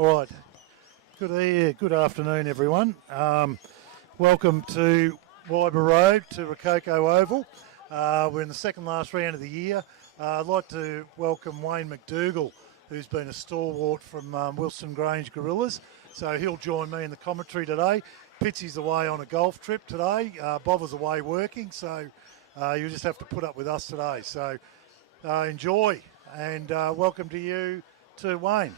All right. Good afternoon, everyone. Welcome to Wyber Road to Rococo Oval. We're in the second last round of the year. I'd like to welcome Wayne McDougall, who's been a stalwart from Wilson Grange Gorillas. So he'll join me in the commentary today. Pitsy's away on a golf trip today. Bob was away working, so you'll just have to put up with us today. So enjoy, and welcome to you to Wayne.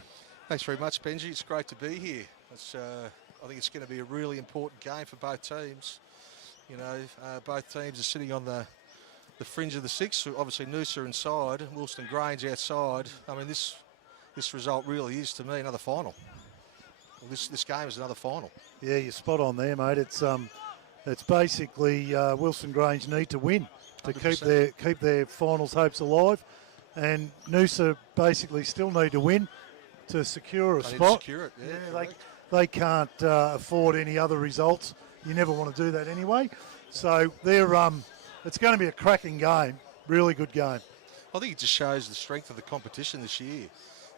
Thanks very much, Benji. It's great to be here. I think it's going to be a really important game for both teams. You know, both teams are sitting on the fringe of the six. Obviously, Noosa inside, Wilson Grange outside. I mean, this result really is, to me, another final. Well, this game is another final. Yeah, you're spot on there, mate. It's basically Wilson Grange need to win to 100%. keep their finals hopes alive, and Noosa basically still need to win to secure a spot. Secure it, they can't afford any other results. You never want to do that anyway. So it's going to be a cracking game, really good game. I think it just shows the strength of the competition this year.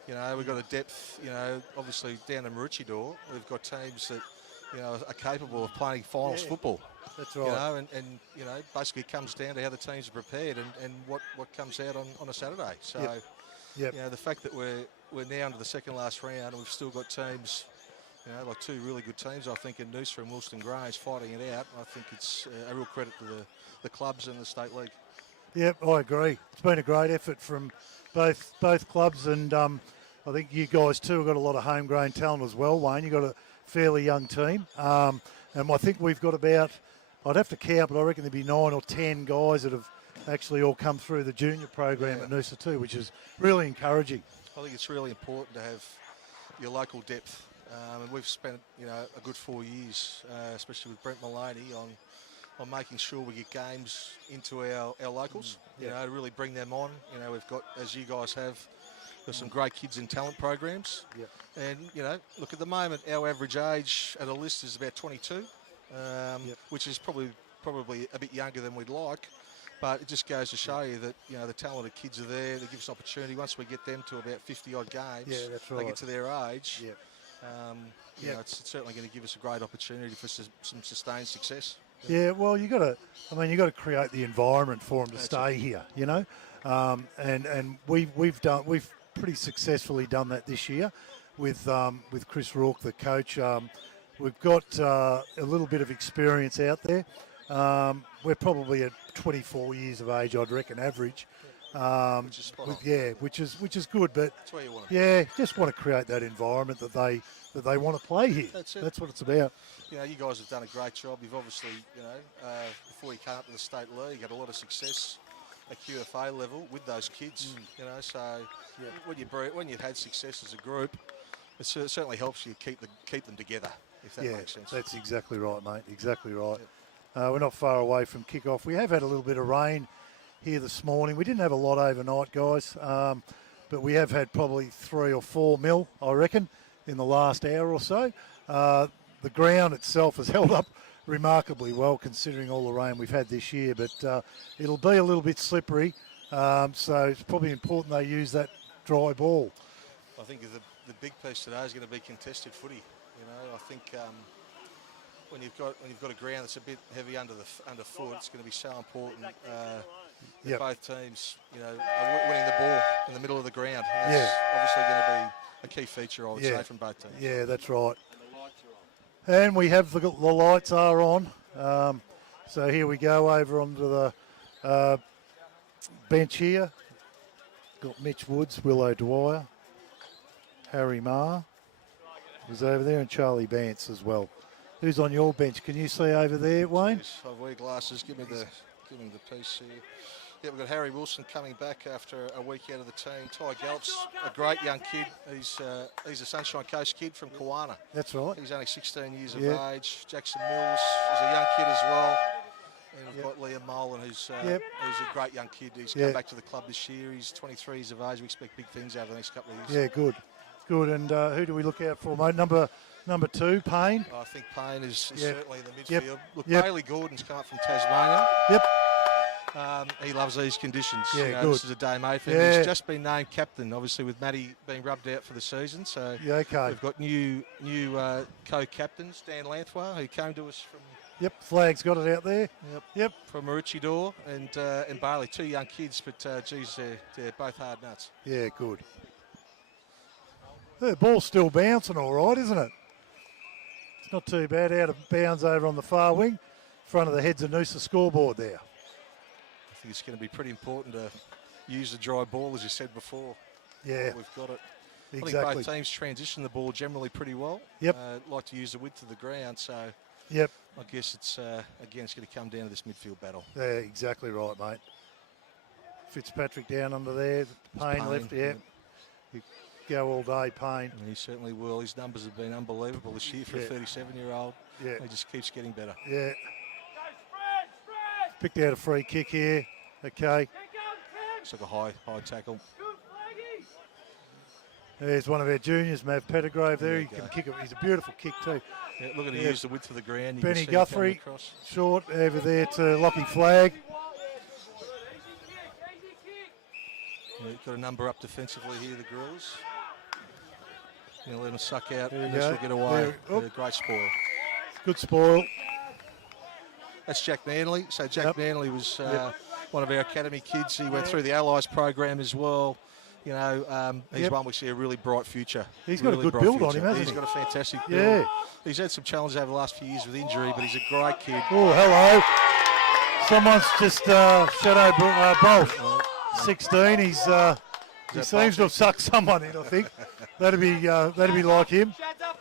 You know, we've got a depth, you know, obviously down in Maroochydore, we've got teams that, you know, are capable of playing finals football. That's right. You know, and you know, basically it comes down to how the teams are prepared and what comes out on a Saturday. So, Yep. you know, the fact that we're now into the second last round and we've still got teams, you know, like two really good teams, I think, in Noosa and Wilson Grange fighting it out. I think it's a real credit to the clubs and the state league. Yep, I agree. It's been a great effort from both clubs, and I think you guys too have got a lot of homegrown talent as well, Wayne. You've got a fairly young team, and I think we've got about, I'd have to count, but I reckon there'd be 9 or 10 guys that have actually all come through the junior program at Noosa too, which is really encouraging. I think it's really important to have your local depth. And we've spent, you know, a good 4 years, especially with Brent Maloney, on making sure we get games into our locals, you know, to really bring them on. You know, we've got, as you guys have, there's some great kids in talent programs. Yep. And, you know, look, at the moment, our average age at a list is about 22, which is probably a bit younger than we'd like. But it just goes to show you that, you know, the talented kids are there. They give us an opportunity. Once we get them to about 50-odd games, that's right. they get to their age. Yep. You know, it's certainly going to give us a great opportunity for some sustained success. Yeah, well, you got to create the environment for them to stay here, you know, and we've pretty successfully done that this year with Chris Rourke, the coach. We've got a little bit of experience out there. We're probably at 24 years of age, I'd reckon, average. Which is spot on. Which is good, but that's where you want just want to create that environment that they want to play here. That's it. That's what it's about. You know, you guys have done a great job. You've obviously, you know, before you came up to the state league, had a lot of success at QAFL level with those kids. You know, so when you've had success as a group, it certainly helps you keep them together. If that makes sense. That's exactly right, mate. Exactly right. Yep. We're not far away from kick-off. We have had a little bit of rain here this morning. We didn't have a lot overnight, guys, but we have had probably 3 or 4 mil, I reckon, in the last hour or so. The ground itself has held up remarkably well considering all the rain we've had this year, but it'll be a little bit slippery, so it's probably important they use that dry ball. I think the big piece today is going to be contested footy. You know, I think when you've got a ground that's a bit heavy underfoot, it's going to be so important. That both teams, you know, are winning the ball in the middle of the ground. And that's obviously going to be a key feature, I would say, from both teams. Yeah, that's right. And we have the lights are on. So here we go over onto the bench here. Got Mitch Woods, Willow Dwyer, Harry Marr is over there, and Charlie Bance as well. Who's on your bench? Can you see over there, Wayne? Yes, I wear glasses. Give me the piece here. Yeah, we've got Harry Wilson coming back after a week out of the team. Ty Gallup's a great young kid. He's a Sunshine Coast kid from Kawana. That's right. He's only 16 years of age. Jackson Mills is a young kid as well. And we've got Liam Molan, who's a great young kid. He's come back to the club this year. He's 23 years of age. We expect big things over the next couple of years. Yeah, good. And who do we look out for, mate? Number 2, Payne. I think Payne is certainly in the midfield. Look, Bailey Gordon's come up from Tasmania. Yep. He loves these conditions. Yeah, You know, good. This is a day made for him. Yeah. He's just been named captain, obviously with Matty being rubbed out for the season. So Yeah, okay. we've got new co-captains, Dan Lanthwa, who came to us from Flag's got it out there. Yep. from Maroochydore, and Bailey, 2 young kids, but geez, they're both hard nuts. Yeah, good. The ball's still bouncing all right, isn't it? It's not too bad. Out of bounds over on the far wing, in front of the Heads of Noosa scoreboard there. I think it's going to be pretty important to use the dry ball, as you said before. Yeah, We've got it. I exactly. think both teams transition the ball generally pretty well. Yep. Like to use the width of the ground, so Yep. I guess it's again it's going to come down to this midfield battle. Yeah, exactly right, mate. Fitzpatrick down under there. Payne left, yeah. You go all day, Payne. And he certainly will. His numbers have been unbelievable this year for a 37-year-old. Yeah. He just keeps getting better. Yeah. Picked out a free kick here. Okay. It's like a high tackle. There's one of our juniors, Mav Pettigrove there. There He you can go. kick it. He's a beautiful kick too. Yeah, look at him Yeah. use the width of the ground. You Benny can see him Guthrie, coming across. short over there to Lockie Flag. Yeah, got a number up defensively here, the Gorillas. Let them suck out There you and go. this will get away. There- oh. Yeah, great spoil. Good spoil. That's Jack Manley. So Jack Yep. Manley was Yep. one of our academy kids. He went through the Allies program as well. He's Yep. one we see a really bright future. He's got a Really good bright build on future. him, hasn't He's he? got a fantastic build. Yeah. He's had some challenges over the last few years with injury, but he's a great kid. Oh, hello. Someone's just shadowed Bolt. 16. He seems to have sucked someone in, I think. That'd be like him.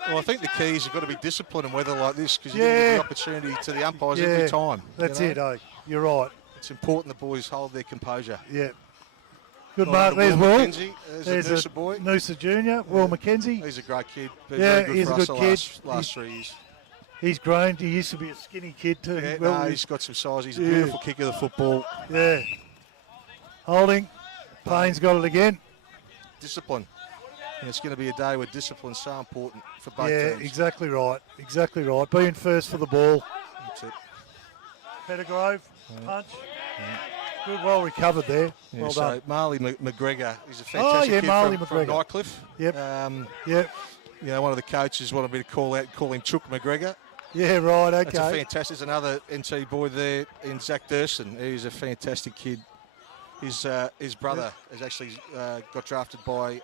Well, I think the key is you've got to be disciplined in weather like this because you Yeah. give the opportunity to the umpires Yeah. every time. That's it, eh? You're right. It's important the boys hold their composure. Yeah. Good Well, mark. There's Will Will. McKenzie, there's a Noosa boy. Noosa Junior, Will McKenzie. He's a great kid. Been Yeah, very good he's for a us good the kid. last 3 years. He's grown. He used to be a skinny kid too. Yeah, Well, no, he's got some size. He's a Yeah. beautiful kicker of the football. yeah. Holding. Payne's got it again. Discipline. And it's going to be a day where discipline's so important for both Yeah, teams. exactly right. Exactly right. Being first for the ball. That's it. Pettigrove, punch. Good, well recovered there. Yeah, Well so done. Marley McGregor is a fantastic yeah, kid Marley from McGregor. Nightcliff. Yep. Yep. One of the coaches wanted me to call him Chook McGregor. Yeah, right. That's a Okay. fantastic. There's another NT boy there in Zach Durston. He's a fantastic kid. His brother has actually got drafted by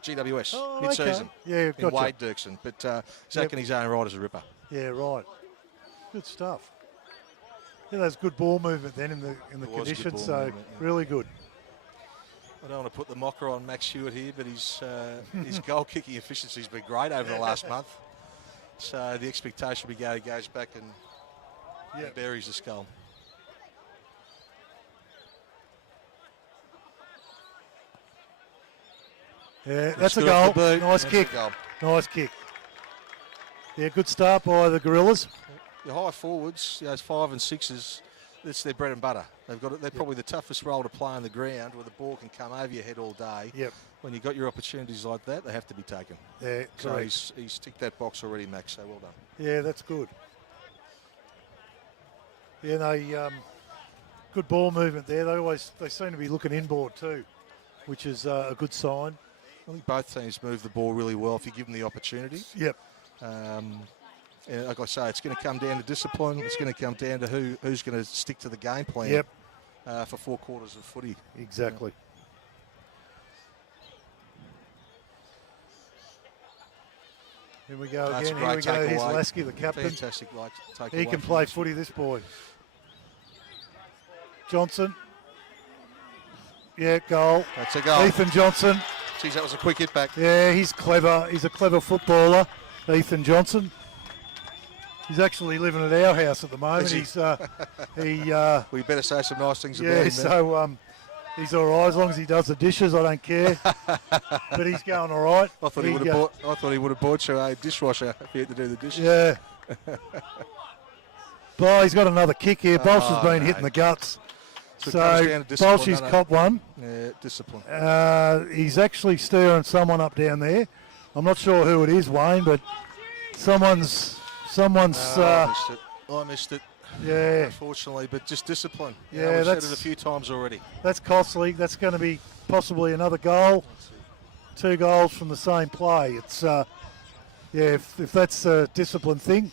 GWS Oh, mid-season. okay. Yeah, in gotcha. Wade Dirksen. But Zach Yep. in his own right is a ripper. Yeah, right. Good stuff. Yeah, that's good ball movement then in the It was good conditions. ball So movement, yeah. really good. I don't want to put the mocker on Max Hewitt here, but his goal kicking efficiency's been great over the last month. So the expectation we goes back and Yeah. buries the skull. Yeah, that's a Good off goal. the boot. Nice That's kick. a goal. Nice kick. Yeah, good start by the Gorillas. The high forwards, those 5 and 6s, that's their bread and butter. They're probably the toughest role to play on the ground where the ball can come over your head all day. Yep. When you've got your opportunities like that, they have to be taken. Yeah, So correct. he's ticked that box already, Max, so well done. Yeah, that's good. Yeah, good ball movement there. They seem to be looking inboard too, which is a good sign. I think both teams move the ball really well if you give them the opportunity. Yep. And like I say, it's going to come down to discipline. It's going to come down to who's going to stick to the game plan. Yep. For 4 quarters of footy. Exactly. Here we go That's a again. Here we great go. Here's takeaway. Lasky, the captain. Fantastic take He can play footy, this boy. Johnson. Yeah, goal. That's a goal. Ethan Johnson. Geez, that was a quick hit back. Yeah, he's clever. He's a clever footballer, Ethan Johnson. He's actually living at our house at the moment. Is he? He We better say some nice things about yeah, him. then. so he's all right as long as he does the dishes. I don't care. But he's going all right. I thought he would have bought you a dishwasher if he had to do the dishes. Yeah. But he's got another kick here. Bolsh has been no. hitting the guts. So it comes down to discipline, Bolshy's doesn't it? caught one. Yeah, discipline. He's actually stirring someone up down there. I'm not sure who it is, Wayne, but someone's. I missed it. Yeah. Unfortunately, but just discipline. Yeah, we've that's said it a few times already. That's costly. That's going to be possibly another goal. 2 goals from the same play. It's if that's a discipline thing.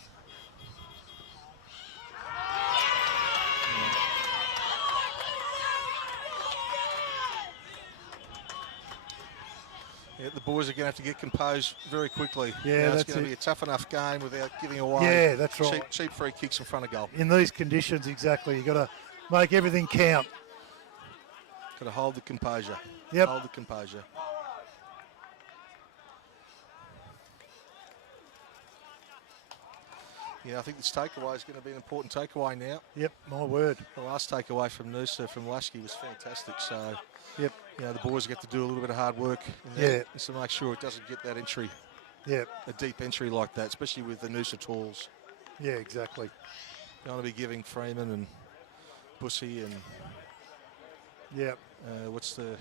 Yeah, the boys are going to have to get composed very quickly. Yeah, it's that's going to be a tough enough game without giving away. Yeah, that's right. Cheap free kicks in front of goal. In these conditions, exactly. You've got to make everything count. Got to hold the composure. Yep. Hold the composure. Yeah, I think this takeaway is going to be an important takeaway now. Yep, my word. The last takeaway from Noosa, from Lasky, was fantastic. So, yep, the boys get to do a little bit of hard work in there, just to make sure it doesn't get that entry. Yep. A deep entry like that, especially with the Noosa tools. Yeah, exactly. You want to be giving Freeman and Bussy and what's the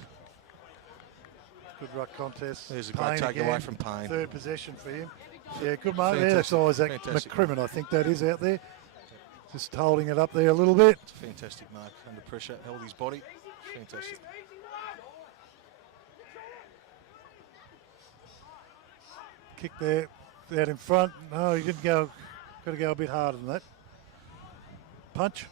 good ruck contest. There's a great takeaway from Payne. 3rd possession for him. Yeah, good mate. Yeah, that's Isaac McCrimmon, I think that is out there. Just holding it up there a little bit. It's a fantastic mark under pressure. Held his body. Fantastic. Kick there, out in front. No, he didn't go. Got to go a bit harder than that. Punch.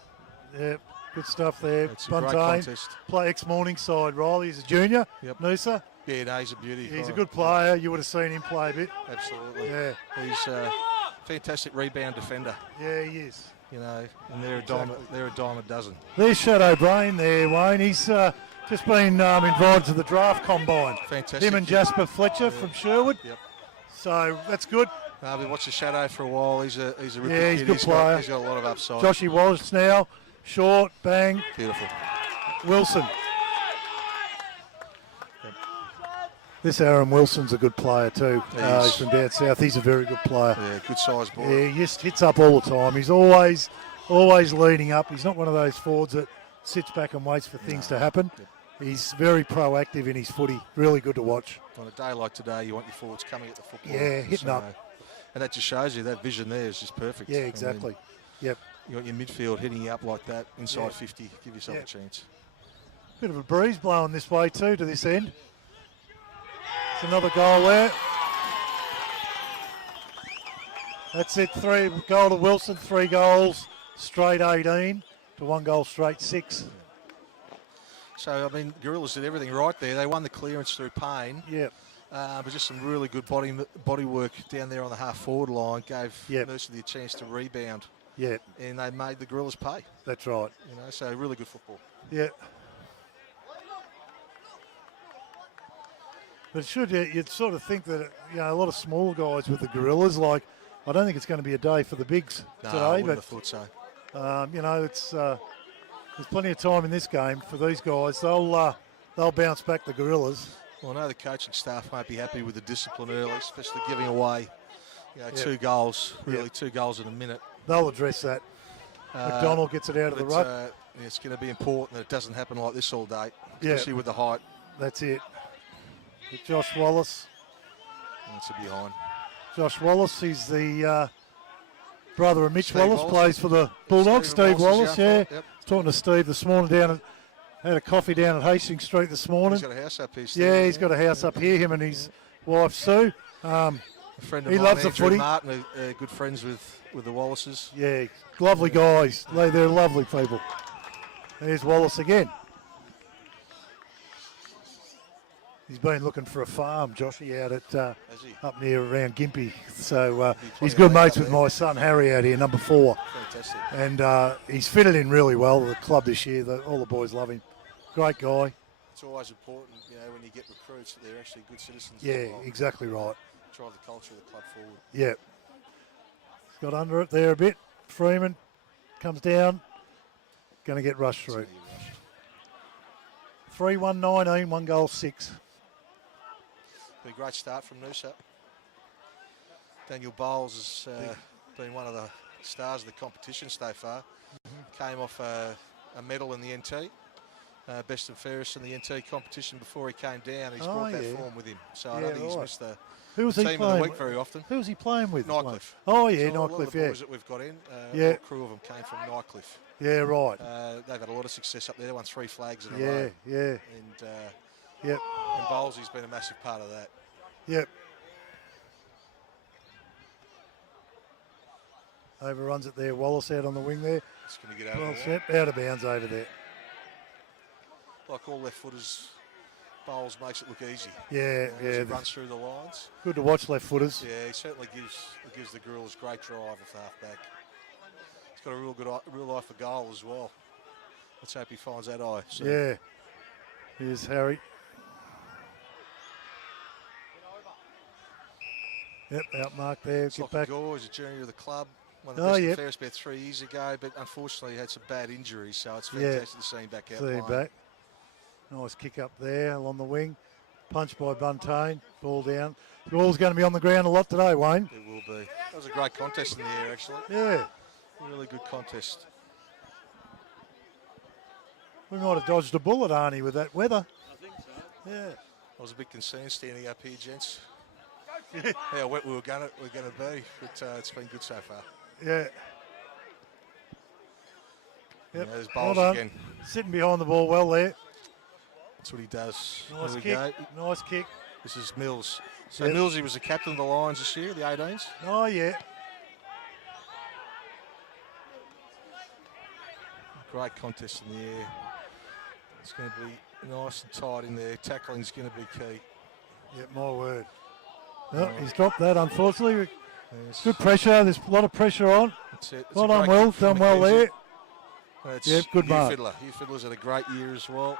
Yeah, good stuff there. It's a great contest. Play ex-Morningside. Riley is a junior. Yep. Noosa. Yeah, no, he's a beauty. He's a good player. You would have seen him play a bit. Absolutely. Yeah. He's a fantastic rebound defender. Yeah, he is. And they're a dime a dozen. There's Shadow Brain there, Wayne. He's just been invited to the draft combine. Fantastic. Him and Jasper Fletcher from Sherwood. Yep. So that's good. I've been watching Shadow for a while. He's a ripper he's kid. a good player. He's got a lot of upside. Joshy Wallace now. Short, bang. Beautiful. Wilson. This Aaron Wilson's a good player too. He's from down south. He's a very good player. Yeah, good size ball. Yeah, he just hits up all the time. He's always leading up. He's not one of those forwards that sits back and waits for things to happen. Yep. He's very proactive in his footy. Really good to watch. On a day like today, you want your forwards coming at the football. Yeah, hitting up. And that just shows you that vision there is just perfect. Yeah, exactly. Yep. You got your midfield hitting you up like that, inside 50, give yourself a chance. Bit of a breeze blowing this way too, to this end. It's another goal there. That's it, 3 goal to Wilson, 3 goals, straight 18 to 1 goal straight 6. So, I mean, Gorillas did everything right there. They won the clearance through Payne. Yep. But just some really good body work down there on the half-forward line gave Noosa the chance to rebound. Yeah. And they made the Gorillas pay. That's right. So really good football. Yeah. But you'd sort of think that, a lot of small guys with the Gorillas, I don't think it's going to be a day for the bigs today. I wouldn't have thought so. It's there's plenty of time in this game for these guys. They'll bounce back, the Gorillas. Well, I know the coaching staff won't be happy with the discipline early, especially giving away, 2 goals, 2 goals in a minute. They'll address that. McDonald gets it out of the ruck. It's going to be important that it doesn't happen like this all day, especially with the height. That's it. With Josh Wallace. That's a behind. Josh Wallace, he's the brother of Mitch Steve Wallace, plays for the Bulldogs. Steve Wallace, Yep. Talking to Steve this morning had a coffee down at Hastings Street this morning. He's got a house up here, Steve. Yeah, he's got a house up here, him and his wife Sue. A friend of he mine, loves the Andrew footy. Martin, are good friends with the Wallaces. Yeah, lovely guys. They're lovely people. There's Wallace again. He's been looking for a farm, Joshy, out at up near around Gympie. So he's good mates with my son Harry out here, number 4. Fantastic. And he's fitted in really well with the club this year. All the boys love him. Great guy. It's always important, when you get recruits, that they're actually good citizens. Yeah, exactly right. Drive the culture of the club forward. Yeah. He's got under it there a bit. Freeman comes down. Going to get rushed through. 3-1-19, 1 goal 6. Been a great start from Noosa. Daniel Bowles has been one of the stars of the competition so far. Came off a medal in the NT. best and fairest in the NT competition before he came down. He's Oh, brought that yeah. form with him. So I Yeah, don't think he's right. missed the Who was he team of the playing week with? very often. Who was he playing with? Nycliffe. Oh, yeah, So a lot Nycliffe, of the yeah. boys that we've got in, Yeah. all a crew of them came from Nycliffe. Yeah, right. They've had a lot of success up there. They won 3 flags in a Yeah, row. yeah. And Yep, Bowlesy's been a massive part of that. yep. Overruns it there. Wallace out on the wing there. It's going to get over Well the line. set. Out of bounds over there. Like all left footers, Bowles makes it look easy. Yeah, As yeah. he runs through the lines. Good to watch left footers. Yeah, he certainly gives the girls great drive off half back. He's got a real eye for goal as well. Let's hope he finds that eye. So Yeah. Here's Harry. Yep, outmarked there. Get back. Gore is a junior of the club. Won the Oh, best yep. and fairest about 3 years ago, but unfortunately he had some bad injuries, so it's fantastic to see him back out See him playing. back. Nice kick up there along the wing. Punch by Buntain. Ball down. The ball's going to be on the ground a lot today, Wayne. It will be. That was a great contest in the air, actually. Yeah. Really good contest. We might have dodged a bullet, Arnie, with that weather. I think so. Yeah. I was a bit concerned standing up here, gents. How wet we're going to be, but it's been good so far. Yeah. Yeah, Yep. there's Well Bowles done. again. Sitting behind the ball well there. That's what he does. Nice There we kick. go. Nice kick. This is Mills. So Yep. Millsy was the captain of the Lions this year, the 18s. Oh, yeah. Great contest in the air. It's going to be nice and tight in there. Tackling's going to be key. Yep, my word. No, he's dropped that, unfortunately. Yes. Good pressure. There's a lot of pressure on. That's it. It's Well a done, great Will. kick from Done well Mackenzie. there. That's Yep, good Hugh mark. Fiddler. Hugh Fiddler's had a great year as well.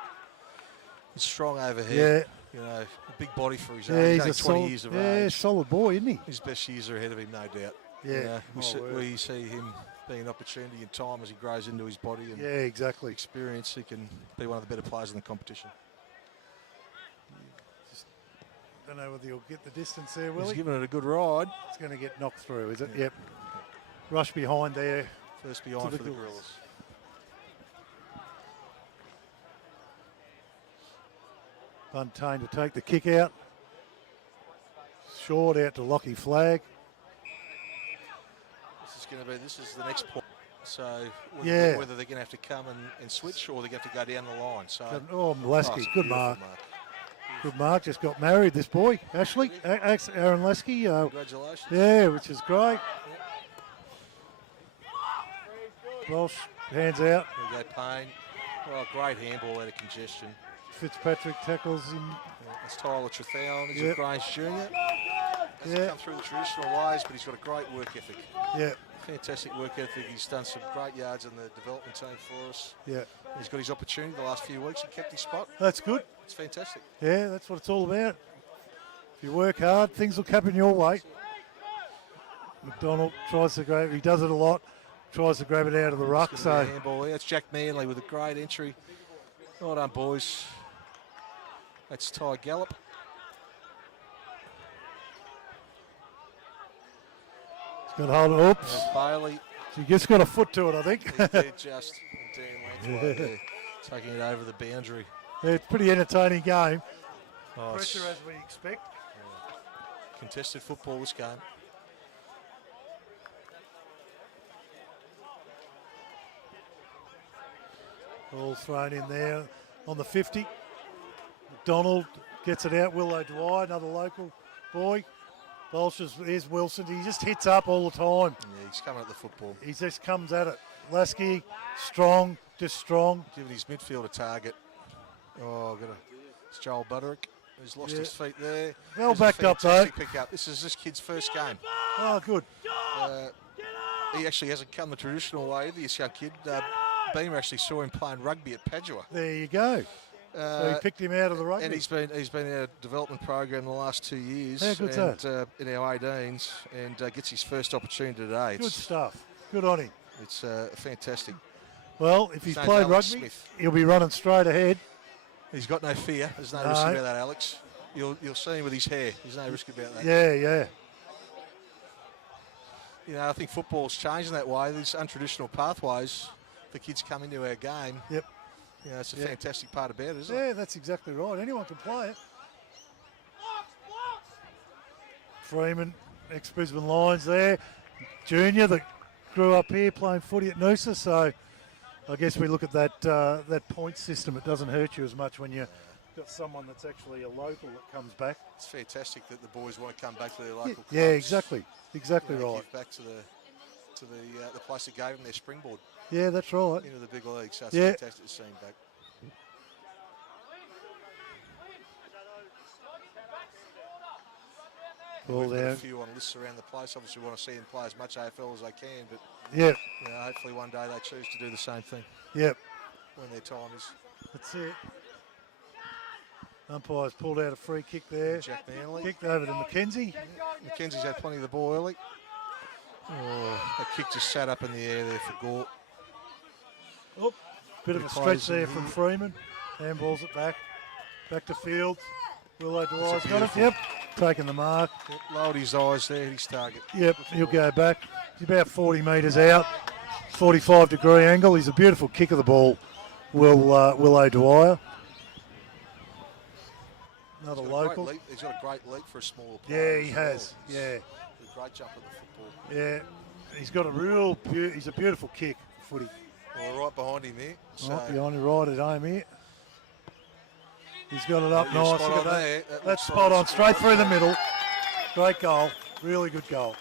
He's strong overhead. Yeah. You know, a big body for his Yeah, age. he's Only a 20 solid, years of yeah, age. solid boy, isn't he? His best years are ahead of him, no doubt. Yeah, You know, my word. we see him being an opportunity in time as he grows into his body and Yeah, exactly. experience. He can be one of the better players in the competition. Don't know whether you'll get the distance there, will He's he? given it a good ride. It's going to get knocked through, is it? Yeah. Yep. Rush behind there. First behind the for the Gorillas. Gorillas. Buntain to take the kick out. Short out to Lockie Flag. This is the next point. So Yeah. whether they're going to have to come and switch or they're going to have to go down the line. So Oh, Lasky, it's a good beautiful mark. Good mark. Just got married, this boy. Ashley, Aaron Lasky. Congratulations. Yeah, which is great. Walsh, hands out. There you go, Payne. Oh, great handball out of congestion. Fitzpatrick tackles him. Yeah, that's Tyler Trethown. He's Yep. a Grange Junior. Hasn't Yeah. come through the traditional ways, but he's got a great work ethic. Yeah, Fantastic work ethic. He's done some great yards in the development team for us. yeah. He's got his opportunity the last few weeks. He kept his spot. That's good. It's fantastic. Yeah, that's what it's all about. If you work hard, things will happen your way. McDonald tries to grab. He does it a lot. Tries to grab it out of the ruck. It's gonna be a So handball there. That's Jack Manley with a great entry. Well done, boys. That's Ty Gallop. he's got hold of. Oops. There's Bailey. He just got a foot to it, I think. He did just. And Dan Lancelot there, taking it over the boundary. Yeah, it's a pretty entertaining game. Oh, it's Pressure as we expect. contested football this game. Ball thrown in there on the 50. McDonald gets it out. Willow Dwyer, another local boy. Bolsh's is Wilson. He just hits up all the time. Yeah, he's coming at the football. He just comes at it. Lasky, strong, just strong. Giving his midfield a target. Oh, it's Joel Butterick. He's lost his feet there. Well There's a backed up, though. fantastic pick-up. This is this kid's first game. Oh, good. He actually hasn't come the traditional way, this young kid. Beamer actually saw him playing rugby at Padua. There you go. So he picked him out of the rugby. And he's been in our development program the last 2 years. How good's and, in our 18s, and gets his first opportunity today. Good stuff. Good on him. It's fantastic. Well, if he's name's played Alex rugby, Smith. he'll be running straight ahead. He's got no fear. There's no No. risk about that, Alex. You'll see him with his hair. There's no risk about that. Yeah, yeah. You know, I think football's changing that way. These untraditional pathways for kids come into our game. Yep. You know, it's a fantastic part about it, isn't it? Yeah, that's exactly right. Anyone can play it. Freeman, ex-Brisbane Lions there. Junior that grew up here playing footy at Noosa, so I guess we look at that that point system. It doesn't hurt you as much when you've got someone that's actually a local that comes back. It's fantastic that the boys want to come back to their local clubs. Yeah, exactly right. Give back to the place that gave them their springboard. Yeah, that's right. Into the big league, so it's fantastic to see them back. We've got a few on lists around the place. Obviously, we want to see them play as much AFL as they can, but you know, hopefully one day they choose to do the same thing. Yep. When their time is. That's it. Umpire's pulled out a free kick there. Jack Manley. Kicked over to Mackenzie. Mackenzie's had plenty of the ball early. Oh, that kick just sat up in the air there for Gort. Oh, bit of a stretch there from Freeman. Handballs it back. Back to field. Willow Dwyer's got it. Yep. Taking the mark. Yep, lowered his eyes there, hit his target. Yep, he'll go back. He's about 40 metres out. 45-degree angle. He's a beautiful kick of the ball, Willow Dwyer. Another local. He's got a great leap for a smaller player. Yeah, he has. Yeah. A great jump at the football. Yeah. He's got a real, he's a beautiful kick, footy. Well, right behind him here. So right behind him, right at home here. He's got it up nice. Spot on there. That's spot on, straight through the middle. Great goal, really good goal.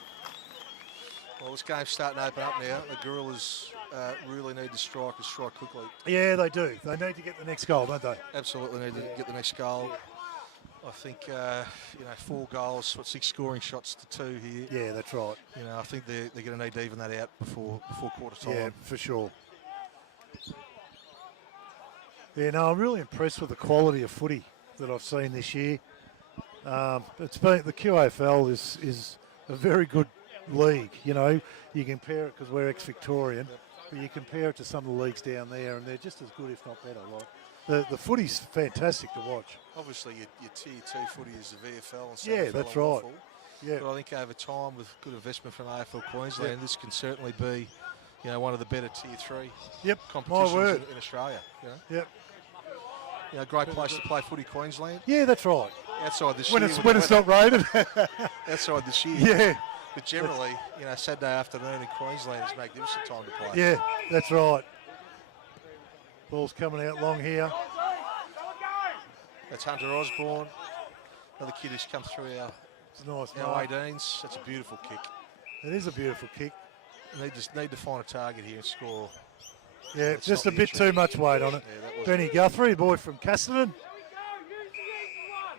Well, this game's starting to open up now. The Gorillas really need to strike and strike quickly. Yeah, they do. They need to get the next goal, don't they? Absolutely need to get the next goal. I think, 4 goals, 6 scoring shots to 2 here. Yeah, that's right. You know, I think they're going to need to even that out before quarter time. Yeah, for sure. Yeah, no, I'm really impressed with the quality of footy that I've seen this year. It's been the QAFL is a very good league. You know, you compare it because we're ex-Victorian, but you compare it to some of the leagues down there, and they're just as good, if not better. Like the footy's fantastic to watch. Obviously, your tier 2 footy is the VFL and yeah, that's right. Yeah, but I think over time, with good investment from AFL Queensland, this can certainly be, one of the better tier 3 competitions in Australia. You know? Yep. Great place to play footy, Queensland. Yeah, that's right. Outside this when year. When it's not rated. Outside this year. Yeah. But generally, Saturday afternoon in Queensland is a magnificent time to play. Yeah, that's right. Ball's coming out long here. That's Hunter Osborne. Another kid who's come through our 18s. That's a beautiful kick. It is a beautiful kick. They just need to find a target here and score. Yeah, that's just a bit too much weight on it. Yeah, Benny Guthrie, a boy from Casterton.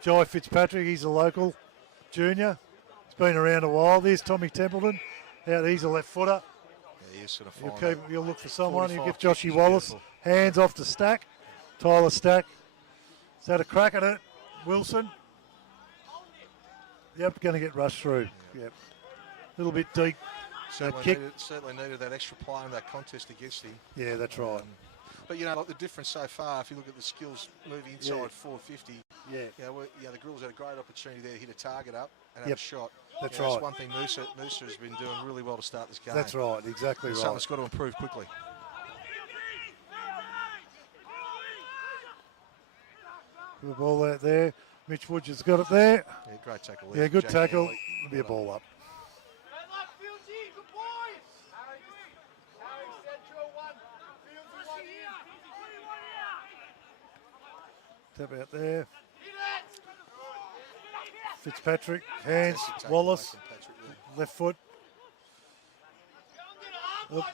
Jai Fitzpatrick, he's a local junior. He's been around a while. There's Tommy Templeton. He's a left footer. Yeah, he's going to find You'll look for someone. You give Joshy Wallace. Beautiful. Hands off to Stack. Tyler Stack. He's had a crack at it. Wilson. Yep, going to get rushed through. Yep. A little bit deep. Certainly needed that extra play in that contest against him. Yeah, that's right. But the difference so far, if you look at the skills moving inside 450, the Gorillas had a great opportunity there to hit a target up and have a shot. That's right. That's one thing Noosa has been doing really well to start this game. That's right, exactly right. Something's got to improve quickly. Good ball out there. Mitch Woods has got it there. Yeah, great tackle. Yeah, good tackle. It'll be a ball up. Tap out there. Fitzpatrick, hands, Wallace, left foot. Oop.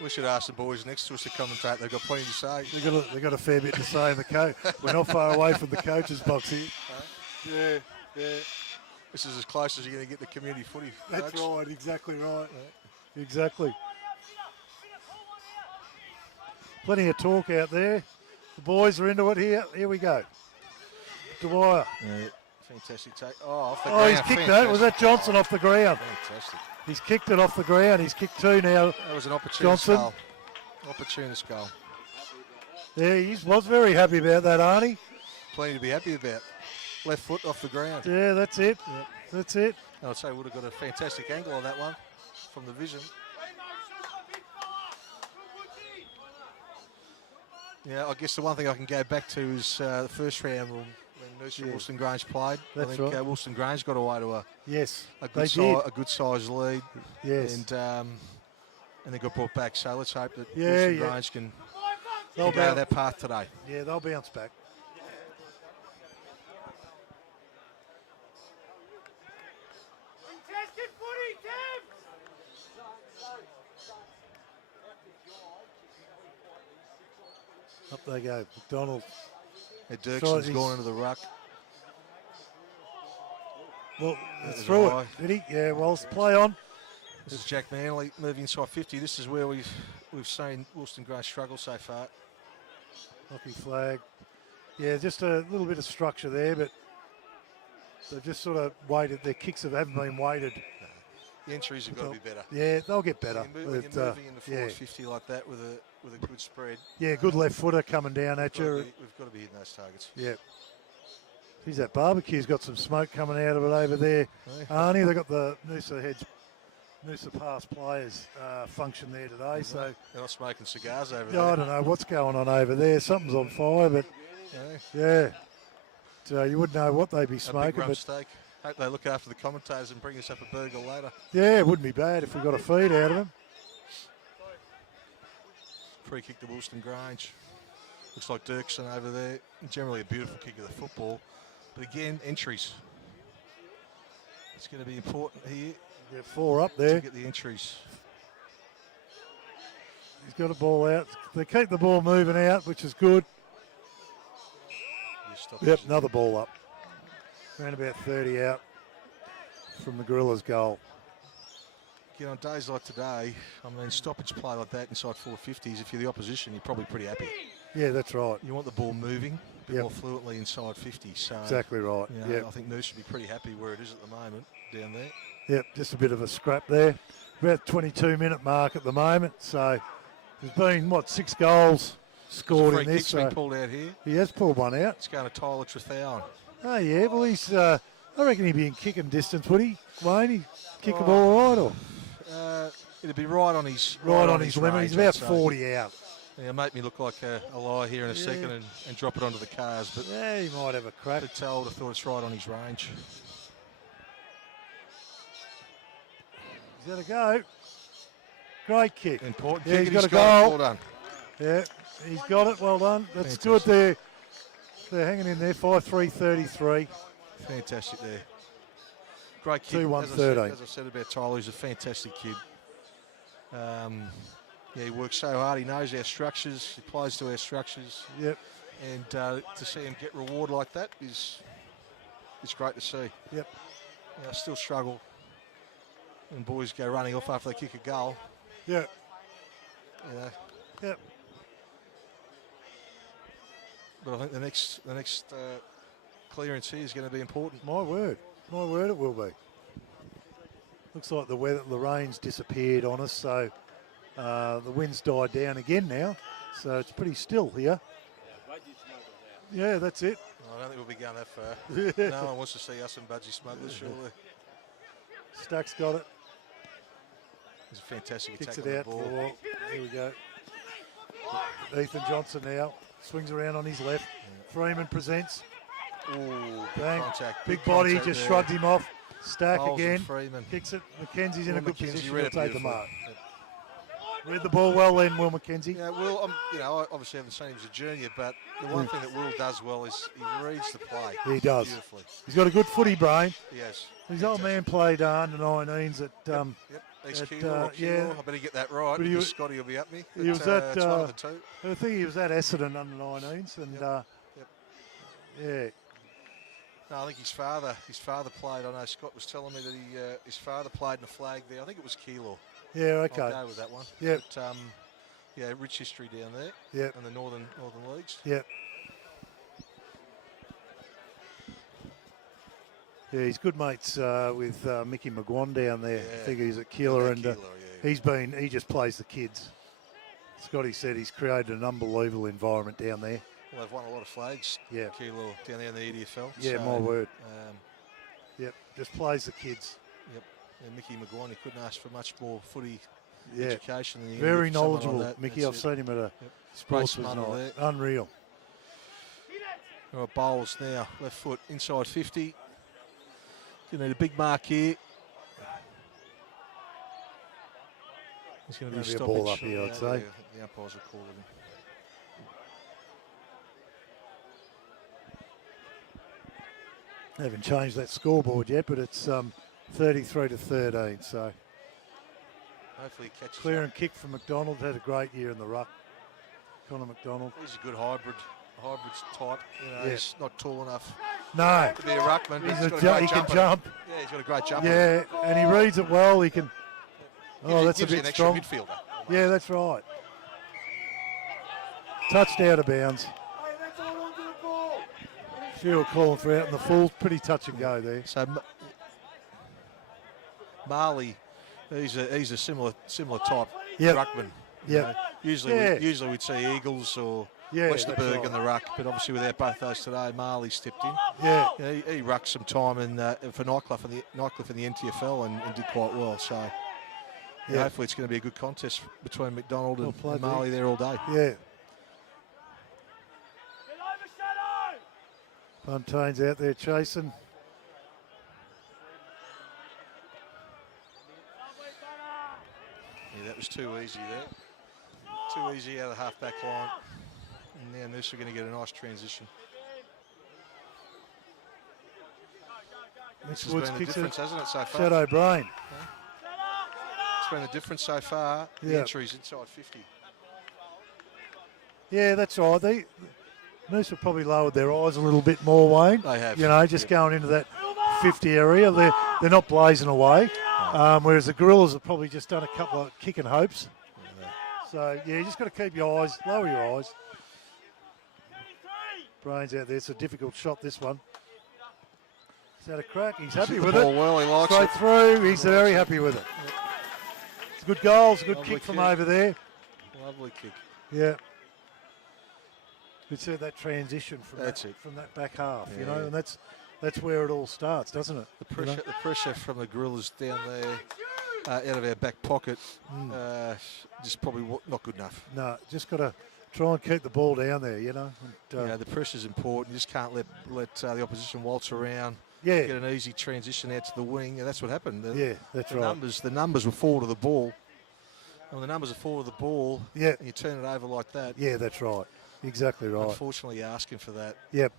We should ask the boys next to us to commentate. They've got plenty to say. They've got a fair bit to say in the coach. We're not far away from the coach's box here. Yeah. This is as close as you're going to get to community footy. That's right, exactly right. Yeah. Exactly. Plenty of talk out there. The boys are into it here. Here we go. Dwyer. Yeah, fantastic take. Off the ground. He's kicked that. Was that Johnson off the ground? Fantastic. He's kicked it off the ground. He's kicked 2 now. That was an opportunist goal. Opportunist goal. Yeah, he was very happy about that, aren't he? Plenty to be happy about. Left foot off the ground. Yeah, that's it. Yep. That's it. I'd say would have got a fantastic angle on that one from the vision. Yeah, I guess the one thing I can go back to is the first round when Noosa and Woolston Grange played. That's I think right. Woolston Grange got away to a good size lead. Yes. And they got brought back. So let's hope that Yeah, Woolston yeah. Grange can They'll go that path today. Yeah, they'll bounce back. Up they go. McDonald. Dirkson's gone into the ruck. Well, through it, did he? Yeah, well, play on. This is Jack Manley moving inside 50. This is where we've seen Woolston Grange struggle so far. Hockey flag. Yeah, just a little bit of structure there, but they've just sort of waited. Their kicks haven't been weighted. The entries have got to be better. Yeah, they'll get better. When you're moving into forward 50 like that with a good spread. Yeah, good left footer coming down at you. We've got to be hitting those targets. Yeah. Geez, that barbecue's got some smoke coming out of it over there. Arnie, they've got the Noosa past players function there today. So they're not smoking cigars over there. I don't know what's going on over there. Something's on fire, but yeah. So you wouldn't know what they'd be smoking. Big steak. Hope they look after the commentators and bring us up a burger later. Yeah, it wouldn't be bad if we got a feed out of them. Free kick to Woolston Grange. Looks like Dirkson over there. Generally a beautiful kick of the football. But again, entries. It's going to be important here. Yeah, 4 up there. To get the entries. He's got a ball out. They keep the ball moving out, which is good. Yep, another ball up. Around about 30 out from the Gorillas' goal. Again, on days like today, I mean, stoppage play like that inside 450s, if you're the opposition, you're probably pretty happy. Yeah, that's right. You want the ball moving a bit more fluently inside 50. So exactly right. I think Noosa should be pretty happy where it is at the moment down there. Yep, just a bit of a scrap there. About 22-minute mark at the moment. So there's been, 6 goals scored in this. Free kick's been pulled out here. He has pulled one out. It's going to Tyler Trethowan. Oh, yeah. Well, he's, I reckon he'd be in kicking distance, would he, Wayne? He'd kick the ball right, or? It'd be right on his limit. Range, he's about 40 out. Yeah, make me look like a liar here in a second and drop it onto the cars. But yeah, he might have a crack. I thought it's right on his range. He's got to go. Great kick. Important kick. He's got a goal. Well done. Yeah, he's got it. Well done. That's good there. They're hanging in there. 5-3-33. Fantastic there. Great kid. 2-1-13. As I said about Tyler, he's a fantastic kid. He works so hard. He knows our structures. He plays to our structures. Yep. And to see him get reward like that is great to see. Yep. I still struggle when boys go running off after they kick a goal. Yeah. Yep. But I think the next clearance here is going to be important. My word it will be. Looks like the rain's disappeared on us, so the wind's died down again now, so it's pretty still here. Yeah, that's it. I don't think we'll be going that far. No one wants to see us and Budgie Smugglers, surely. Stack's got it. It's a fantastic Kicks attack it on out. the ball. Here we go. Ethan Johnson now swings around on his left. Freeman presents. Ooh, bang. Contact. Big body contact just there. shrugged him off. Stack Bowles again. Freeman. Kicks it. McKenzie's in a good position read to it take the beautifully. mark. Read the ball well then, Will McKenzie. Yeah, Will, I obviously haven't seen him as a junior, but the one thing that Will does well is he reads the play. He does. Beautifully. He's got a good footy brain. Yes. His old man played under 19s at. Yep. I better get that right because Scotty will be at me. He was at. It's one of the two. I think he was at Essendon under 19s, and yeah. No, I think his father played. I know Scott was telling me that his father played in a flag there. I think it was Keilor. Yeah, okay. I'll go with that one. Yep. But, rich history down there. Yep. In the northern leagues. Yep. Yeah, he's good mates with Mickey McGuan down there. I think he's at Keilor, and he just plays the kids. Scotty said he's created an unbelievable environment down there. Well, they've won a lot of flags. Yeah. Keilor down there in the EDFL. Yeah, my word. Yep, just plays the kids. Yep. And Mickey McGuan, he couldn't ask for much more footy education. And very someone like knowledgeable, that, Mickey. I've seen him at a sportsman's smart on night. there. Unreal. All right, Bowles now, left foot inside 50. You need a big mark here. It's going to be a Maybe a stoppage. ball up here, I'd say. The umpires are calling. They haven't changed that scoreboard yet, but it's 33 to 13. So Hopefully he catches clear up. and kick from McDonald. Had a great year in the ruck. Connor McDonald. He's a good hybrid type. You know, he's not tall enough No, to be a ruckman, but he's he's got a great he can jump. jump. Yeah, he's got a great jump. Yeah, and he reads it well. He can. That's a gives you bit an extra strong. midfielder. Yeah, that's right. Touched out of bounds. Few are calling for out in the full. Pretty touch and go there. So Marley, he's a similar type ruckman. Yeah. Usually we'd see Eagles or Westerberg right. in the ruck, but obviously without both those today, Marley stepped in. Yeah. You know, he rucked some time for Nightcliff in the NTFL and did quite well. So hopefully it's going to be a good contest between McDonald and Marley there all day. Yeah. Fontaine's out there chasing. Yeah, that was too easy there. Too easy out of the half-back line. And now Noosa are going to get a nice transition. This has been the difference, hasn't it, so far? Shadow Brain. It's been the difference so far. The entries inside 50. Yeah, that's right. Noosa probably lowered their eyes a little bit more, Wayne. They have. You know, just going into that 50 area. They're not blazing away. Whereas the Gorillas have probably just done a couple of kick and hopes. So, you just got to keep your eyes, lower your eyes. Brains out there. It's a difficult shot, this one. He's had a crack. He's happy with it. Well, he likes Straight it. through. He's very happy with it. It's a good goal. It's a good Lovely kick from kick. over there. Lovely kick. Yeah. We see that transition from that back half, you know, and that's where it all starts, doesn't it? The pressure from the Gorillas down there, out of our back pocket, just probably not good enough. No, just got to try and keep the ball down there, you know. And, the pressure's important. You just can't let the opposition waltz around. Yeah. Get an easy transition out to the wing, and that's what happened. That's right. The numbers were forward of the ball. When the numbers are forward of the ball, and you turn it over like that. Yeah, that's right. Exactly right. Unfortunately, you're asking for that. Yep.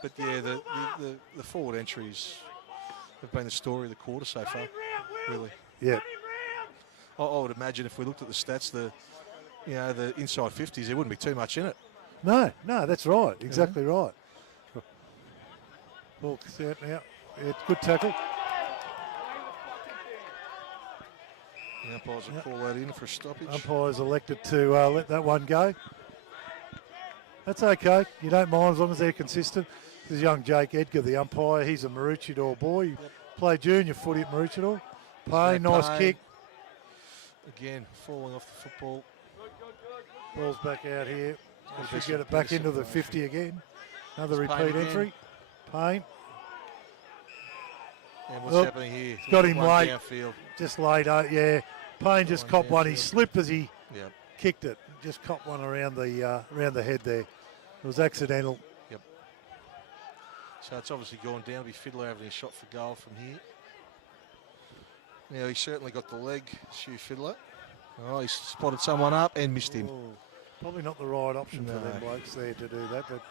But the forward entries have been the story of the quarter so far, really. Yeah. I would imagine if we looked at the stats, the inside 50s, there wouldn't be too much in it. No, that's right. Exactly right. Ball out now. It's good tackle. The umpires will call that in for a stoppage. Umpires elected to let that one go. That's okay. You don't mind as long as they're consistent. This is young Jake Edgar, the umpire. He's a Maroochydore boy. He played junior footy at Maroochydore. Payne, nice kick. Again, falling off the football. Ball's back out here. Should get it back into the 50 again. Another repeat entry. Payne. And what's happening here? It's got him late. Downfield. Just late, Payne just copped one. He slipped as he kicked it. Just copped one around the head there. It was accidental. Yep. So it's obviously gone down. Be Fiddler having a shot for goal from here. Now he certainly got the leg, Stu Fiddler. Oh, he spotted someone up and missed him. Ooh, probably not the right option for them blokes there to do that. But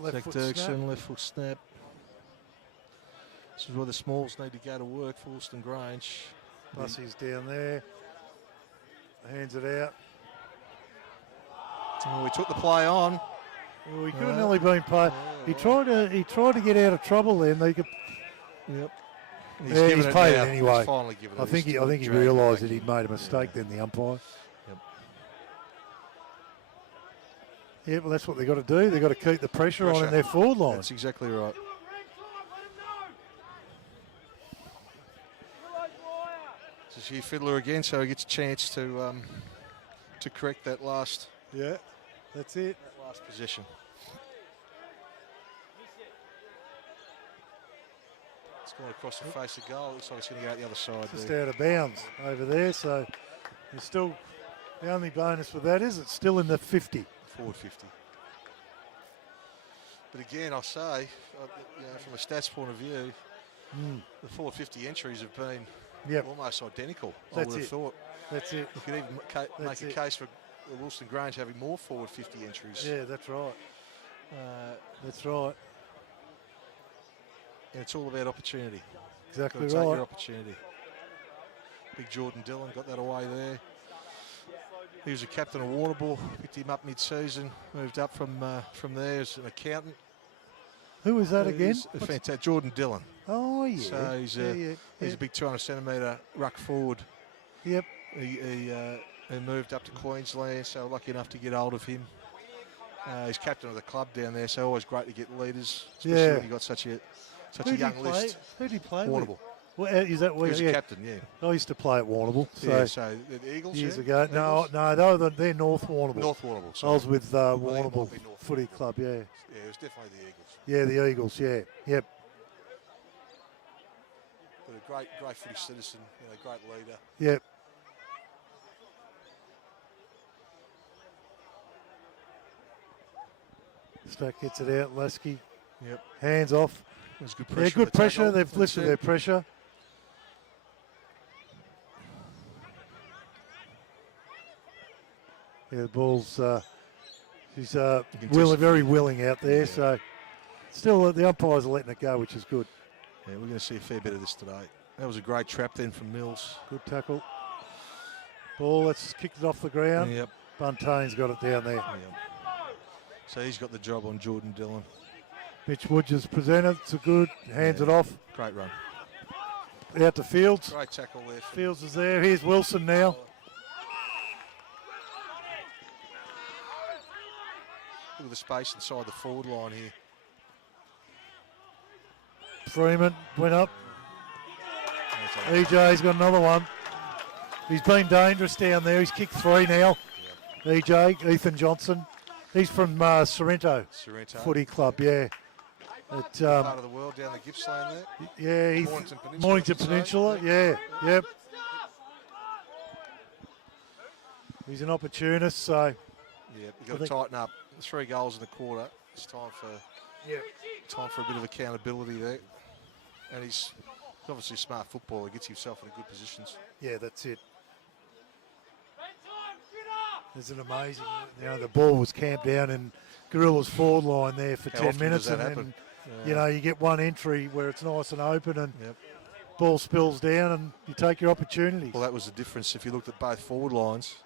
left Zach foot Dirksen, snap. left foot snap. This is where the Smalls need to go to work for Woolston Grange. Bussey's down there. Hands it out. Oh, we took the play on. Oh, he could have nearly been played. He tried to get out of trouble then. They could. Yep. He's played it now. anyway. He's finally given it. I think he realised that he'd made a mistake then, the umpire. Yep. Yeah, well, that's what they've got to do. They've got to keep the pressure on in their forward line. That's exactly right. This is Hugh Fiddler again, so he gets a chance to correct that last. Yeah, that's it. That last possession. It's gone across the face of goal. Looks like it's going to go out the other side. Just there. out of bounds over there. So it's still, the only bonus with that is it's still in the 50. Forward 50. But again, I'll say, from a stats point of view, the forward 50 entries have been almost identical. I would have thought. That's it. You could even make a case for Wilson Grange having more forward 50 entries. Yeah, that's right. That's right. And it's all about opportunity. Exactly Got to take right. your opportunity. Big Jordan Dillon got that away there. He was a captain of Warrnambool, picked him up mid-season, moved up from there as an accountant. Who was that again? Fantastic. Jordan Dillon. Oh, yeah. So he's a big 200-centimetre ruck forward. Yep. He moved up to Queensland, so lucky enough to get hold of him. He's captain of the club down there, so always great to get leaders, especially when you've got such a young list. Who did he play Warrnambool. with? Well, is that where he was a captain, yeah. I used to play at Warrnambool. So the Eagles, years ago. No, they're North Warrnambool. North Warrnambool. I was with Warrnambool Footy Club, yeah. Yeah, it was definitely the Eagles. Yeah, the Eagles, yeah. Yep. But a great footy citizen, great leader. Yep. Stack gets it out, Lasky. Yep. Hands off. There's good pressure. Yeah, good pressure. They've lifted their pressure. Yeah, the ball's, she's very willing out there, so still the umpires are letting it go, which is good. Yeah, we're going to see a fair bit of this today. That was a great trap then from Mills. Good tackle. Ball, that's kicked it off the ground. Yep. Buntane's got it down there. Yep. So he's got the job on Jordan Dillon. Mitch Woods has presented. It's a good. Hands it off. Great run. Out to Fields. Great tackle there. Fields is there. Here's Wilson now. Look at the space inside the forward line here. Freeman went up. EJ's got another one. He's been dangerous down there. He's kicked 3 now. Yep. EJ, Ethan Johnson. He's from Sorrento Footy Club, yeah. Part of the world down the Gippsland there. Yeah, he's Mornington Peninsula, yeah, yep. He's an opportunist, so. Yeah, you've got to tighten up. 3 goals in the quarter. It's time for a bit of accountability there. And he's obviously a smart footballer. Gets himself in good positions. Yeah, that's it. There's an amazing, the ball was camped down in Gorilla's forward line there for 10 minutes, and then, you get one entry where it's nice and open, and ball spills down, and you take your opportunities. Well, that was the difference. If you looked at both forward lines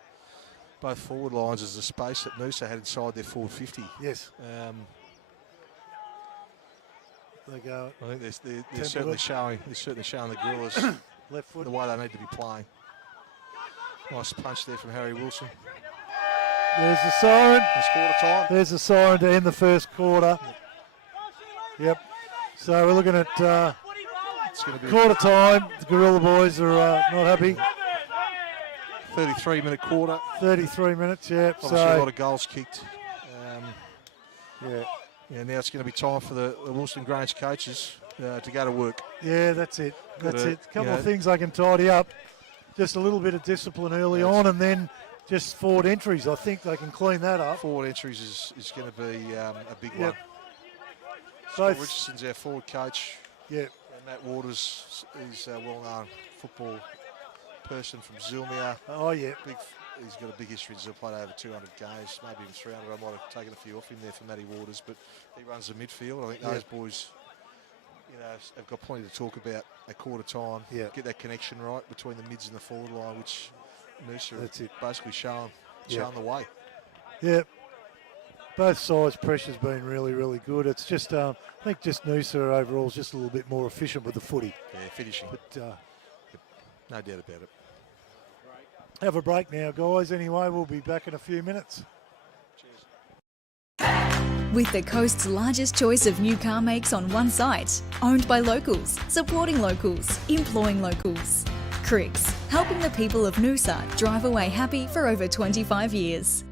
is the space that Noosa had inside their forward 50. Yes. They go. I think they're certainly showing the Gorillas left foot the way they need to be playing. Nice punch there from Harry Wilson. There's the siren. It's quarter time. There's the siren to end the first quarter. Yep. So we're looking at quarter time. The Gorilla boys are not happy. 33-minute quarter. 33 minutes, yeah. Obviously a lot of goals kicked. Yeah, now it's going to be time for the Wilson Grange coaches to go to work. Yeah, that's it. That's it. A couple of things they can tidy up. Just a little bit of discipline early on, and then just forward entries. I think they can clean that up. Forward entries is going to be a big one. Both. Scott Richardson's our forward coach. Yeah. And Matt Waters is a well-known football person from Zilmia. Oh, yeah. He's got a big history. He's played over 200 games, maybe even 300. I might have taken a few off him there for Matty Waters, but he runs the midfield. I think those boys, have got plenty to talk about at quarter time. Yeah. Get that connection right between the mids and the forward line, which Noosa basically showing the way. Yeah. Both sides' pressure's been really, really good. It's just, I think just Noosa overall is just a little bit more efficient with the footy. Yeah, finishing. But no doubt about it. Have a break now, guys. Anyway, we'll be back in a few minutes. With the coast's largest choice of new car makes on one site, owned by locals, supporting locals, employing locals. Cricks, helping the people of Noosa drive away happy for over 25 years.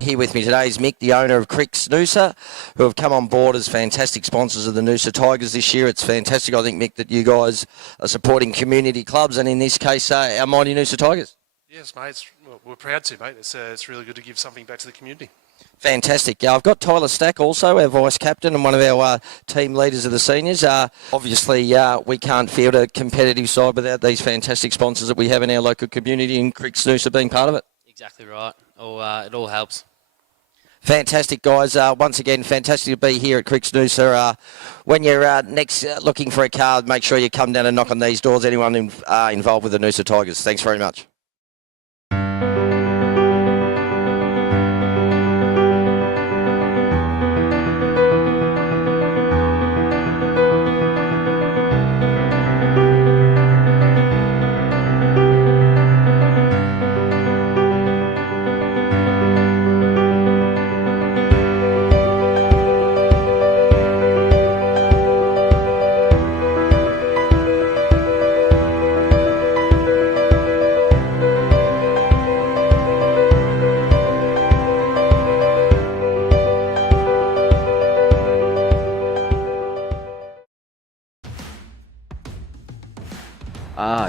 Here with me today is Mick, the owner of Noosa, who have come on board as fantastic sponsors of the Noosa Tigers this year. It's fantastic, I think, Mick, that you guys are supporting community clubs, and in this case, our mighty Noosa Tigers. Yes, mate. We're proud to, mate. It's really good to give something back to the community. Fantastic. I've got Tyler Stack also, our vice captain and one of our team leaders of the seniors. Obviously, we can't field a competitive side without these fantastic sponsors that we have in our local community, and Noosa being part of it. Exactly right. It all helps. Fantastic, guys. Once again, fantastic to be here at Noosa. When you're next looking for a car, make sure you come down and knock on these doors. Anyone involved with the Noosa Tigers. Thanks very much.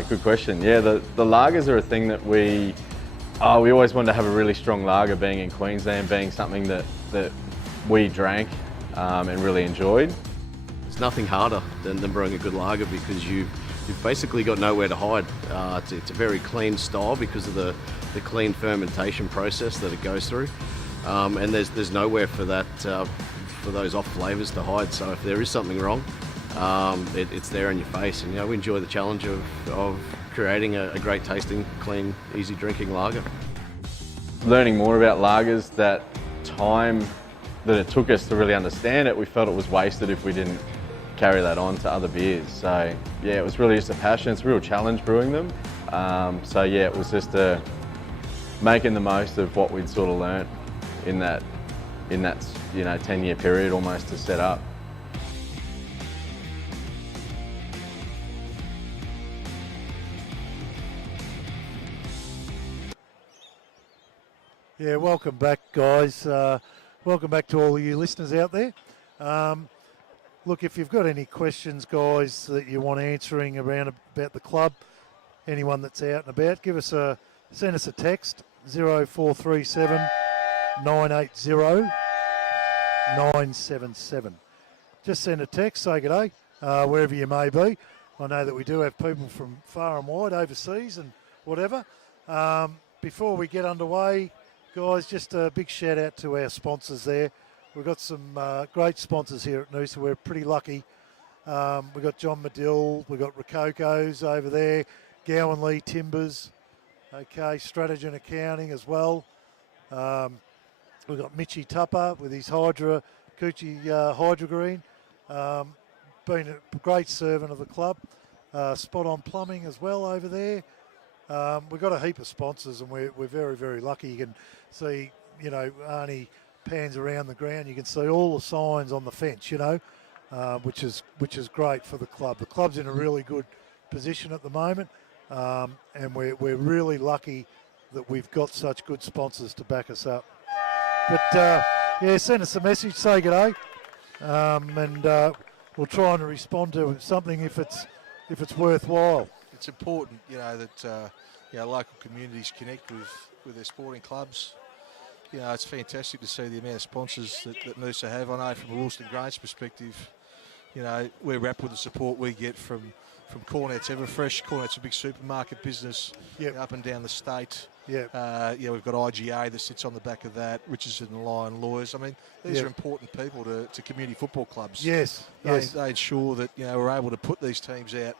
Good question. Yeah, the lagers are a thing that we always wanted to have a really strong lager, being in Queensland, being something that we drank and really enjoyed. There's nothing harder than brewing a good lager because you've basically got nowhere to hide. It's a very clean style because of the clean fermentation process that it goes through, and there's nowhere for that for those off flavours to hide. So if there is something wrong, it's there in your face, and we enjoy the challenge of creating a great tasting, clean, easy drinking lager. Learning more about lagers, that time that it took us to really understand it, we felt it was wasted if we didn't carry that on to other beers. So yeah, it was really just a passion. It's a real challenge brewing them. So yeah, it was just making the most of what we'd sort of learnt in that 10-year period almost to set up. Yeah, welcome back, guys. Welcome back to all of you listeners out there. Look, if you've got any questions, guys, that you want answering around about the club, anyone that's out and about, send us a text, 0437 980 977. Just send a text, say good day, wherever you may be. I know that we do have people from far and wide, overseas and whatever. Before we get underway, guys, just a big shout out to our sponsors there. We've got some great sponsors here at Noosa. We're pretty lucky. We've got John Medill, we've got Rococo's over there, Gowan Lee Timbers, okay, Strategy Accounting as well. We've got Mitchy Tupper with his Hydra, Coochie Hydra Green, been a great servant of the club. Spot On Plumbing as well over there. We've got a heap of sponsors, and we're very, very lucky. You can see, Arnie pans around the ground. You can see all the signs on the fence, which is great for the club. The club's in a really good position at the moment, and we're really lucky that we've got such good sponsors to back us up. But send us a message, say good day, and we'll try and respond to something if it's worthwhile. It's important, that local communities connect with their sporting clubs. It's fantastic to see the amount of sponsors that Noosa have. I know from a Wilson Grange perspective, we're wrapped with the support we get from Cornet's Everfresh. Cornet's a big supermarket business up and down the state. We've got IGA that sits on the back of that, Richardson and Lyon Lawyers. I mean, these are important people to community football clubs. Yes. They ensure that, we're able to put these teams out,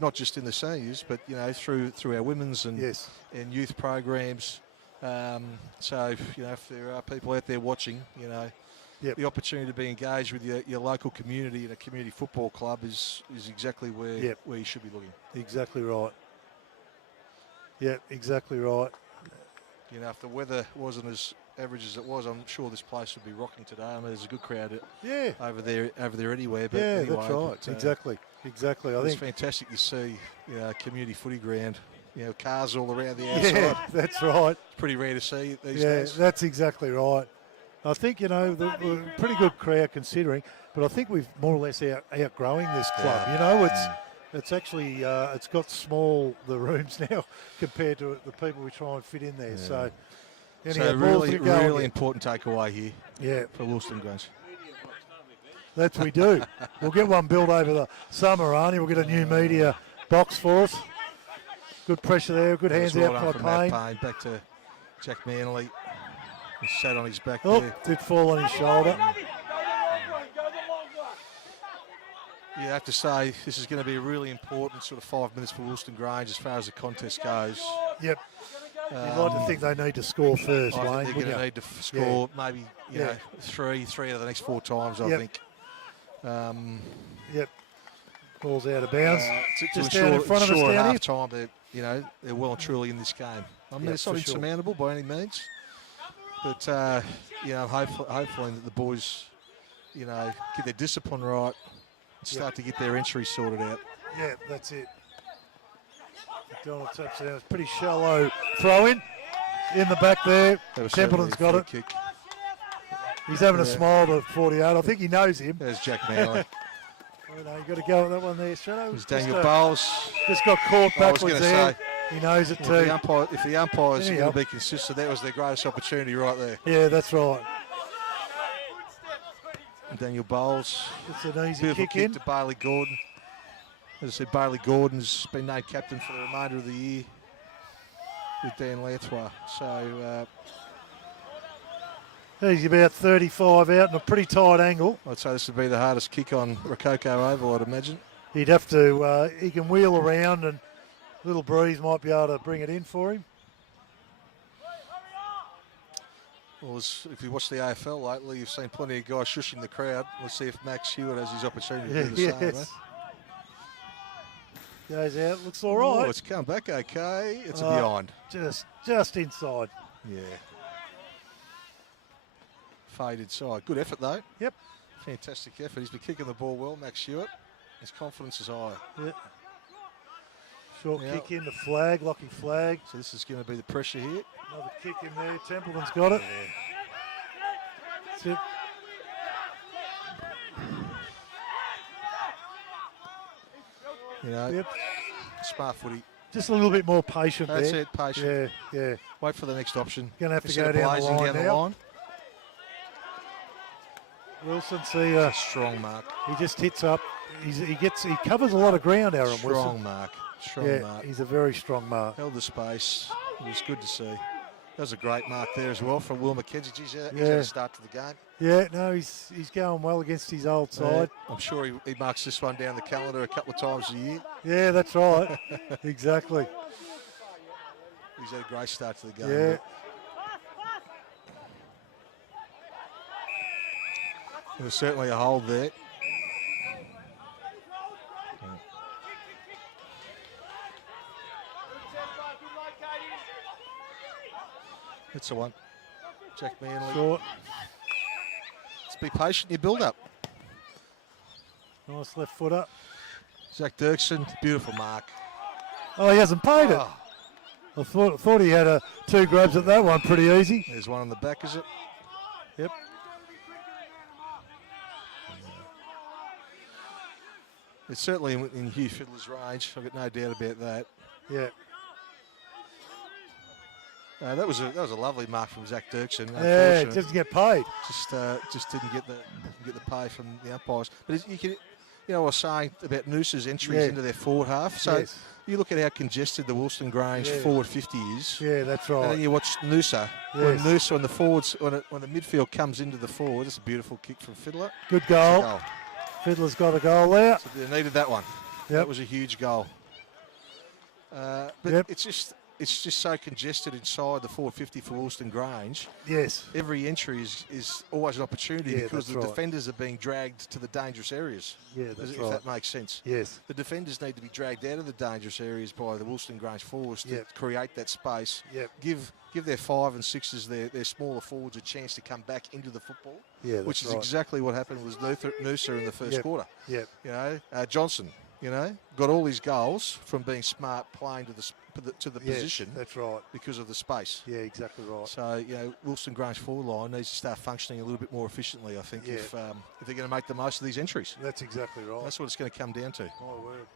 not just in the seniors, but, through our women's and youth programs. So, if there are people out there watching, the opportunity to be engaged with your local community and a community football club is exactly where you should be looking. Exactly right. Yeah, exactly right. If the weather wasn't as average as it was, I'm sure this place would be rocking today. I mean, there's a good crowd over there anywhere. But anyway, that's right. Exactly. I think it's fantastic to see, community footy ground cars all around the outside. Yeah, that's right. It's pretty rare to see these Yeah, days. that's exactly right. I think, we're a pretty good crowd considering, but I think we've more or less outgrowing this club. It's actually, it's got small, the rooms now, compared to the people we try and fit in there. So, anyhow, really important takeaway here Yeah, for Woolston Grange. that's what we do. We'll get one built over the summer, Arnie. We'll get a new media box for us. Good pressure there, good hands Well out done for from Matt Payne. Payne. Back to Jack Manley. He sat on his back Oh, there. did fall on his shoulder. You have to say this is going to be a really important sort of 5 minutes for Woolston Grange as far as the contest goes. Yep. You'd like to think they need to score first, I Wayne. think they're going to need to score maybe three out of the next 4 times, I think. Yep. Ball's out of bounds. To Just down in front of us ensure down at here. half time that they're well and truly in this game. I mean, it's not for sure. insurmountable by any means, but hopefully that the boys, get their discipline right, and start to get their entries sorted out. Yeah, that's it. McDonald taps it out. It's pretty shallow throw in the back there. That was Templeton's got certainly a it. free kick. He's having a smile to 48. I think he knows him. There's Jack Manley. You've got to go with that one there, Shadow. There's Daniel Bowles. Just got caught I was backwards gonna there. say, He knows it If too. the umpire's Anyhow. going to be consistent, that was their greatest opportunity right there. Yeah, that's right. Daniel Bowles. It's an easy Beautiful kick kick in. to Bailey Gordon. As I said, Bailey Gordon's been named captain for the remainder of the year with Dan Lanthrois. So He's about 35 out in a pretty tight angle. I'd say this would be the hardest kick on Rococo Oval, I'd imagine. He'd have to, he can wheel around and little breeze might be able to bring it in for him. Well, if you watch the AFL lately, you've seen plenty of guys shushing the crowd. We'll see if Max Hewitt has his opportunity to do the same. Eh? Goes out, looks all Oh, right. it's come back okay. It's a behind. Just inside. Yeah. Faded side. Good effort, though. Yep. Fantastic effort. He's been kicking the ball well, Max Hewitt. His confidence is high. Yep. Short Now- kick in the flag, lucky flag. So this is going to be the pressure here. Another kick in there. Templeton's got it. That's it. Yep. Smart footy. Just a little bit more patient That's there. it, patient. Yeah. Wait for the next option. Gonna have to Instead go of down the blazing line down the now. line. Wilson, A strong mark. he just hits up. He covers a lot of ground, Aaron Wilson. Strong mark. Strong mark. He's a very strong mark. Held the space. It was good to see. That was a great mark there as well from Will McKenzie. He's had a start to the game. Yeah, no, he's going well against his old side. I'm sure he marks this one down the calendar a couple of times a year. Yeah, that's right. Exactly. He's had a great start to the game. Yeah. There was certainly a hold there. That's the one. Jack Manley. Short. Let's be patient, you build up. Nice left foot up. Zach Dirksen, beautiful mark. Oh, he hasn't paid it. Oh, I thought he had 2 grabs at that one pretty easy. there's one on the back, is it? Yep. It's certainly in Hugh Fiddler's range. I've got no doubt about that. Yeah. That was a lovely mark from Zach Dirksen. Yeah, Unfortunate. doesn't get paid. Just didn't get the pay from the umpires. But you can, I was saying about Noosa's entries into their forward half. So Yes. you look at how congested the Woolston Grange forward 50 is. Yeah, that's And then right. you watch Noosa. Yes. When the forwards, when the midfield comes into the forward, it's a beautiful kick from Fiddler. Good It's a goal. goal. Fiddler's got a goal there. So they needed that one. Yep. That was a huge goal. But Yep. it's just so congested inside the 450 for Woolston Grange. Yes. Every entry is always an opportunity Yeah, because that's the right. defenders are being dragged to the dangerous areas. Yeah, that's if right. that makes sense. Yes. The defenders need to be dragged out of the dangerous areas by the Woolston Grange forwards to Yep. create that space. Yep. Give their 5 and 6s, their smaller forwards, a chance to come back into the football. Yeah, that's which is right. exactly what happened with Noosa in the first Yep. quarter. Yep. Johnson, got all his goals from being smart, playing to to the Yes, position. That's right. Because of the space. Yeah, exactly right. So, you know, Wilson Grange forward line needs to start functioning a little bit more efficiently, I think, if they're going to make the most of these entries. That's exactly right. That's what it's going to come down to. My word.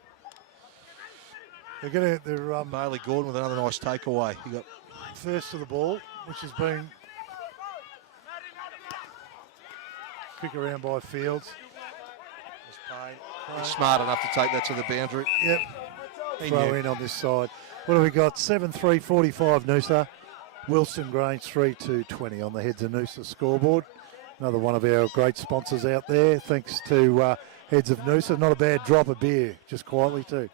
They're Bailey Gordon with another nice takeaway. He got first to the ball, which has been kick around by Fields. He's smart enough to take that to the boundary. Yep. Throw in on this side. What have we got? 7-3-45 Noosa. Wilson Grange 3-2-20 on the Heads of Noosa scoreboard. Another one of our great sponsors out there. Thanks to Heads of Noosa. Not a bad drop of beer, just quietly too.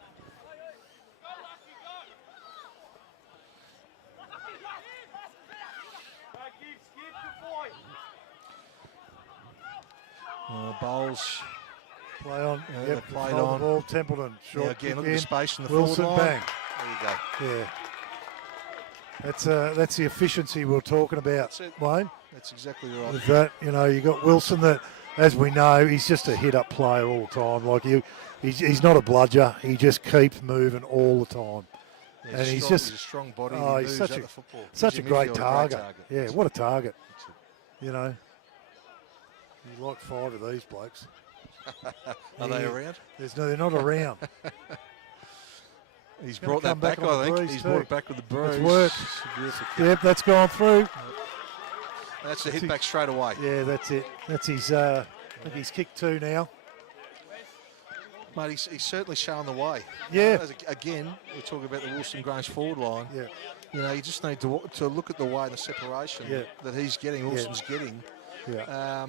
Bowls. Play on. Yep, played on. on. The ball. Templeton. Short Again, look kick at the in. space in the Wilson, forward line. bang. There you go. Yeah. That's the efficiency we're talking about, That's it. Wayne. That's exactly right. With that, you know, you got Wilson that, as we know, he's just a hit-up player all the time. Like he's not a bludger. He just keeps moving all the time. Yeah, and he's a strong body. Oh, He he's moves such out a the football. such Gives a your great midfield target. Yeah, what a target. You know, you like 5 of these blokes. Are they around? They're not around. He's Gonna brought that come back, back on I the think. breeze He's too. brought it back with the bruise. It's worked. Beautiful. Yep, that's gone through. That's the hit back straight away. Yeah, that's it. That's his. I think he's kicked 2 now. Mate, he's certainly showing the way. Yeah. Again, we're talking about the Wilson Grange forward line. Yeah. You know, you just need to look at the way and the separation that he's getting, Wilson's getting. Yeah.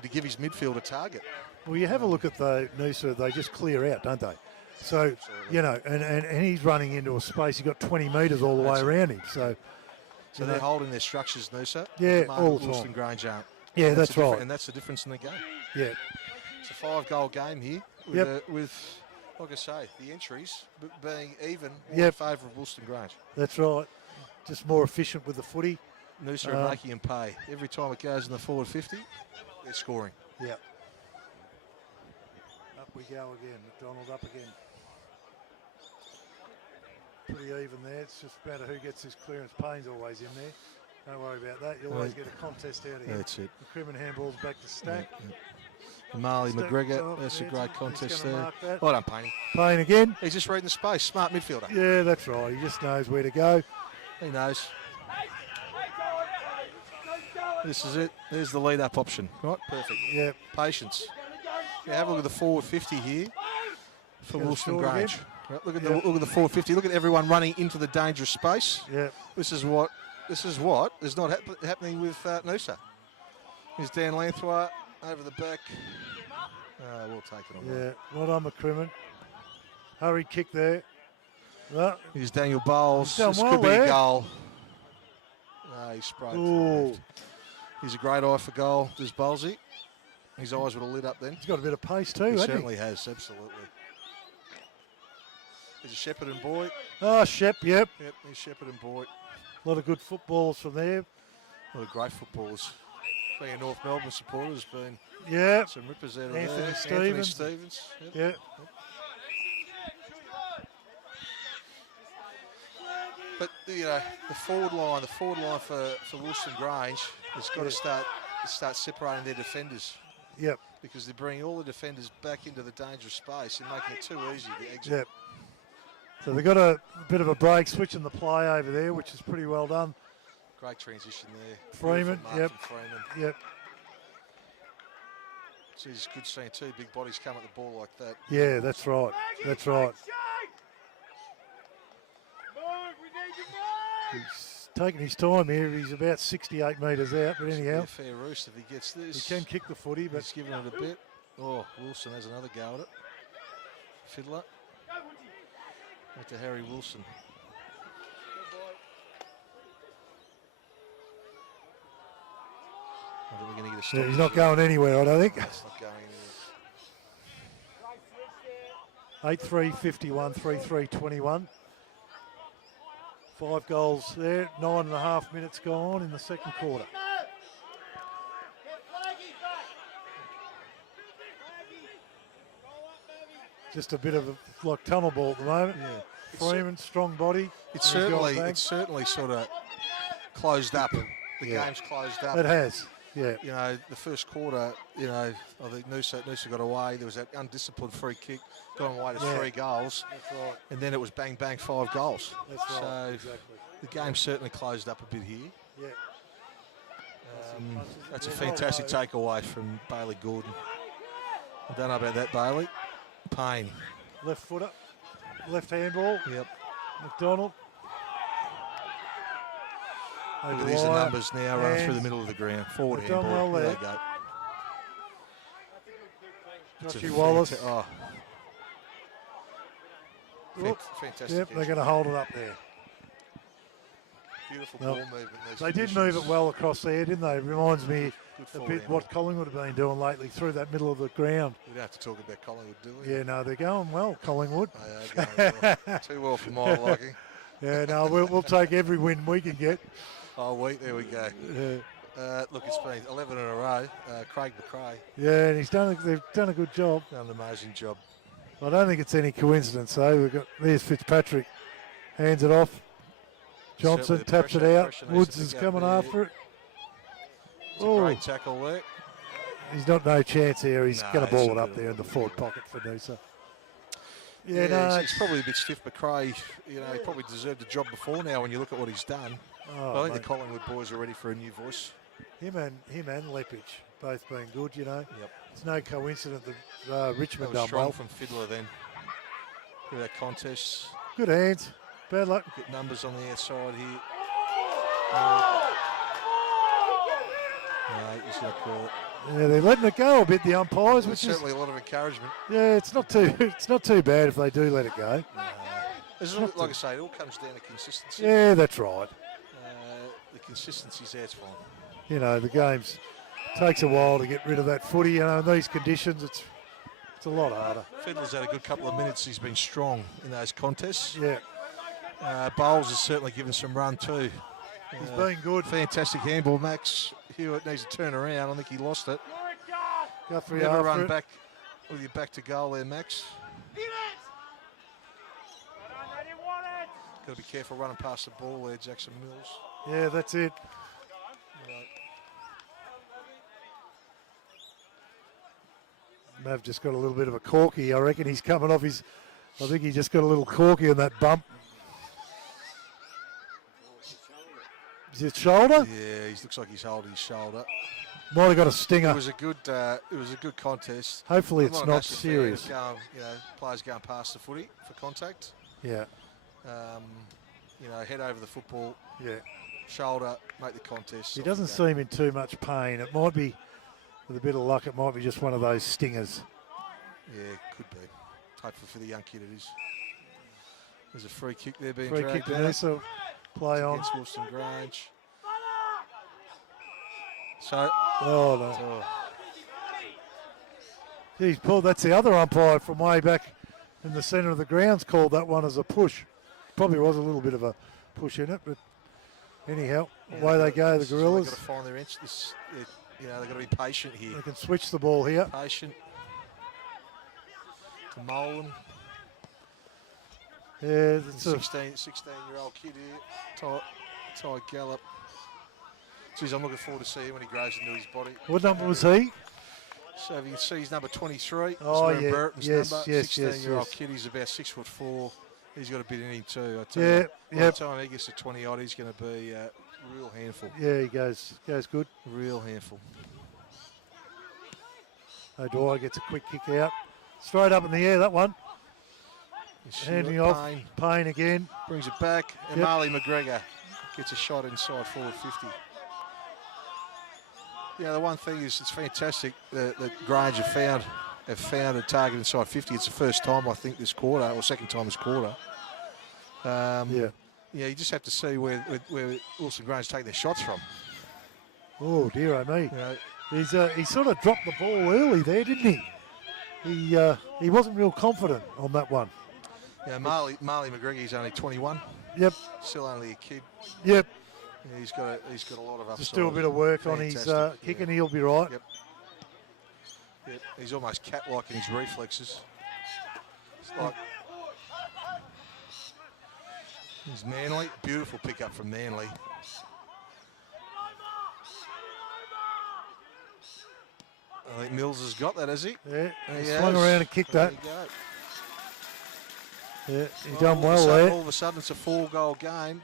To give his midfield a target. Well, you have a look at the Noosa, they just clear out, don't they? So, you know, and he's running into a space, he's got 20 metres all the way around him. So they're holding their structures, Noosa. Yeah, At the moment, all the time. Wilson Grange aren't. Yeah, that's right. And that's the difference in the game. Yeah. It's a 5-goal game here with, like I say, the entries being even in favour of Wilson Grange. That's right. Just more efficient with the footy. Noosa are making him pay. Every time it goes in the forward 50, they're scoring. Yeah. Up we go again. McDonald up again. Pretty even there. It's just a matter who gets this clearance. Payne's always in there. Don't worry about that. You'll always get a contest out of here. That's it. The Crimin handball's back to Stack. Marley Stack McGregor, that's a yeah, great he's contest gonna there. mark that. Well done, Payne. Payne again. He's just reading the space. Smart midfielder. Yeah, that's right. He just knows where to go. He knows. This is it. There's the lead-up option. Right, perfect. Yeah. Patience. Yeah, have a look at the forward 50 here for Wilson Grange. Right, look at the forward 50. Look at everyone running into the dangerous space. Yeah. This is what is not happening with Noosa. Here's Dan Lanthua over the back. We'll take it on. Yeah. Well done, McCrimmon. Hurried kick there. Well, Here's Daniel Bowles. He's done This well could be there. a goal. No, he sprayed it to the ooh. left. He's a great eye for goal. Does Bowlesy. His eyes would have lit up then. He's got a bit of pace too, He hasn't certainly has, absolutely. He's a Shepparton boy. Oh, Shep, yep. Yep, he's Shepparton boy. A lot of good footballs from there. A lot of great footballers. Being a North Melbourne supporter, has been Yeah. some rippers out of Anthony there. Stevens. Anthony Stevens. Yep. Yeah. But the forward line for Wilson Grange has got to start separating their defenders. Yep. Because they're bringing all the defenders back into the dangerous space and making it too easy to exit. Yep. So they've got a bit of a break, switching the play over there, which is pretty well done. Great transition there. Freeman, Beautiful mark from Freeman. Yep. It's good seeing 2 big bodies come at the ball like that. Yeah, that's right. That's right. He's taking his time here. He's about 68 metres out, but anyhow. A fair roost if he gets this. He can kick the footy, but he's giving it a bit. Oh, Wilson has another go at it. Fiddler. Back to Harry Wilson. I think we're going to get a stop. yeah, he's not going anywhere, I don't think. It's not going anywhere. 8-3, 51, 3-3, 21. 5 goals there, 9.5 minutes gone in the second quarter. just a bit of a like tunnel ball at the moment. Yeah. Freeman, strong body. It's and he's gone certainly back. sort of closed up. The Yeah. game's closed up. It has. Yeah. You know, the first quarter, you know, I think Noosa got away. There was that undisciplined free kick, got away to 3 goals. That's right. And then it was bang, bang, 5 goals. That's right. So Exactly. the game certainly closed up a bit here. Yeah. That's a Yeah. fantastic takeaway from Bailey Gordon. I don't know about that, Bailey. Payne. Left footer. Left handball. Yep. McDonald. Look at these are numbers now running through the middle of the ground. Forward They've done handball. well There there. they go. It's a Joshy Wallace. Fantastic. Yep, they're catch. going to hold it up there. Beautiful Well, ball movement. These They did conditions. move it well across there, didn't they? It reminds me Good a forward bit handball. what Collingwood have been doing lately through that middle of the ground. We don't have to talk about Collingwood, do we? Yeah, no, they're going well, Collingwood. They are going well. Too well for my liking. Yeah, no, we'll take every win we can get. Oh, wait, there we go. Yeah, Look, it's been 11 in a row. Craig McRae yeah, and they've done a good job. done an amazing job. I don't think it's any coincidence, though. There's Fitzpatrick, hands it off. Johnson Certainly the taps it pressure out. needs Woods to is pick up coming there. after it. It's a Oh, great tackle there. he's not no chance here. He's No, going to he's ball it not up gonna there in the ball it, forward yeah. pocket for Noosa. Yeah, Yeah, no, he's probably a bit stiff. McRae, you know, he probably deserved a job before now when you look at what he's done. oh, But I think mate. the Collingwood boys are ready for a new voice. Him and Lepich both been good, you know. Yep. It's no coincidence that That Richmond was done strong well. from Fiddler then. Look at that contest. Good hands. Bad luck. Look at numbers on the outside here. No, he's not cool. Yeah, they're letting it go a bit, the umpires, There's which is certainly a lot of encouragement. yeah, it's not too bad if they do let it go. Like I say, it all comes down to consistency. Yeah, that's right. The consistency's there, it's fine. You know, the game's takes a while to get rid of that footy. You know, in these conditions, it's a lot harder. Fiddler's had a good couple of minutes. He's been strong in those contests. Yeah, Bowles has certainly given some run too. he's been good. Fantastic handball, Max. Hewitt needs to turn around. I think he lost it. Guthrie Never after run it. back with your back to goal there, Max. Got to be careful running past the ball there, Jackson Mills. Yeah, that's it. You know, Mav just got a little bit of a corky. I reckon he's coming off his. I think he just got a little corky on that bump. Is it shoulder? yeah, he looks like he's holding his shoulder. Might have got a stinger. It was a good contest. Hopefully I'm it's a not massive fan of serious. Going, you know, players going past the footy for contact. Yeah, You know, head over the football, yeah. shoulder, make the contest. He off doesn't you go. seem in too much pain. It might be, with a bit of luck, it might be just one of those stingers. Yeah, could be. Hopefully for the young kid it is. There's a free kick there being Free kick dragged to out Noosa. Play on. against Wilson Grange. So, Oh no. oh, Geez, Paul, that's the other umpire from way back in the centre of the grounds called that one as a push. Probably was a little bit of a push in it, but anyhow, yeah, away they go, the they've got Gorillas. to find their inch. You know, they've got to be patient here. They can switch the ball here. Patient. To Molan. Yeah, it's a, 16-year-old kid here. Ty Gallup. Geez, I'm looking forward to seeing when he grows into his body. what number was he? So if you can see he's number 23. Oh, That's yeah. Burton's Yes, number. yes, 16-year-old yes. kid. He's about 6'4". He's got a bit in him too. I tell Yeah, you. By yep. the time he gets to 20 odd, he's going to be a real handful. Yeah, he goes good. Real handful. O'Dwyer gets a quick kick out. Straight up in the air, that one. Handing off. Payne again. Brings it back. And Yep. Marley McGregor gets a shot inside forward 50. Yeah, the one thing is it's fantastic that Grange have found a target inside 50. It's the first time I think this quarter, or second time this quarter. Yeah. Yeah, you just have to see where Wilson Grange take their shots from. Oh, dear oh me. You know, He sort of dropped the ball early there, didn't he? He wasn't real confident on that one. yeah, Marley McGregor, he's only 21, Yep, still only a kid. yep. Yeah, he's got a lot of upside. Just do a bit of work on his Fantastic, kick yeah. and he'll be right. Yep. Yep. He's almost cat-like in his reflexes. Like, here's Manly. Beautiful pickup from Manly. I think Mills has got that, has he? Yeah, There he he swung has. around and kicked There that. you go. Yeah, he Well, done all of a well sudden- there. All of a sudden, it's a 4-goal game.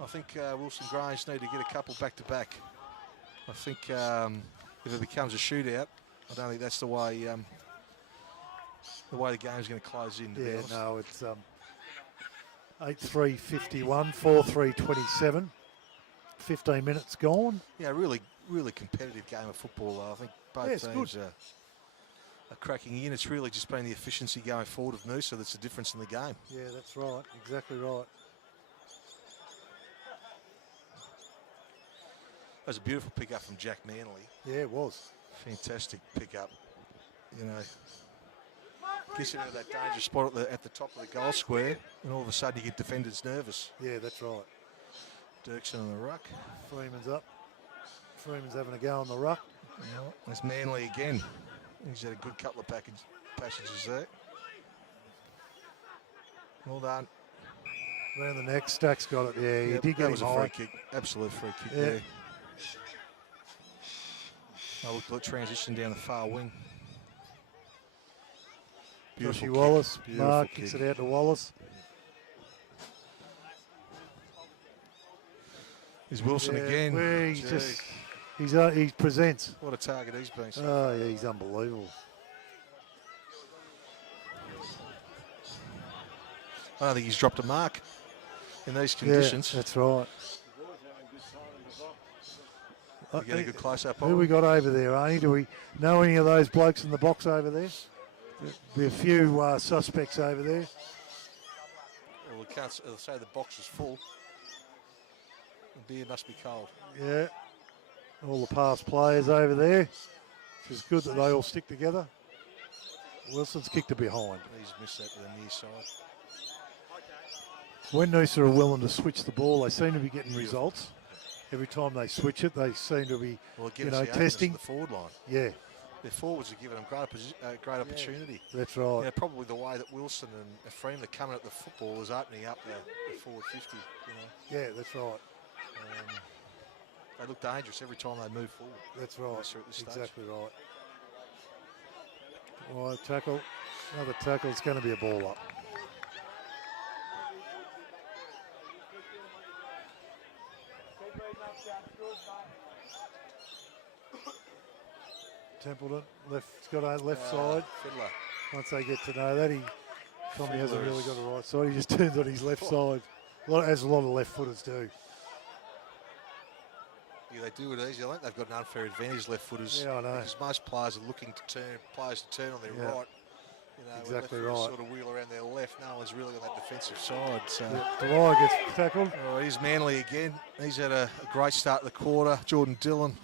I think Wilson Grange need to get a couple back-to-back. I think if it becomes a shootout, I don't think that's the way the game's going to close in. To be Yeah, honest. no, it's 8-3-51, 4-3-27. 15 minutes gone. Yeah, really competitive game of football. Though. I think both Yeah, it's teams good. are cracking in. It's really just been the efficiency going forward of Noosa that's the difference in the game. Yeah, that's right. Exactly right. That was a beautiful pickup from Jack Manley. Yeah, it was. Fantastic pickup. You know, gets into that dangerous spot at the top of the goal square, and all of a sudden you get defenders nervous. Yeah, that's right. Dirksen on the ruck. Freeman's up. Freeman's having a go on the ruck. Well, there's Manley again. He's had a good couple of passages there. Well done. Round the neck. Stack's got it. Yeah, he Yep, did that get was him a high. free kick. Absolute free kick Yeah. there. I looked at transition down the far wing. Joshy kick, Wallace. beautiful Mark kick. kicks it out to Wallace. Here's Wilson Yeah, again. where he's Gee, just he presents. what a target he's been. So Oh yeah, he's unbelievable. I don't think he's dropped a mark in these Yeah, conditions. that's right. We get a good close-up Who on we him. got over there, Arnie? Do we know any of those blokes in the box over there? Be a few suspects over there. Well, we can't say the box is full. The beer must be cold. Yeah. All the past players over there. It's good that they all stick together. Wilson's kicked it behind. He's missed that to the near side. When Noosa are willing to switch the ball, they seem to be getting results. Every time they switch it, they seem to be, Well, again, you it's know, the openness testing. of the forward line. Yeah, Their forwards are giving them great opportunity. that's right. Yeah, probably the way that Wilson and Freeman are coming at the football is opening up the forward 50. You know, Yeah, that's right. they look dangerous every time they move forward. That's right. Yes, sir, at this stage. Exactly right. All right, tackle. Another tackle. It's going to be a ball up. Templeton, left's got a left side. Fiddler. Once they get to know that, Tommy hasn't Fiddler really is- got a right side. He just turns on his left side, as a lot of left footers do. Yeah, they do it easy. I think they've got an unfair advantage, left footers. Yeah, I know. Because most players are looking to turn on their Yeah. right. You know, when Exactly left footers right. sort of wheel around their left. No one's really on that defensive side. So. Dwyer gets tackled. Oh, here's Manly again. He's had a great start to the quarter. Jordan Dillon.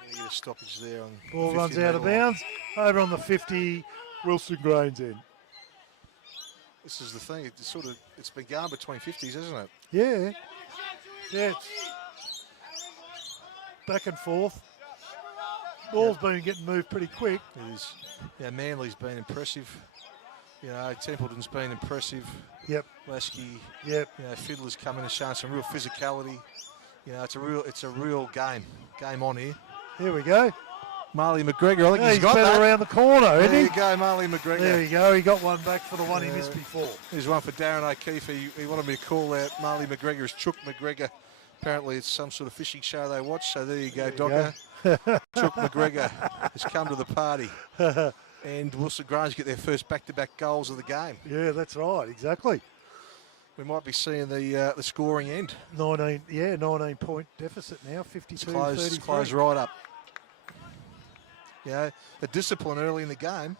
Gonna get a stoppage there on Ball 50 runs out of metre line. bounds. Over on the 50, Wilson Grain's in. This is the thing. It's been going between 50s, hasn't it? Yeah. Yeah. It's back and forth. Ball's been getting moved pretty quick. It is. Yeah, Manly's been impressive. You know, Templeton's been impressive. Yep. Lasky. Yep. You know, Fiddler's coming and showing some real physicality. You know, it's a real game on here. Here we go. Marley McGregor, I think Yeah, he's he's got better that. around the corner, There isn't you he? go, Marley McGregor. There you go. He got one back for the one he missed before. Here's one for Darren O'Keefe. He wanted me to call out Marley McGregor as Chook McGregor. Apparently it's some sort of fishing show they watch, so there you go, Docker. Chook McGregor has come to the party. And Wilson Grange get their first back-to-back goals of the game. Yeah, that's right. Exactly. We might be seeing the scoring end. 19-point deficit now. 52-33. It's closed right up. You know, the discipline early in the game.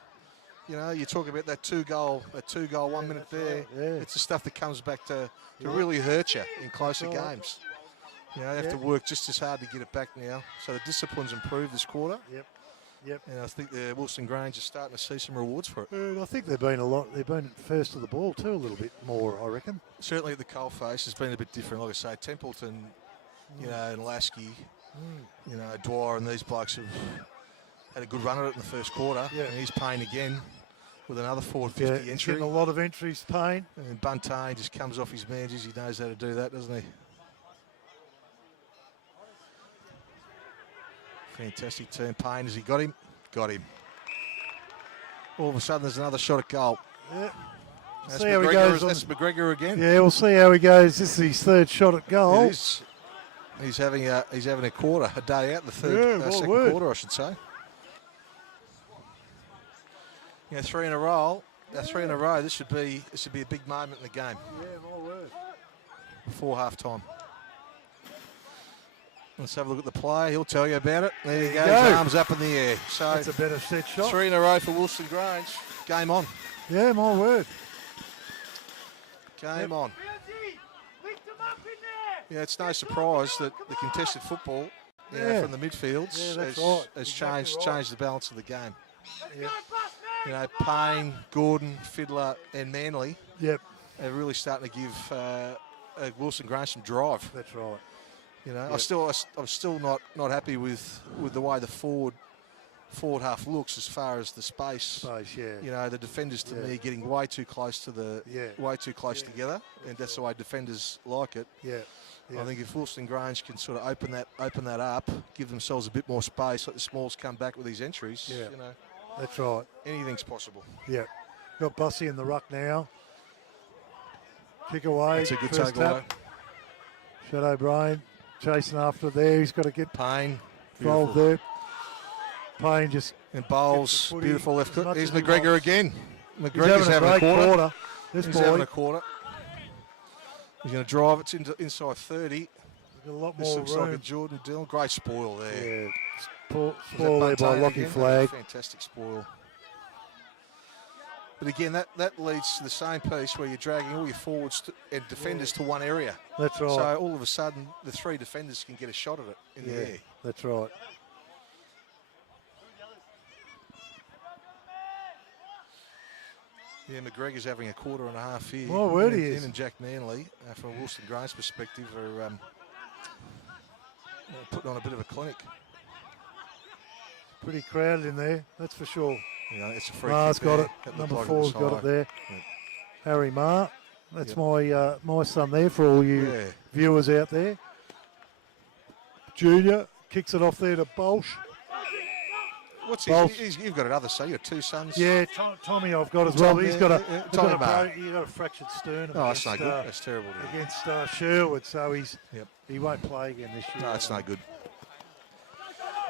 You know, you talk about that two goal 1 minute there. right, yeah. It's the stuff that comes back to really hurt you in closer That's right. games. You know, they have to work just as hard to get it back now. So the discipline's improved this quarter. Yep. And I think the Wilson Grange is starting to see some rewards for it. And I think they've been first to the ball too a little bit more, I reckon. Certainly at the coalface has been a bit different. Like I say, Templeton, you know, and Lasky, you know, Dwyer and these blokes have had a good run at it in the first quarter. Yeah. And he's Payne again with another forward Yeah, 50 he's entry. getting a lot of entries, Payne. And Buntain just comes off his manges. He knows how to do that, doesn't he? Fantastic turn. Payne, has he got him? Got him. All of a sudden, there's another shot at goal. Yeah. That's See how he McGregor, goes on- that's McGregor again. Yeah, we'll see how he goes. This is his third shot at goal. It is. He's having a quarter, a day out, the Yeah, my second word. quarter, I should say. You know, 3 in a row. 3 in a row. This should be a big moment in the game Yeah, my word. before half time. Let's have a look at the play. He'll tell you about it. There you go. go. His arms up in the air. So That's a better set shot. 3 in a row for Wilson Grange. Game on. Yeah, my word. Game on. Yeah, it's no surprise that the contested football Yeah. from the midfields Yeah, that's has right. changed Exactly right. changed the balance of the game. Yep. You know, Payne, Gordon, Fiddler, and Manley Yep, are really starting to give Wilson Grange some drive. that's right. You know, Yep. I'm still not happy with the way the forward half looks as far as the space. Space, yeah. You know, the defenders to Yeah. me getting way too close to Yeah. way too close together, and that's the way defenders like it. Yeah. Yeah. I think if Wilson Grange can sort of open that up, give themselves a bit more space, let the smalls come back with these entries, Yeah. you know, That's right. anything's possible. Yeah. Got Bussy in the ruck now. Kick away. It's a good first takeaway. tap. Shadow Brain chasing after there. He's got to get Payne, rolled beautiful. there. Payne just And Bowles, Gets the footy beautiful left as foot. much Here's as he McGregor wants. again. he's McGregor's having a great quarter. This He's boy. having a quarter. He's going to drive it inside 30. Got a lot This more looks like a room. Jordan Dillon. Great spoil there. Yeah. Was Spoil there that by Buntain Lockie again? Flag. Fantastic spoil. But again, that leads to the same piece where you're dragging all your forwards and defenders to one area. That's right. So all of a sudden, the 3 defenders can get a shot at it in the air. That's right. Yeah, McGregor's having a quarter and a half here. My word, he Him is. and Jack Manley, from a Wilson Grange perspective, are putting on a bit of a clinic. Pretty crowded in there, that's for sure. You know, it's a free Ma's kick got there. it. That looked Number like 4's got was it high. there. Yeah. Harry Ma. That's Yep. my son there for all you Yeah. viewers out there. Junior kicks it off there to Bolsh. What's Both. you've got another son. You've got 2 sons. Yeah, Tommy I've got as well. Tom, He's yeah, got yeah, a, Tommy Ma. he's got a fractured sternum Oh, that's no against, good. That's terrible. To hear. against Sherwood, so Yep. he won't play again this year. No, that's no good.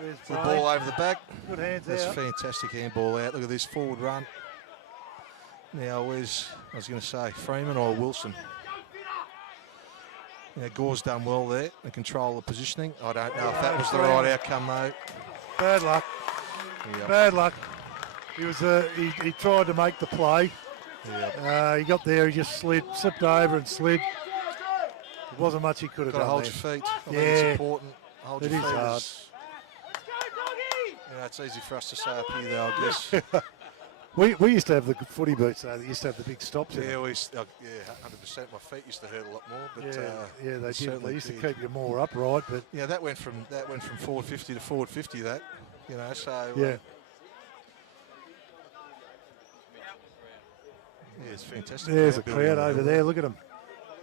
There's The Brain. ball over the back. Good hands That's out. fantastic handball out. Look at this forward run. Now, where's, I was going to say, Freeman or Wilson? Now, Gore's done well there and control the positioning. I don't know if that was the right outcome, though. Bad luck. Yep. Bad luck. He was he tried to make the play. Yep. He got there. He just slipped over and slid. There wasn't much he could have Got to done hold there. your feet. I think Yeah. it's important. Hold It your is feet. hard. You know, it's easy for us to say up here, though, I guess. We used to have the footy boots though. They used to have the big stops in Yeah, them. we used, 100%. My feet used to hurt a lot more, but Yeah, they did. certainly They used to did. keep you more upright, but Yeah, that went from forward 50 to forward 50. That, you know, so yeah. Yeah, it's fantastic. There's a building crowd around over there. there. Look at them.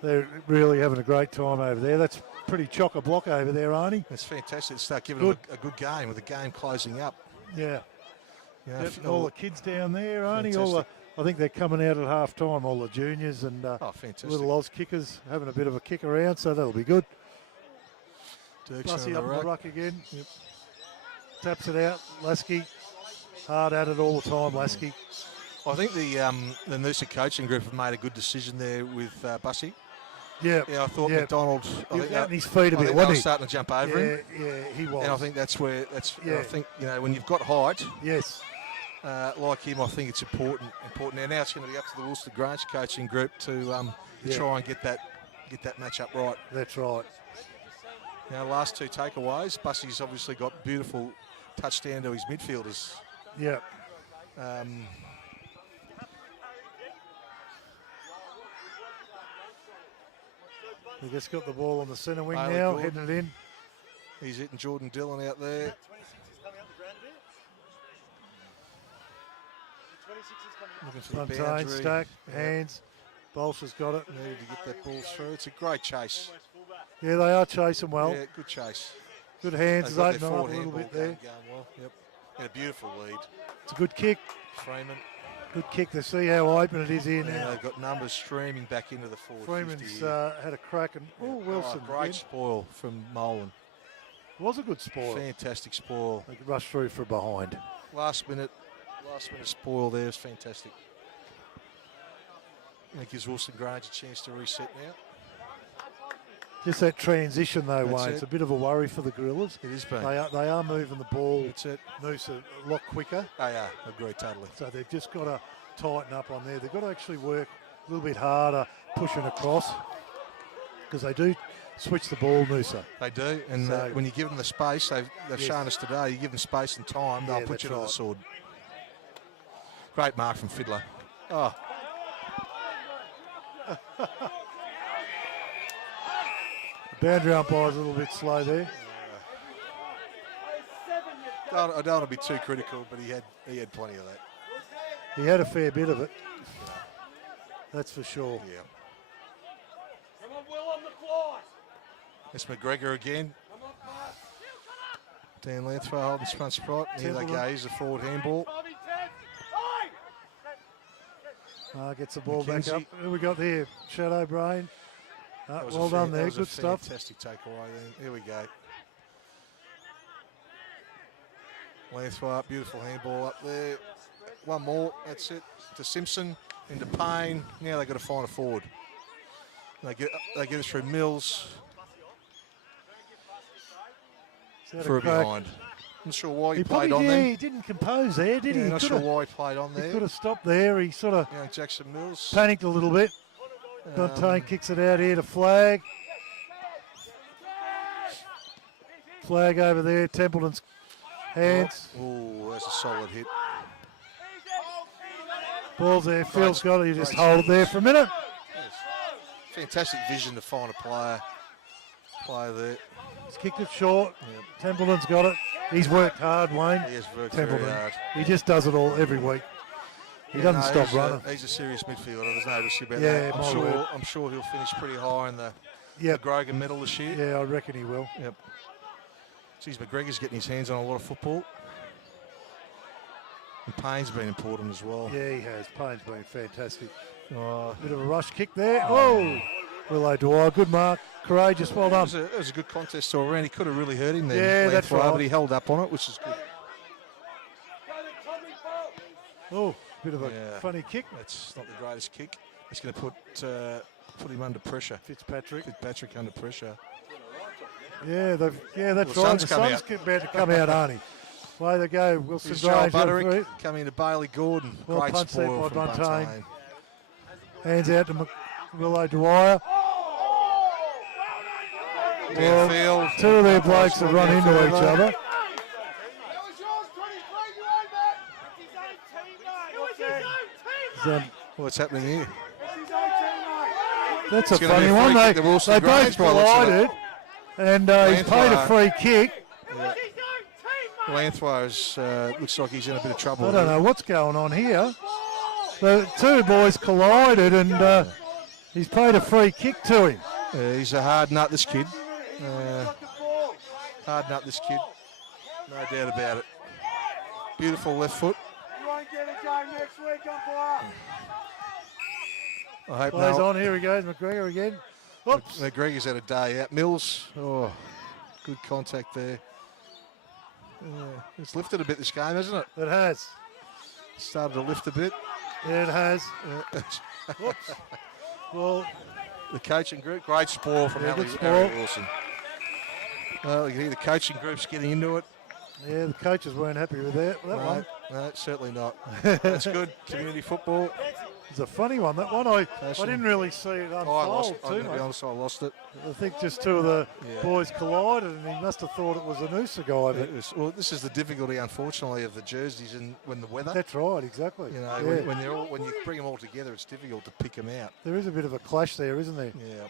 They're really having a great time over there. That's pretty chock-a-block over there, Arnie. It's fantastic to start giving Good. them a good game with the game closing up. Yeah. You know, Yep, and all the kids down there, Arnie. I think they're coming out at half time, all the juniors and oh, fantastic. little Oz kickers having a bit of a kick around, so that'll be good. Dirksen Bussy on up in the ruck. ruck again. Taps it out. Lasky hard at it all the time, Lasky. I think the Noosa coaching group have made a good decision there with Bussy. Yeah. Yeah, I thought Yeah. McDonald. He was out on his feet a bit, I think they wasn't were he? starting to jump over him. Yeah, he was. And I think that's where Yeah. I think, you know, when you've got height Yes. like him, I think it's important. Now it's going to be up to the Wilson Grange coaching group to Yeah. try and get that match up right. That's right. Now, last 2 takeaways, Bussy's obviously got beautiful touchdown to his midfielders. Yeah. He just got the ball on the centre wing Bailey now, Gordon. heading it in. He's hitting Jordan Dillon out there. Looking for the Fontaine, boundary. stack, Yeah. hands. Bolsher's got it. Needed to get that ball through. It's a great chase. Yeah, they are chasing well. Yeah, good chase. Good hands. They've Has got opened their them up a forward little handball bit there. going well. Yep. And a beautiful lead. It's a good kick. Freeman. Good kick to see how open it is here And now. they've got numbers streaming back into the forward 50 Freeman's here. had a crack and Wilson. Great again. spoil from Molan. Was a good spoil. Fantastic spoil. They could rush through for behind. Last minute spoil there is fantastic. That gives Wilson Grange a chance to reset now. Just that transition though, That's Wayne. it. It's a bit of a worry for the Gorillas. It is been. They are moving the ball, That's it. Noosa, a lot quicker. Oh yeah, agree totally. So they've just got to tighten up on there. They've got to actually work a little bit harder pushing across because they do switch the ball, Noosa. They do, and So- when you give them the space, they've Yes. shown us today, you give them space and time, they'll Yeah, put you to that's the right. sword. Great mark from Fiddler. Oh, The boundary umpire's a little bit slow there. I don't want to be too critical, but he had plenty of that. He had a fair bit of it. That's for sure. Yeah. It's McGregor again. Dan Lanthrow holding front spot. Here they go. Here's a forward handball. Gets the ball back up. McKenzie. Who we got there? Shadow Brain. That was Well a done that there. was a Good stuff. Fantastic takeaway then. Here we go. Lanthrow up. Beautiful handball up there. One more. That's it. To Simpson. Into Payne. Now they've got to find a forward. They get it through Mills. He's had a For a crack. behind. Not sure why he He played probably on them. he didn't compose there, did he? Yeah, He not could sure have why he played on there. stopped there. He sort of Yeah, Jackson Mills. panicked a little bit. Fontaine kicks it out here to Flag. Flag over there. Templeton's hands. Oh, that's a solid hit. Ball's there. Phil's got it. You just great hold it there for a minute. Fantastic vision to find a player there. He's kicked it short. Yep. Templeton's got it. He's worked hard, Wayne. He has worked Templeton. very hard. He just does it all every week. He Yeah, doesn't no, stop running. He's a serious midfielder. There's no issue about Yeah, that. my word. I'm sure he'll finish pretty high in the Yep. Grogan medal this year. Yeah, I reckon he will. Yep. Geez, McGregor's getting his hands on a lot of football. And Payne's been important as well. Yeah, he has. Payne's been fantastic. Oh, Bit of a rush kick there. Oh, Willow Dwyer. Good mark. Courageous. Well done. it was a good contest all around. He could have really hurt him there. Yeah, that's Lanthrow, right. But he held up on it, which is good. Oh, bit of a Yeah. funny kick. That's not the greatest kick. It's going to put him under pressure. Fitzpatrick. Fitzpatrick under pressure. Yeah, that's Well, right. the The sun's come sun's out. about to come out, aren't he? Way to go, Wilson Here's Joel Grange. Butterick coming to Bailey Gordon. Well Great punched there spoil by from Buntain. Buntain. Hands out to Willow Dwyer. Well, Downfield. two of their blokes have run into each other. What's happening here? That's a It's gonna funny be a one. free They, kick to Wilson they Grange both by the looks of it. collided, and he's paid a Lanthrow. free kick. Lanthrow's looks like he's in a bit of trouble. I don't know what's going on here. The two boys collided, and he's paid a free kick to him. He's a hard nut, this kid. Hard nut, this kid. No doubt about it. Beautiful left foot. I hope Plays no. on. Here he goes. McGregor again. Oops. McGregor's had a day out. Mills. Oh, good contact there. It's lifted a bit this game, hasn't it? It has. Started to lift a bit. Yeah, it has. Whoops. Well, The coaching group, great spoil from Yeah, Harry good Harry spoil. Wilson. Well, you can hear the coaching group's getting into it. yeah, the coaches weren't happy with that one. No, certainly not. That's good. Community football. It's a funny one. That one, I Passion. didn't really see it unfold I lost. I'm too going to be much. honest, I lost it. I think just two of the Yeah. boys collided, and he must have thought it was a Noosa guy. But Well, this is the difficulty, unfortunately, of the jerseys and when the weather. that's right, exactly. You know, Yeah. when you bring them all together, it's difficult to pick them out. There is a bit of a clash there, isn't there? Yeah.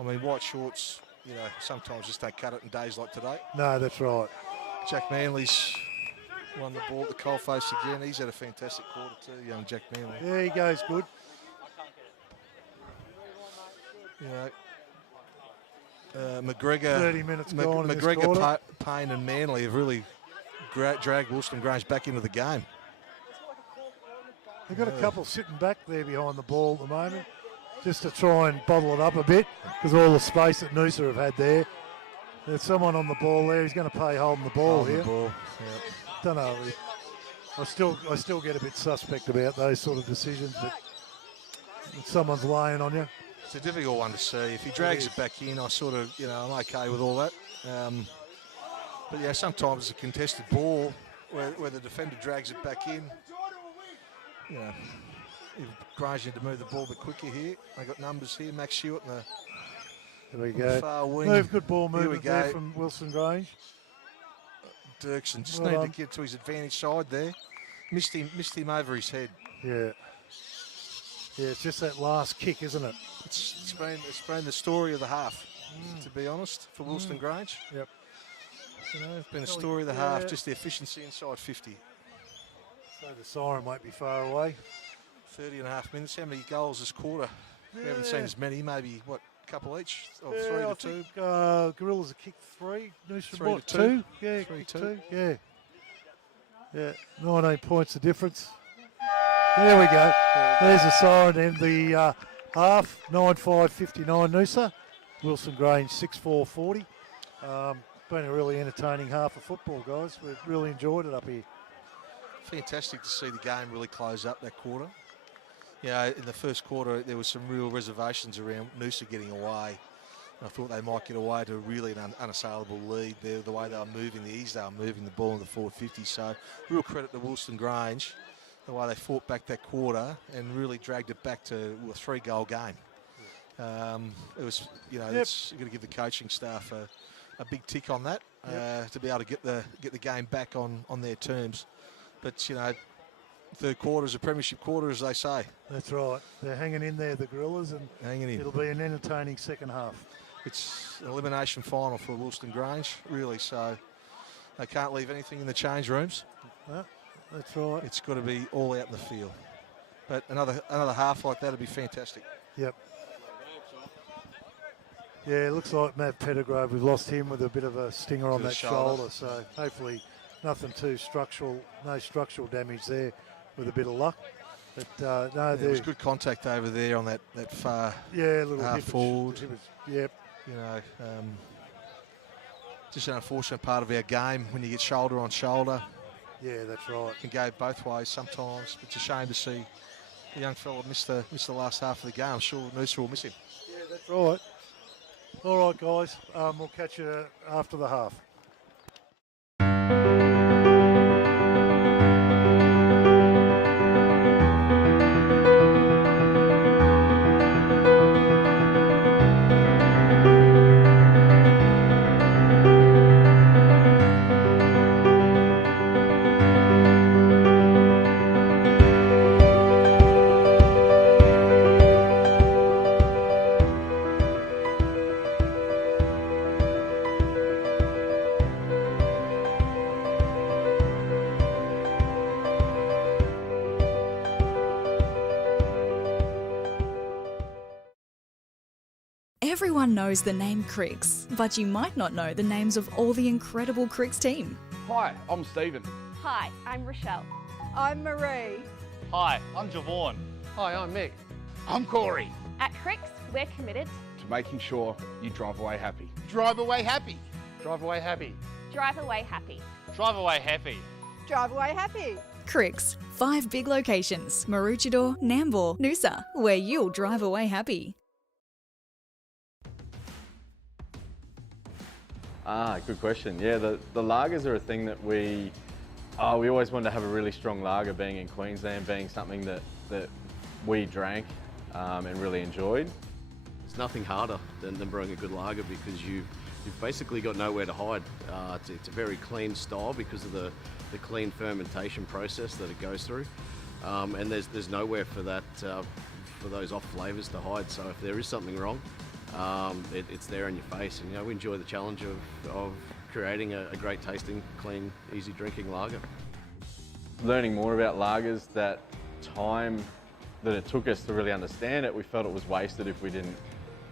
I mean, white shorts, you know, sometimes just don't cut it in days like today. No, that's right. Jack Manley's Won the ball at the coalface again. He's had a fantastic quarter too, young Jack Manley. Yeah, he goes good. You know, McGregor, 30 minutes gone in this McGregor, quarter. Payne and Manley have really dragged Wollongong Grange back into the game. They've got a couple sitting back there behind the ball at the moment, just to try and bottle it up a bit, because all the space that Noosa have had there. There's someone on the ball there. He's going to pay holding the ball Holding here. the ball. Yep. Don't know. I still get a bit suspect about those sort of decisions, but if someone's laying on you. It's a difficult one to see. If he drags it back in, I sort of, I'm okay with all that. But yeah, sometimes it's a contested ball where the defender drags it back in. If Grange need to move the ball a bit quicker here. They got numbers here. Max Hewitt in There we the go. far wing. Good ball Here we movement there go. from Wollongong Grange. Dirksen just Well need done. to get to his advantage side there. Missed him over his head. Yeah. Yeah, it's just that last kick, isn't it? It's been the story of the half, to be honest, for Wollongong Grange. Yep. It's been a story of the half, Yeah. just the efficiency inside 50. So the siren won't be far away. 30 and a half minutes. How many goals this quarter? We haven't Yeah. seen as many. Maybe, what, a couple each? Or Yeah, 3 to I 2? think, Gorillas have kicked 3. Noosa 3 what, to 2? Yeah, 3 kicked 2. 2. Yeah. Yeah, 19 points the difference. There we go. There's the siren in the half. 9-5-59 Noosa. Wollongong Grange 6-4-40. Been a really entertaining half of football, guys. We've really enjoyed it up here. Fantastic to see the game really close up that quarter. In the first quarter, there was some real reservations around Noosa getting away. I thought they might get away to really an unassailable lead there, the way they were moving, the ease they were moving the ball in the forward 50. So real credit to Wollongong Grange, the way they fought back that quarter and really dragged it back to a 3-goal game. It was, it's, you've got to give the coaching staff a big tick on that to be able to get the game back on their terms. But, third quarter is a premiership quarter, as they say. That's right. They're hanging in there, the Gorillas, and Hanging in. it'll be an entertaining second half. It's an elimination final for Wollongong Grange, really, so they can't leave anything in the change rooms. No, that's right. It's got to be all out in the field. But another half like that would be fantastic. Yep. Yeah, it looks like Matt Pettigrove, we've lost him with a bit of a stinger on To the that shoulder. shoulder, so hopefully nothing too structural, no structural damage there with a bit of luck. But no, There was good contact over there on that far yeah, a little half hip forward. Yep. Just an unfortunate part of our game when you get shoulder on shoulder. Yeah, that's right. Can go both ways sometimes. It's a shame to see the young fella miss the last half of the game. I'm sure Noosa will miss him. Yeah, that's right. All right, guys. We'll catch you after the half. Everyone knows the name Cricks, but you might not know the names of all the incredible Cricks team. Hi, I'm Stephen. Hi, I'm Rochelle. I'm Marie. Hi, I'm Javon. Hi, I'm Mick. I'm Corey. At Cricks, we're committed To making sure you drive away happy. Drive away happy. Drive away happy. drive away happy. Drive away happy. Drive away happy. Cricks, 5 big locations, Maroochydore, Nambour, Noosa, where you'll drive away happy. Good question. Yeah, the lagers are a thing that we always wanted to have a really strong lager, being in Queensland, being something that we drank and really enjoyed. It's nothing harder than brewing a good lager because you've basically got nowhere to hide. It's a very clean style because of the clean fermentation process that it goes through, and there's nowhere for that for those off flavours to hide. So if there is something wrong, it's there in your face. And we enjoy the challenge of creating a great tasting, clean, easy drinking lager. learning more about lagers, that time that it took us to really understand it, we felt it was wasted if we didn't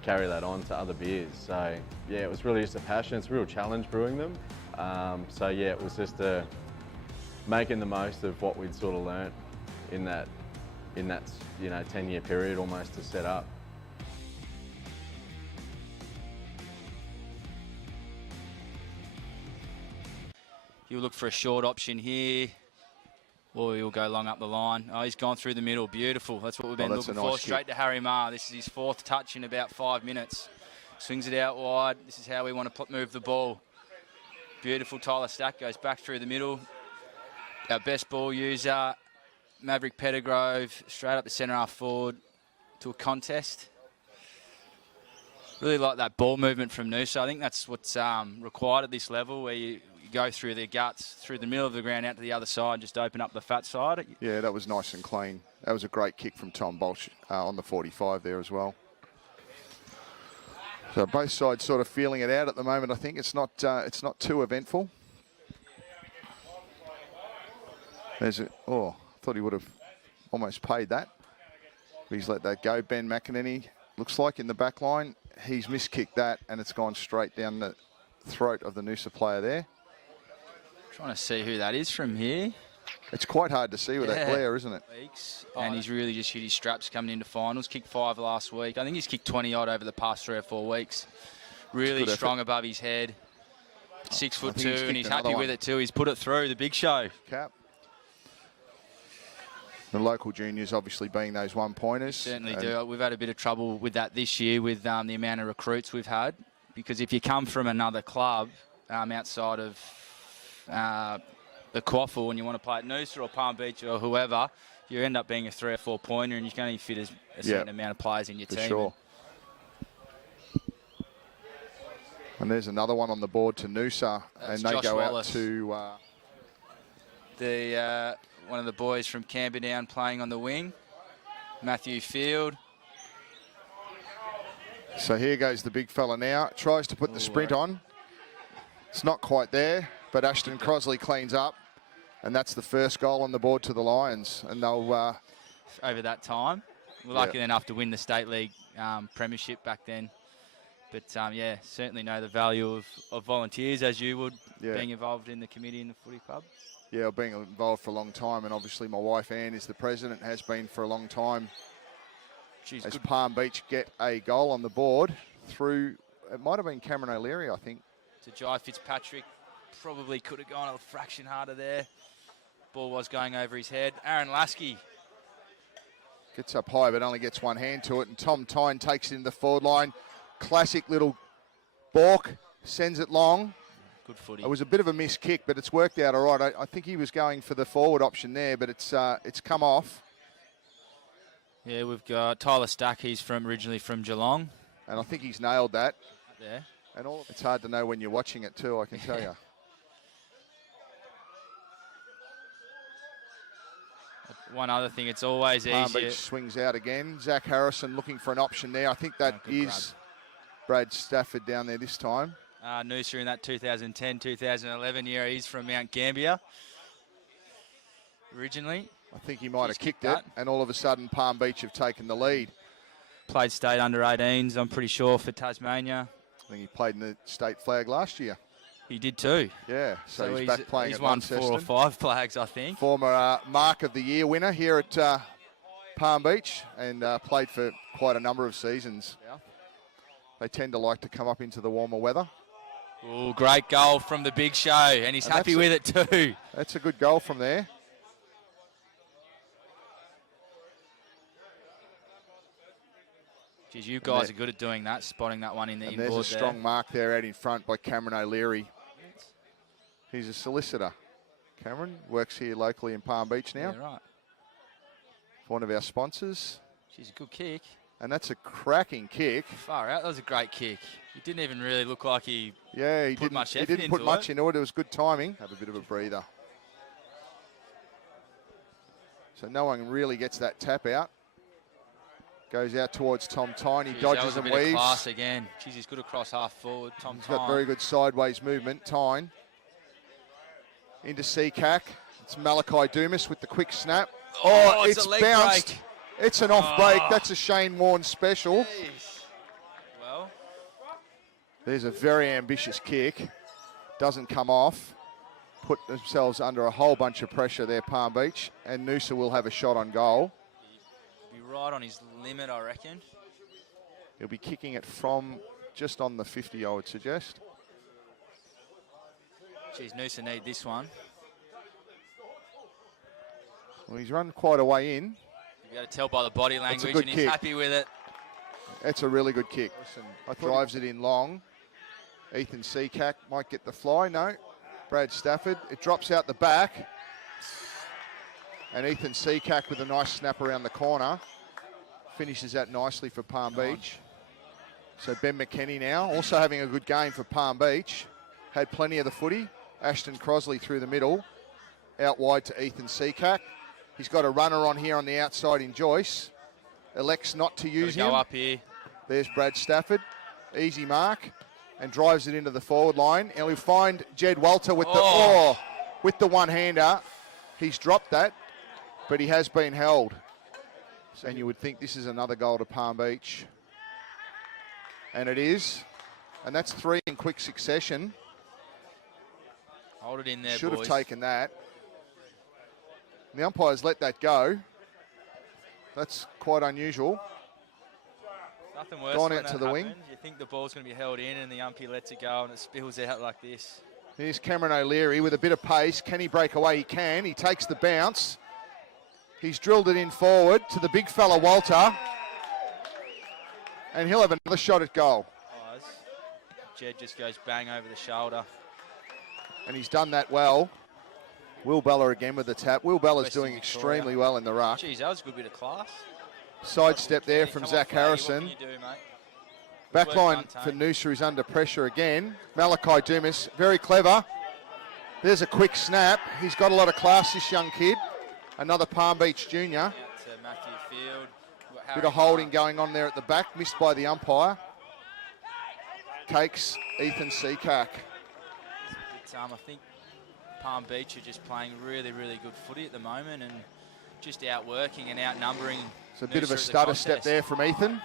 carry that on to other beers. So yeah, it was really just a passion. It's a real challenge brewing them. So yeah, it was just making the most of what we'd sort of learnt in that 10-year period almost to set up. You'll look for a short option here, or he'll go long up the line. Oh, he's gone through the middle. Beautiful. That's what we've been looking for. Straight to Harry Marr. This is his 4th touch in about 5 minutes. Swings it out wide. This is how we want to move the ball. Beautiful. Tyler Stack goes back through the middle. Our best ball user, Maverick Pettigrove, straight up the centre half forward to a contest. Really like that ball movement from Noosa. I think that's what's required at this level, where you go through their guts, through the middle of the ground, out to the other side, just open up the fat side. Yeah, that was nice and clean. That was a great kick from Tom Bolch on the 45 there as well. So both sides sort of feeling it out at the moment. I think it's not too eventful. There's a, oh, I thought he would have almost paid that. But he's let that go. Ben McEnany looks like in the back line. He's miskicked that, and it's gone straight down the throat of the Noosa player there. Trying to see who that is from here. It's quite hard to see with that glare, isn't it? And he's really just hit his straps coming into finals. Kicked 5 last week. I think he's kicked 20-odd over the past 3 or 4 weeks. Really strong above his head. 6'2", and he's happy with it too. He's put it through, the big show. Cap. The local juniors obviously being those one-pointers. Certainly do. We've had a bit of trouble with that this year with the amount of recruits we've had. Because if you come from another club outside of the QAFL and you want to play at Noosa or Palm Beach or whoever, you end up being a 3 or 4 pointer, and you can only fit a certain amount of players in your team. Sure. And there's another one on the board to Noosa, and they go out to one of the boys from Camperdown playing on the wing, Matthew Field. So here goes the big fella now. Tries to put the sprint on. It's not quite there, but Ashton Crosley cleans up, and that's the first goal on the board to the Lions. And they'll over that time, we're lucky enough to win the State League premiership back then. But yeah, certainly know the value of volunteers, as you would, being involved in the committee in the footy club. Yeah, being involved for a long time, and obviously my wife Anne is the president, has been for a long time. As Palm Beach get a goal on the board through, it might have been Cameron O'Leary, I think. To Jai Fitzpatrick, probably could have gone a fraction harder there. Ball was going over his head. Aaron Lasky. Gets up high, but only gets one hand to it, and Tom Tyne takes it in the forward line. Classic little balk, sends it long. Good footy. It was a bit of a missed kick, but it's worked out all right. I think he was going for the forward option there, but it's come off. Yeah, we've got Tyler Stack. He's originally from Geelong. And I think he's nailed that. There. And it's hard to know when you're watching it too, I can tell you. One other thing, it's always Palm easier. Beach swings out again. Zach Harrison looking for an option there. I think that is Brad Stafford down there this time. Noosa in that 2010-2011 year. He's from Mount Gambier originally. I think he might have kicked it, and all of a sudden Palm Beach have taken the lead. Played state under-18s, I'm pretty sure, for Tasmania. I think he played in the state flag last year. He did too. Yeah, so he's back playing at Launceston. He's won 4 or 5 flags, I think. Former Mark of the Year winner here at Palm Beach, and played for quite a number of seasons. Yeah. They tend to like to come up into the warmer weather. Oh, great goal from the big show, and he's happy with it too. That's a good goal from there. Geez, you guys are good at doing that, spotting that one in the inboard. There's a strong mark there out in front by Cameron O'Leary. He's a solicitor. Cameron works here locally in Palm Beach now. Yeah, right. One of our sponsors. She's a good kick. And that's a cracking kick. Far out. That was a great kick. It didn't even really look like he put didn't, much effort he didn't into put much into it. It was good timing. Have a bit of a breather. So no one really gets that tap out. Goes out towards Tom Tyne. He dodges and weaves. Of class again. Jeez, he's good across half forward. He's got very good sideways movement. Tyne into Seacack. It's Malachi Dumas with the quick snap. Oh, it's a leg bounced. break. It's an off break. That's a Shane Warne special. Jeez. Well, there's a very ambitious kick. Doesn't come off. Put themselves under a whole bunch of pressure there, Palm Beach, and Noosa will have a shot on goal. Be right on his limit, I reckon. He'll be kicking it from just on the 50, I would suggest. Geez, Noosa need this one. Well, he's run quite a way in. You got to tell by the body language, and he's kick. happy with it. That's a really good kick. Drives it in long. Ethan Seacack might get the fly. No. Brad Stafford. It drops out the back. And Ethan Seacack with a nice snap around the corner. Finishes that nicely for Palm Beach. So Ben McKenny now, also having a good game for Palm Beach. Had plenty of the footy. Ashton Crosley through the middle. Out wide to Ethan Seacack. He's got a runner on here on the outside in Joyce. Elects not to use him. Go up here. There's Brad Stafford. Easy mark. And drives it into the forward line. And we'll find Jed Walter with with the one-hander. He's dropped that, but he has been held. And you would think this is another goal to Palm Beach. And it is. And that's 3 in quick succession. Hold it in there, Should boys. have taken that. And the umpires let that go. That's quite unusual. Nothing worse Gone when out that to the wing. happens. You think the ball's going to be held in and the umpire lets it go and it spills out like this. Here's Cameron O'Leary with a bit of pace. Can he break away? He can. He takes the bounce. He's drilled it in forward to the big fella, Walter. And he'll have another shot at goal. Jed just goes bang over the shoulder. And he's done that well. Will Bella again with the tap. Will Bella's Western doing Victoria. extremely well in the ruck. Geez, that was a good bit of class. Sidestep there from Come Zach on, Flaherty, Harrison. What can you do, mate? Backline for Noosa is under pressure again. Malachi Dumas, very clever. There's a quick snap. He's got a lot of class, this young kid. Another Palm Beach junior. Out to Matthew Field. Bit of holding going on there at the back, missed by the umpire. Takes Ethan Seacack. I think Palm Beach are just playing really, really good footy at the moment and just outworking and outnumbering. It's a bit of Noosa a at the stutter step contest. there from Ethan.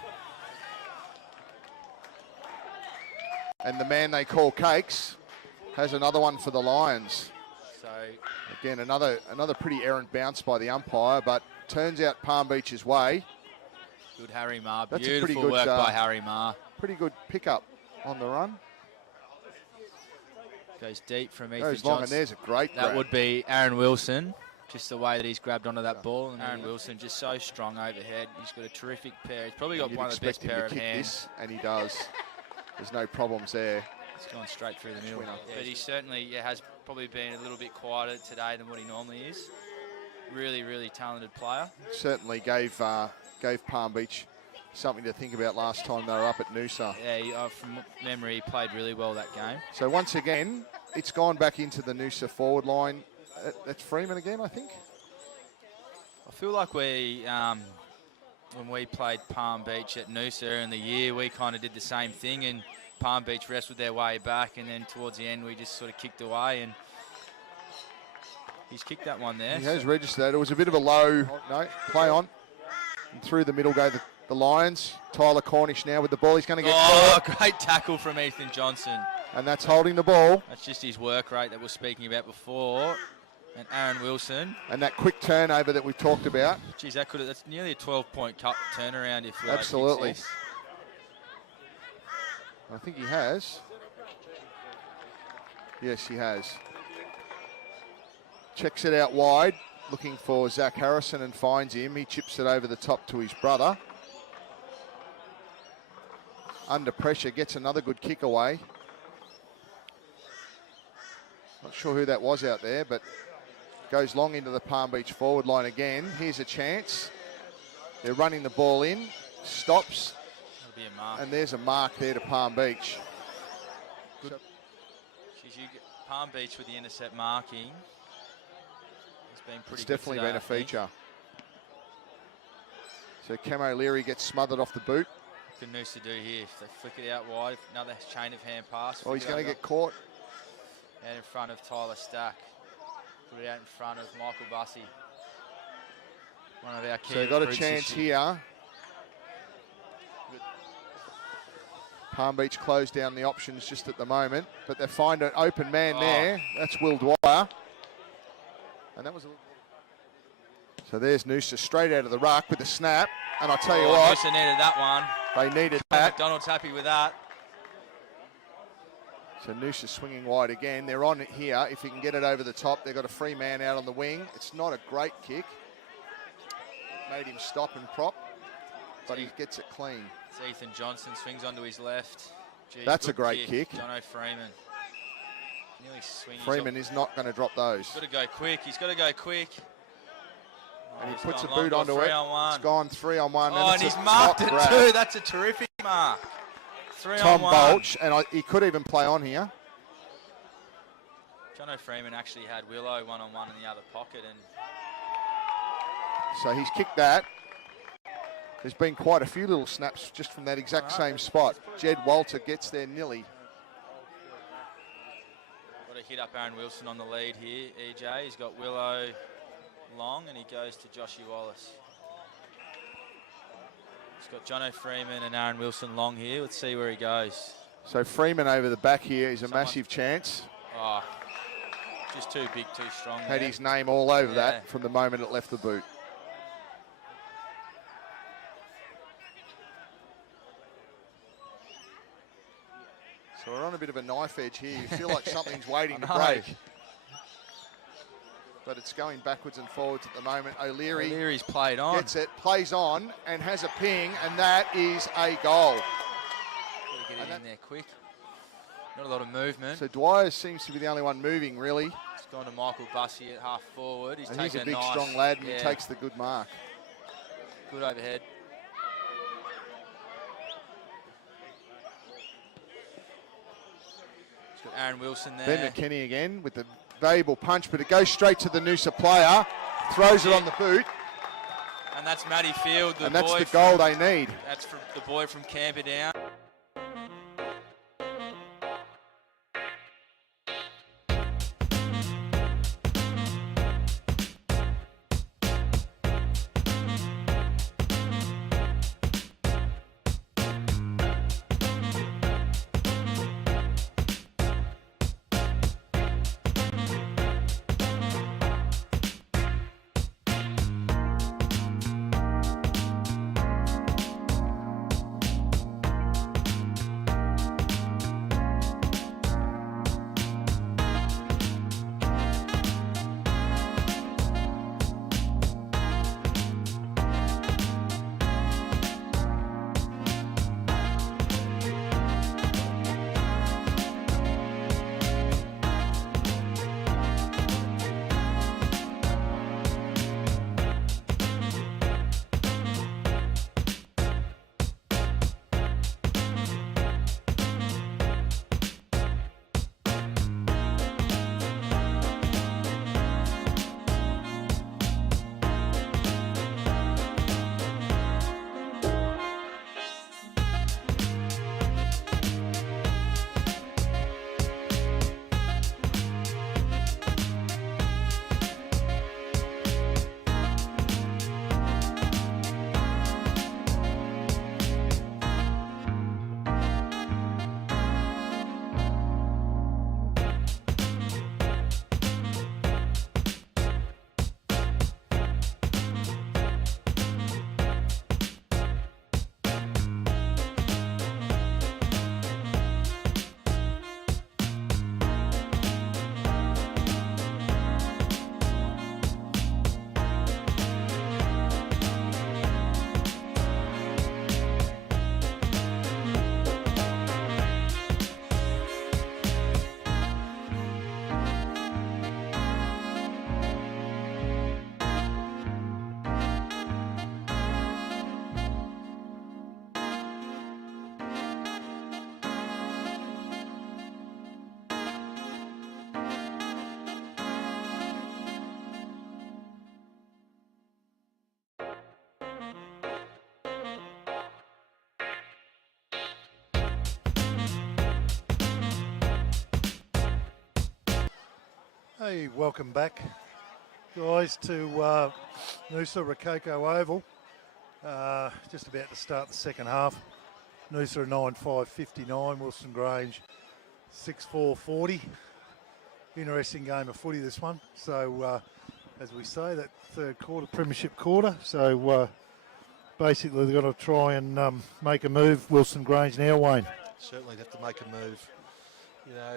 And the man they call Cakes has another one for the Lions. So again, another pretty errant bounce by the umpire, but turns out Palm Beach's way. Good Harry Marr. That's Beautiful a pretty good work by Harry Marr. Pretty good pickup on the run. Goes deep from Ethan Goes long, Johnson. and there's a great That grab. would be Aaron Wilson. Just the way that he's grabbed onto that ball. And Aaron Wilson just so strong overhead. He's got a terrific pair. He's probably got You'd one of the best expect him pair to of kick hands. this, and he does. There's no problems there. It's gone straight through the middle. But he certainly has probably been a little bit quieter today than what he normally is. Really, really talented player. Certainly gave Palm Beach something to think about last time they were up at Noosa. Yeah, from memory, he played really well that game. So once again, it's gone back into the Noosa forward line. That's Freeman again, I think. I feel like we, when we played Palm Beach at Noosa in the year, we kind of did the same thing, and Palm Beach wrestled their way back, and then towards the end we just sort of kicked away, and he's kicked that one there. He has registered that. It was a bit of a low, no, play on. And through the middle go the Lions. Tyler Cornish now with the ball. He's going to get caught. Great tackle from Ethan Johnson. And that's holding the ball. That's just his work rate that we were speaking about before. And Aaron Wilson. And that quick turnover that we've talked about. Geez, that's nearly a 12-point cut turnaround if Absolutely. I think he has. Yes, he has. Checks it out wide, looking for Zach Harrison and finds him. He chips it over the top to his brother. Under pressure, gets another good kick away. Not sure who that was out there, but goes long into the Palm Beach forward line again. Here's a chance. They're running the ball in. Stops. That'll be a mark. And there's a mark there to Palm Beach. Good. Geez, Palm Beach with the intercept marking. Been pretty it's definitely today, been a feature. So Cam O'Leary gets smothered off the boot. What can Noosa do here? If they flick it out wide, another chain of hand pass. Oh, he's going to get caught. Out in front of Tyler Stack. Put it out in front of Michael Bussey. One of our key So they've got a recruits chance this year. here. Palm Beach closed down the options just at the moment, but they find an open man there. That's Will Dwyer. And that was a little... So there's Noosa straight out of the ruck with the snap. And I'll tell you what, Noosa needed that one. they needed that. McDonald's happy with that. So Noosa swinging wide again. They're on it here. If he can get it over the top, they've got a free man out on the wing. It's not a great kick. It made him stop and prop, but he gets it clean. It's Ethan Johnson swings onto his left. Gee, That's a good great kick. Jono Freeman. Nearly swinging. Freeman is not going to drop those. He's got to go quick. He's got to go quick. And he he's puts a gone long, boot got onto it. 3-on-1. It's gone 3-on-1. Oh, and he's marked it too. That's a terrific mark. 3-on-1. Tom Bolch, and he could even play on here. Jono Freeman actually had Willow 1-on-1 in the other pocket, and So he's kicked that. There's been quite a few little snaps just from that exact same spot. Jed Walter gets there nearly. got to hit up Aaron Wilson on the lead here. EJ, he's got Willow long, and he goes to Joshy Wallace. He's got Jono Freeman and Aaron Wilson long here. Let's see where he goes. So Freeman over the back here is a massive chance. Oh, just too big, too strong. Had there. his name all over that from the moment it left the boot. So we're on a bit of a knife edge here. You feel like something's waiting to break. But it's going backwards and forwards at the moment. O'Leary's played on. Gets it, plays on, and has a ping, and that is a goal. Got to get it in there quick. Not a lot of movement. So Dwyer seems to be the only one moving, really. It's gone to Michael Bussey at half forward. He's a big, nice, strong lad, and he takes the good mark. Good overhead. He's got Aaron Wilson there. Ben McKenny again with the valuable punch, but it goes straight to the Noosa player. Throws it on the boot. And that's Matty Field, and that's the goal they need. That's from the boy from Camperdown. Hey, welcome back, guys, to Noosa Rococo Oval. Just about to start the second half. Noosa 9-5-59, Wilson Grange 6-4-40. Interesting game of footy, this one. So, as we say, that third quarter, premiership quarter. So, basically, they've got to try and make a move. Wilson Grange now, Wayne. Certainly have to make a move. You know,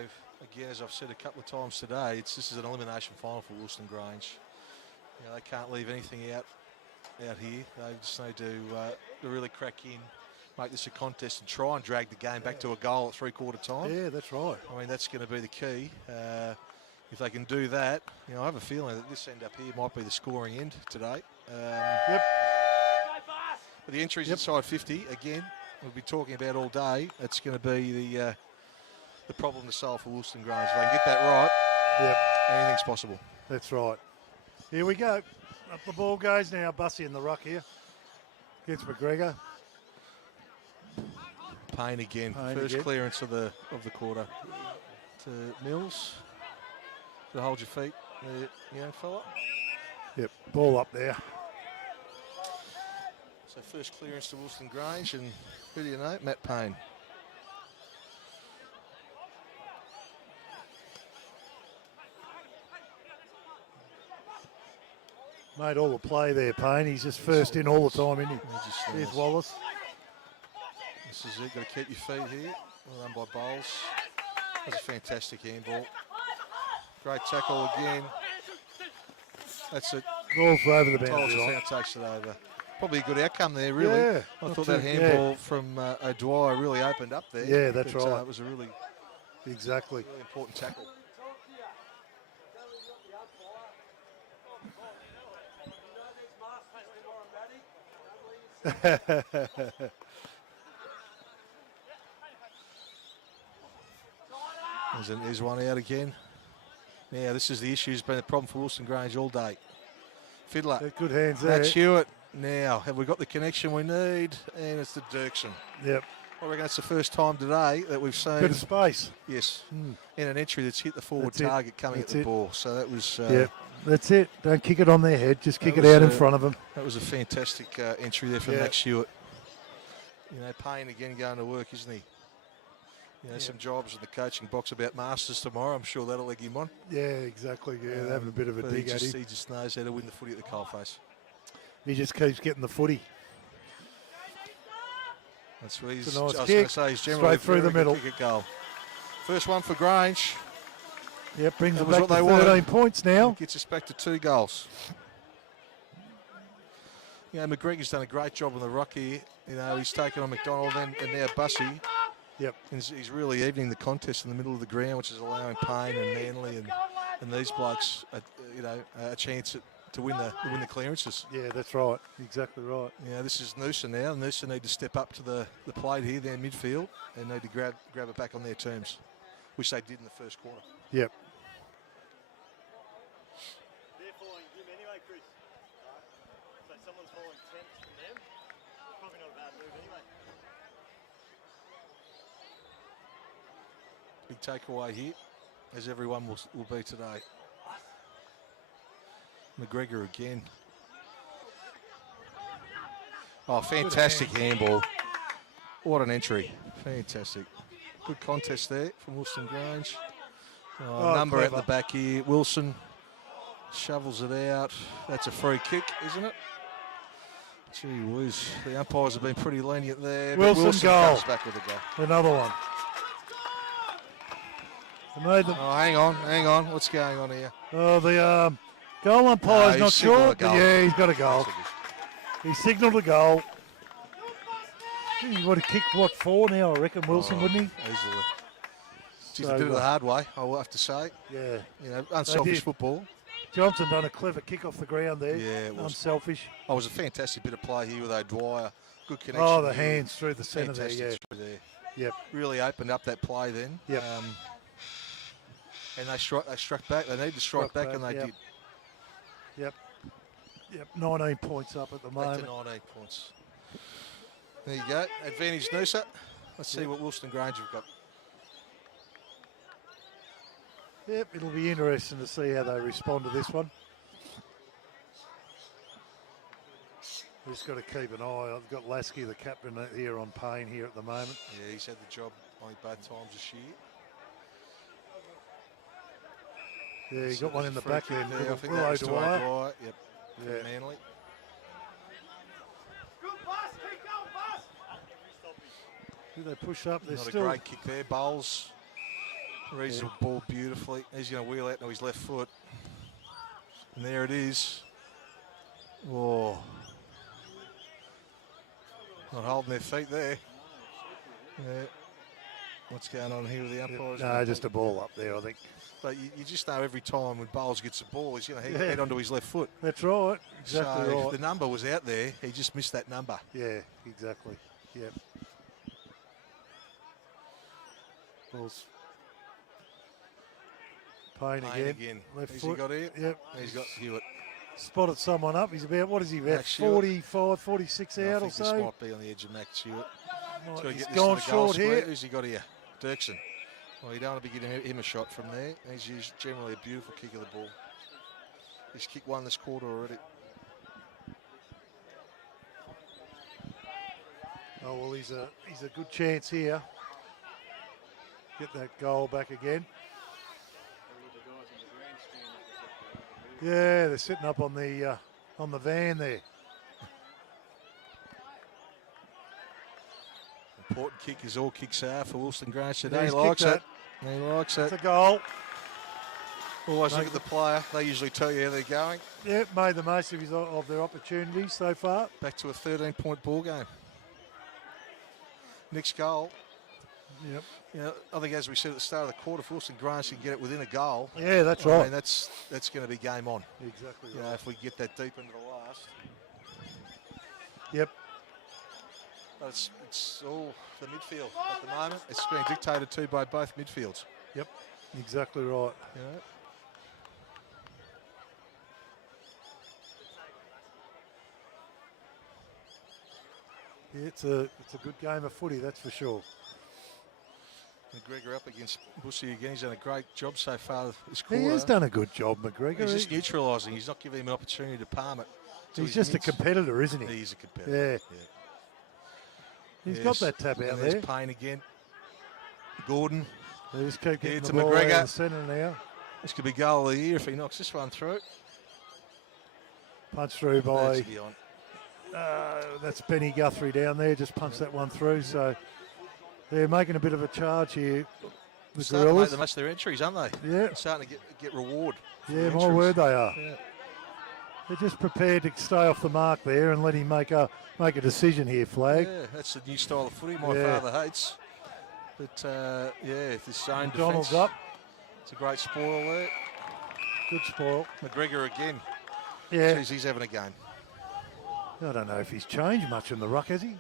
again, as I've said a couple of times today, this is an elimination final for Wilson Grange. You know, they can't leave anything out here. They just need to really crack in, make this a contest and try and drag the game back to a goal at three-quarter time. Yeah, that's right. I mean, that's going to be the key. If they can do that, you know, I have a feeling that this end up here might be the scoring end today. Yep. With the entries inside 50, again, we'll be talking about all day. It's going to be the problem to solve for Wilson Grange. If they can get that right, yep, anything's possible. That's right. Here we go. Up the ball goes now. Bussy in the ruck here. Gets McGregor. Payne again. Payne First again. clearance of the quarter to Mills. To hold your feet, the young fella. Yep, ball up there. So first clearance to Wilson Grange, and who do you know? Matt Payne. Made all the play there, Payne. He's just first in all the time, isn't he? Here's Wallace. This is it. Got to keep your feet here. Well done by Bowles. That's a fantastic handball. Great tackle again. That's it. Ball for over the boundary Told line. takes it over. Probably a good outcome there, really. Yeah, I not thought too- that handball from O'Dwyer really opened up there. Yeah, that's but, right. It was a really, Exactly. really important tackle. There's one out again. Now, this is the issue. It's been a problem for Wilson Grange all day. Fiddler. Yeah, good hands there. Matt Hewitt. Now, have we got the connection we need? And it's the Dirksen. Yep. I reckon that's the first time today that we've seen. Bit of space. Yes. In an entry that's hit the forward That's it. target coming That's at the it. ball. So that was. Yep. That's it. Don't kick it on their head. Just kick it was, out in front of them. That was a fantastic entry there from Yeah. Max Hewitt. You know, Payne again going to work, isn't he? You know, some jobs in the coaching box about Masters tomorrow. I'm sure that'll egg him on. Yeah, exactly. Yeah, they're having a bit of a But dig at him. he just knows how to win the footy at the coalface. He just keeps getting the footy. That's what he's. It's a nice I was going kick. to say he's generally Straight through the very good middle. kick at goal. First one for Grange. Yep, brings That them was back what to they 13 wanted. points now. Gets us back to 2 goals. You know, McGregor's done a great job on the ruck here. You know, he's taken on McDonald and now Bussy. Yep. He's really evening the contest in the middle of the ground, which is allowing Payne and Manly and these blokes, a chance to win the clearances. Yeah, that's right. Exactly right. You know, this is Noosa now. Noosa need to step up to the plate here, their midfield, and need to grab it back on their terms, which they did in the first quarter. Yep. They're following him anyway, Chris. So someone's following 10 from them. Probably not a bad move anyway. Big takeaway here, as everyone will be today. McGregor again. Oh, fantastic handball. What an entry. Fantastic. Good contest there from Wilson Grange. Number clever. at the back here. Wilson shovels it out. That's a free kick, isn't it? Gee whiz. The umpires have been pretty lenient there. But Wilson goal. comes back with a goal. Another one. They made them. Oh, hang on. What's going on here? Oh, the goal umpire's he's not signalled sure, a goal. but yeah, he's got a goal. He signalled a goal. He would have kicked, what, 4 now, I reckon, Wilson, wouldn't he? Easily. Geez, So, they did it the hard way, I will have to say. Yeah. You know, unselfish did. football. Johnson done a clever kick off the ground there. Yeah, it was. Unselfish. Oh, it was a fantastic bit of play here with O'Dwyer. Good connection. Oh, the here. hands through the centre there, Fantastic yeah. through there. Yep. Really opened up that play then. Yep. And they struck back. They needed to strike back, and they yep. did. Yep. Yep, 19 points up at the Back moment. to 19 points. There you go. Advantage Noosa. Let's see what Wilson Grange have got. Yep, it'll be interesting to see how they respond to this one. Just got to keep an eye. I've got Lasky, the captain, here on Payne here at the moment. Yeah, he's had the job only both times this year. Yeah, he got one in the back end. There. I think that was to O'Dwyer. Yep. Yeah. Manly. Do they push up? They're Not still a great kick there. Bowles reads the ball beautifully. He's going to wheel out to his left foot. And there it is. Whoa. Not holding their feet there. Yeah. What's going on here with the umpires? No, just a ball up there, I think. But you just know every time when Bowles gets the ball, he's going to head onto his left foot. That's right. Exactly so right. If the number was out there, he just missed that number. Yeah, exactly. Yep. Ball's Payne again. Left Has foot. he got it? Yep. He's got Hewitt. Spotted someone up. He's about, what is he, about 45, 46 out or so? This might be on the edge of Max Hewitt. He's gone short here. Who's he got here? Dirksen. Well, you don't want to be giving him a shot from there. He's used generally a beautiful kick of the ball. He's kicked one this quarter already. Oh, well, he's a good chance here. Get that goal back again. Yeah, they're sitting up on the van there. Important kick is all kicks are for Wilson Grange today. Yeah, He likes it. He likes it. It's a goal. Always look at the player. They usually tell you how they're going. Yeah, made the most of their opportunities so far. Back to a 13-point ball game. Next goal. Yep. You know, I think as we said at the start of the quarter, if Wilson Grange can get it within a goal. Yeah, that's right. I mean, that's going to be game on. Exactly right. If we get that deep into the last. Yep. But it's all the midfield at the moment. It's being dictated to by both midfields. Yep, exactly right. Yeah. Yeah, it's a good game of footy, that's for sure. McGregor up against Bussy again. He's done a great job so far this quarter. He has done a good job, McGregor. He's just neutralising. He's not giving him an opportunity to palm it. He's just a competitor, isn't he? He's a competitor. Yeah. He's got that tap out there. There's Payne again. Gordon. They just keep getting to the ball out McGregor. of the centre now. This could be goal of the year if he knocks this one through. Punch through by... That's beyond. That's Benny Guthrie down there. Just punched that one through. So they're making a bit of a charge here. The Starting to make Gorillas. the most of their entries, aren't they? Yeah. Starting to get reward. Yeah, my word, they are. Yeah. They're just prepared to stay off the mark there and let him make a decision here, Flag. Yeah, that's the new style of footy my father hates. But yeah, this zone Donald's defence. up. It's a great spoil there. Good spoil. McGregor again. Yeah. Jeez, he's having a game. I don't know if he's changed much in the ruck, has he?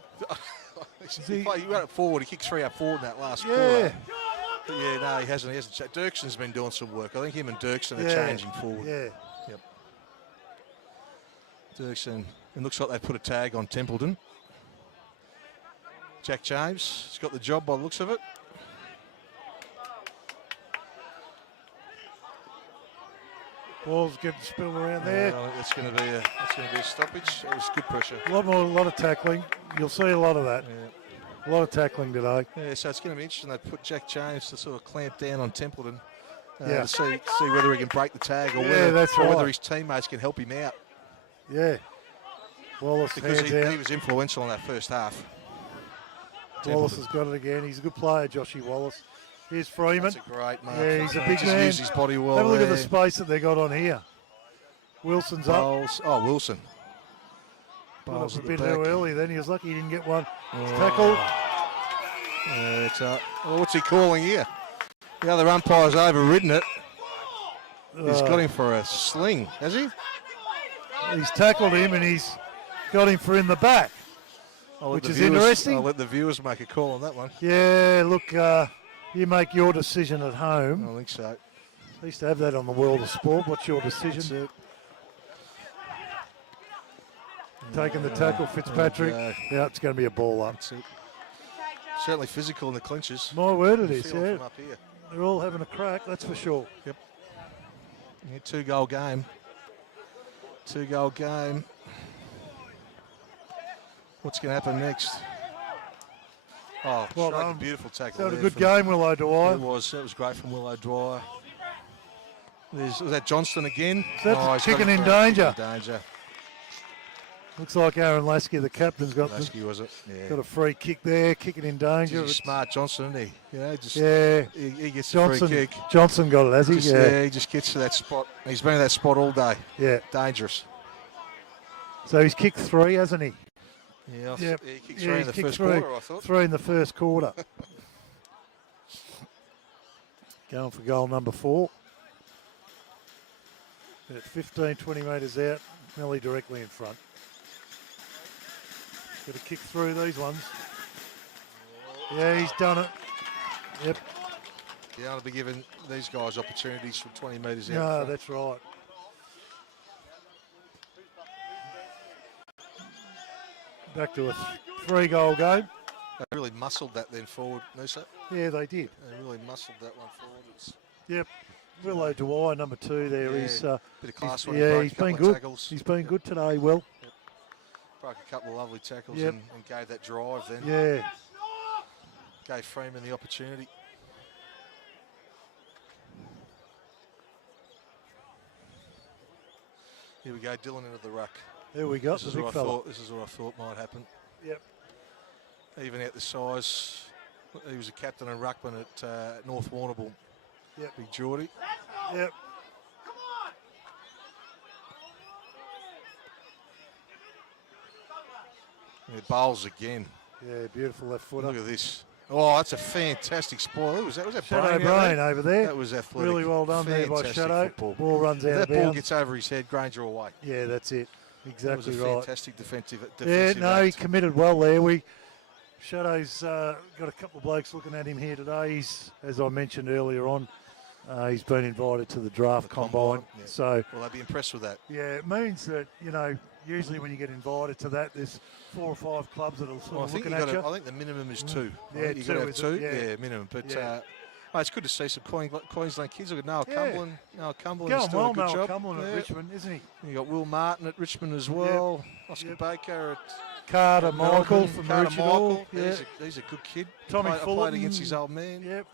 He went up forward. He kicked 3 up forward in that last Yeah. quarter. But yeah, no, he hasn't. Dirksen's been doing some work. I think him and Dirksen are changing forward. Yeah. Yep. Dirksen. It looks like they put a tag on Templeton. Jack James has got the job by the looks of it. Ball's getting spilled around there. That's going to be a stoppage. It was good pressure. A lot of tackling. You'll see a lot of that. Yeah. A lot of tackling today. Yeah, so it's going to be interesting. They put Jack James to sort of clamp down on Templeton Yeah. to see whether he can break the tag or Yeah, that's whether right. his teammates can help him out. Yeah. Wallace Because hands he out. was influential in that first half. Wallace has got it again. He's a good player, Joshy Wallace. Here's Freeman. That's a great mark. Yeah, he's a big Just man. used his body well. Have a look at the there. space that they got on here. Wilson's up. Bowles. Oh, Wilson. Got Bowles up a at the bit back. too early then. He was lucky he didn't get one. Tackle. It's what's he calling here? The other umpire's overridden it. He's got him for a sling, has he? He's tackled him and he's got him for in the back, which is interesting. I'll let the viewers make a call on that one. Yeah, look, you make your decision at home. I think so. I used to have that on the World of Sport. What's your decision? That's it. Taking the tackle, Fitzpatrick. Yeah, it's going to be a ball up. That's it. Certainly physical in the clinches. My word, it You is. feel it Yeah, from up here. They're all having a crack, that's for sure. Yep. Yeah, 2-goal game. 2-goal game. What's going to happen next? Oh, Well strike a done. beautiful tackle. That was a there good from- game, Willow Dwyer. It was. That was great from Willow Dwyer. Was that Johnston again? That's he's got chicken him in for a danger. kick in danger. Looks like Aaron Lasky, the captain's got Lasky, was it? Yeah. got a free kick there, kicking in danger. He's smart, Johnson, isn't he? You know, just Yeah. he gets Johnson, the free kick. Johnson got it, has he? Just, Yeah. he just gets to that spot. He's been in that spot all day. Yeah. Dangerous. So he's kicked 3, hasn't he? Yeah, Yep. he kicked Yeah, 3 in he's the kicked first 3. quarter, I thought. 3 in the first quarter. Going for goal number 4. At 15, 20 metres out, Melly directly in front. Got to kick through these ones. Yeah, he's done it. Yep. You ought to be giving these guys opportunities from 20 metres out. No, that's right. Back to a 3-goal game. They really muscled that then forward, Noosa. Yeah, they did. They really muscled that one forward. Yep. Willow Dwyer, number 2 there. Yeah, He's, bit of class when yeah, he broke he's a couple been of good. tackles. He's been good today, Will. Yep. Broke a couple of lovely tackles Yep. and gave that drive then. Yeah. Gave Freeman the opportunity. Here we go, Dylan into the ruck. There we go, This the is big what I fella. thought. This is what I thought might happen. Yep. Even at the size, he was a captain and ruckman at North Warrnambool. Yep. Big Geordie. Yep. Yeah, bowls again. Yeah, beautiful left footer. Look at this. Oh, that's a fantastic spoil. Was that Shadow Brain Brain over there. That was athletic. Really well done there by Fantastic Shadow. football. Ball runs out If of that ball bounds. gets over his head, Granger away. Yeah, that's it. Exactly That was a right. fantastic defensive Yeah, no, he act. committed well there. Shadow's got a couple of blokes looking at him here today. He's, as I mentioned earlier on, he's been invited to the draft combine. Yeah. So, Well, they'd be impressed with that. yeah, it means that, usually when you get invited to that, there's 4 or 5 clubs that'll sort Well, I of think looking at you. I think the minimum is 2. Yeah, I think you've got to 2, have is 2. it? Yeah. Minimum. But Yeah. it's good to see some Queensland kids. Look at Noah Yeah. Cumberland. Noah Cumberland Going is doing well, a good Noah job. Cumberland at Yeah. Richmond, isn't he? You got Will Martin at Richmond as well. Oscar Baker at Carter Michael Melbourne. from Carter Maroochydore. Michael. Yeah. He's a good kid. Tommy I played Fullerton. against his old man. Yep.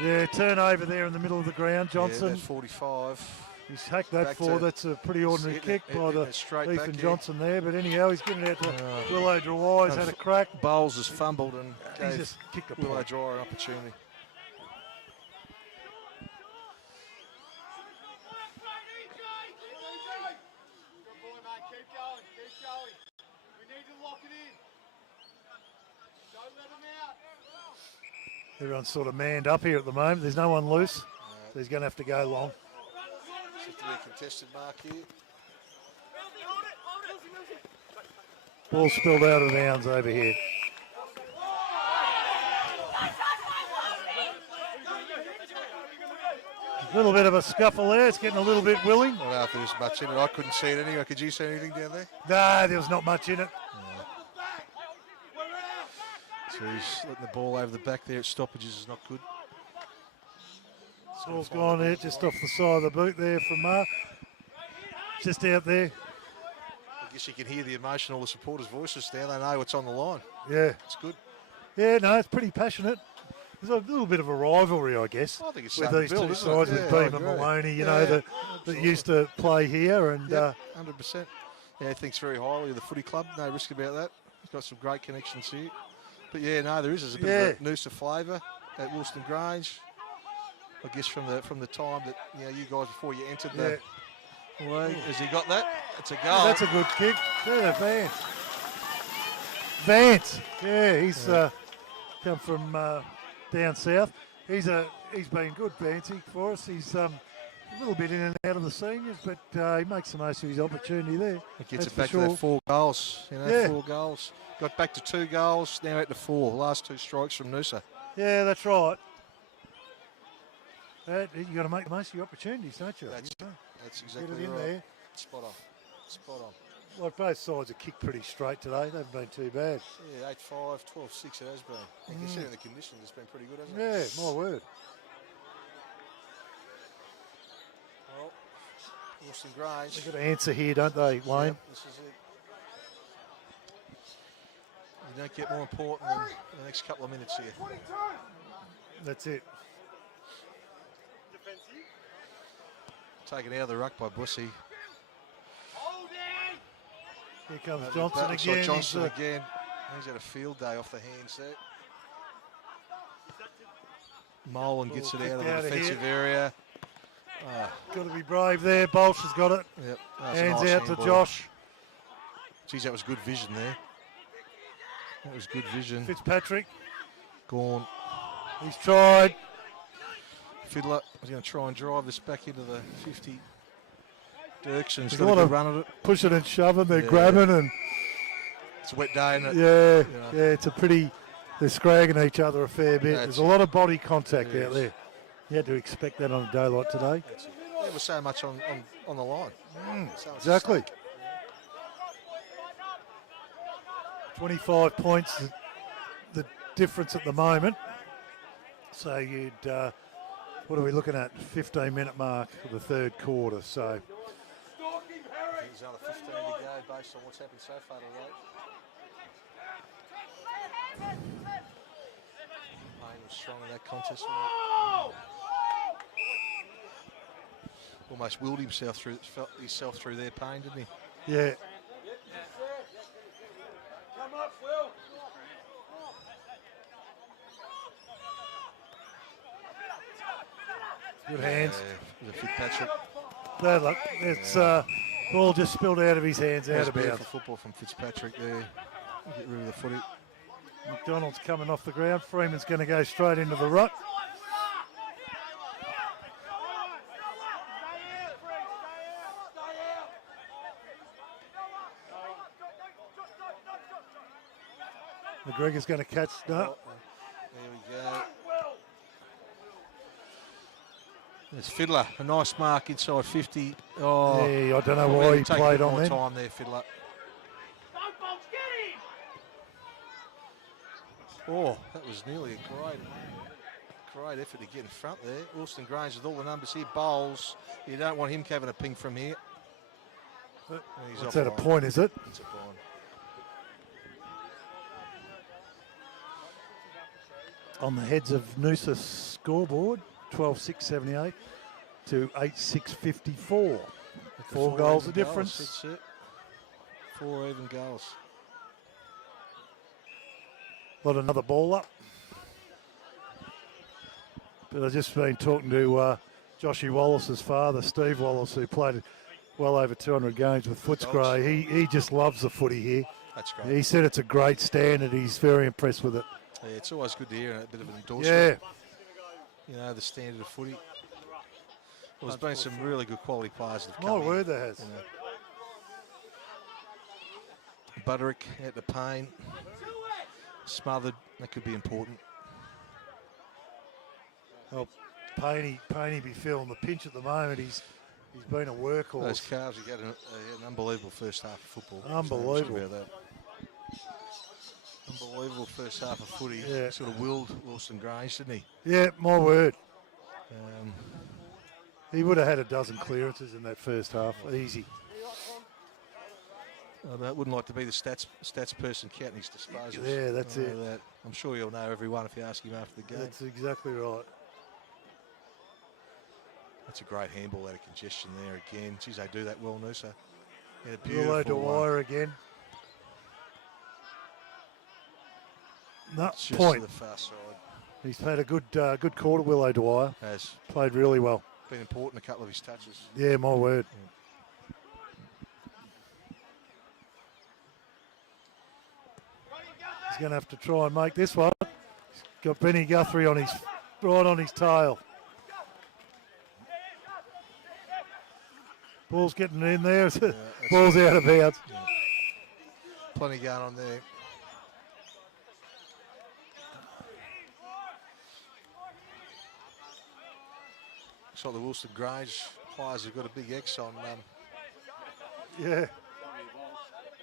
Yeah, turnover there in the middle of the ground, Johnson. Yeah, that's 45. He's hacked that Back forward. to- That's a pretty ordinary Hitting kick it- by hitting the it straight back, Ethan yeah. Johnson there. But anyhow, he's getting it out to Willow Dwyer's had a crack. Bowles has fumbled and He's gave just kicked a Willow point. Dwyer an opportunity. Everyone's sort of manned up here at the moment. There's no one loose. So he's going to have to go long. It's to be a contested mark here. Ball spilled out of bounds over here. A little bit of a scuffle there. It's getting a little bit willing. I don't know if there's much in it. I couldn't see it anyway. Could you see anything down there? Nah, there was not much in it. So he's letting the ball over the back there at stoppages is not good. Ball's gone there, just off the side of the boot there from Mark. Just out there. I guess you can hear the emotion, all the supporters' voices there. They know what's on the line. Yeah. It's good. Yeah, no, it's pretty passionate. There's a little bit of a rivalry, I guess, I think it's with starting these to build, two isn't it? sides Yeah, with I Beam and agree. Maloney, Yeah, that absolutely. used to play here. And Yep, 100%. Yeah, he thinks very highly of the footy club. No risk about that. He's got some great connections here. But yeah, no, there is. There's a bit of a Noosa flavour at Woolston Grange. I guess from the time that you guys before you entered the league. Has he got that? It's a goal. Yeah, that's a good kick. Yeah, Vance. Yeah, he's come from down south. He's been good, Vancey, for us. He's a little bit in and out of the seniors, but he makes the most of his opportunity there. It gets That's it back for to sure. that 4 goals. 4 goals. Got back to 2 goals, now out to 4. Last 2 strikes from Noosa. Yeah, that's right. You got to make the most of your opportunities, don't you? That's exactly Get it in right. there. Spot on. Spot on. Well, both sides have kicked pretty straight today. They haven't been too bad. Yeah, 8-5, 12-6 it has been. And considering the conditions, it's been pretty good, hasn't it? Yeah, my word. Well, Wilson Grange. They've got to answer here, don't they, Wayne? Yep, this is it. You don't get more important than the next couple of minutes here. That's it. Taken out of the ruck by Bussy. Here comes Johnson Looks again. like Johnson again. He's had a field day off the hands there. Molan gets it out of the defensive area. Got to be brave there. Bolsh has got it. Yep. Hands out to Josh. Geez, that was good vision there. That was good vision. Fitzpatrick. Gone. He's tried. Fiddler was going to try and drive this back into the 50. Dirkson's There's got a good run at it. Pushing and shoving. They're grabbing and. It's a wet day, isn't it? Yeah, You know. yeah. It's a pretty. They're scragging each other a fair bit. There's a lot of body contact out there. You had to expect that on a day like today. There was so much on the line. So much Exactly. at stake. 25 points, the difference at the moment. So you'd, what are we looking at? 15-minute mark of the third quarter. So I think there's another 15 to go based on what's happened so far today. Payne was strong in that contest. Almost willed himself through their Payne, didn't he? yeah, good hands. The Fitzpatrick. Bad luck. It's ball just spilled out of his hands, out That's of beautiful bounds. football from Fitzpatrick there. Get rid of the footy. McDonald's coming off the ground. Freeman's going to go straight into the ruck. McGregor's going to catch. No. There we go. There's Fiddler, a nice mark inside 50. Oh, Yeah, I don't know why he take a played bit on more then. time there, Fiddler. Oh, that was nearly a great effort to get in front there. Wilson Grange with all the numbers here. Bowles, you don't want him having a ping from here. He's Is that a offline. point, is it? It's a point. On the heads of Noosa scoreboard, 12-6-78 to 8-6-54. 4 goals of even difference. That's it. 4 even goals. Got another ball up. But I've just been talking to Joshy Wallace's father, Steve Wallace, who played well over 200 games with Footscray. He just loves the footy here. That's great. He said it's a great standard. He's very impressed with it. Yeah, it's always good to hear a bit of an endorsement. Yeah. You know, the standard of footy. Well, there's been some really good quality players that have My come in, word, there has. you know. Butterick at the Payne. Smothered. That could be important. Well, Payne be feeling the pinch at the moment. He's been a workhorse. Those Calves have had an unbelievable first half of football. Unbelievable. About that. Unbelievable first half of footy. Yeah. Sort of willed Wilson Grange, didn't he? Yeah, my word. Um, He would have had a dozen clearances in that first half. Easy. I wouldn't like to be the stats person counting his disposals. Yeah, that's I know it. that. I'm sure you'll know everyone if you ask him after the game. That's exactly right. That's a great handball out of congestion there again. Geez, they do that well, Noosa. Yeah, Willow beautiful one. Dwyer again. No, Just point. to the far side. He's had a good quarter, Willow Dwyer. Has Played really well. been important, a couple of his touches. Yeah, my word. He's going to have to try and make this one. He's got Benny Guthrie on right on his tail. Ball's getting in there. Ball's out of bounds. Plenty going on there. Looks like the Wilson Grange players have got a big X on. Yeah.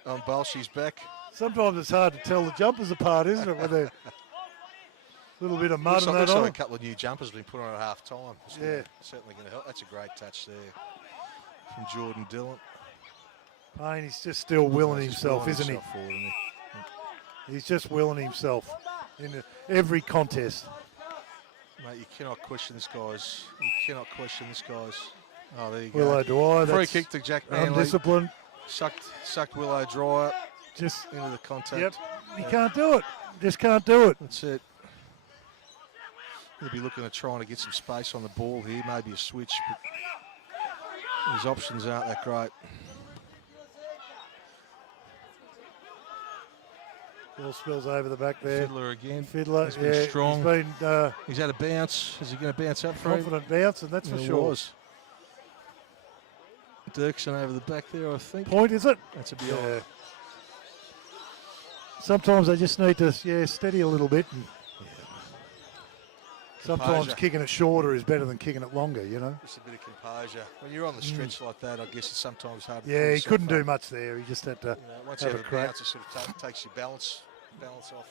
on Bolshi's back. Sometimes it's hard to tell the jumpers apart, isn't it? With a little bit of mud and that Looks on like a them. couple of new jumpers been put on at half time. Yeah. Certainly going to help. That's a great touch there from Jordan Dillon. Payne, he's just still willing He's just himself, willing isn't he? himself forward, isn't he? He's just willing himself in every contest. Mate, you cannot question this guy's. You cannot question this guy's. Oh, there you Willow go. Dwyer. Free That's kick to Jack Manley. undisciplined. Sucked Willow Dwyer Just into the contact. Yep. He can't do it. Just can't do it. That's it. He'll be looking at trying to get some space on the ball here, maybe a switch, but his options aren't that great. Ball spills over the back there. Fiddler again. Fiddler, He's been strong. He's He's had a bounce. Is he going to bounce up for him? confident bounce, and that's for He sure. was. Dirksen over the back there, I think. Point, is it? That's a beyond. Yeah. Sometimes they just need to, steady a little bit. And sometimes Composure. kicking it shorter is better than kicking it longer, Just a bit of composure. When you're on the stretch like that, I guess it's sometimes hard to pull Yeah, he yourself couldn't do up. much there. He just had to Once you have have a a crack. bounce, it sort of takes your balance off.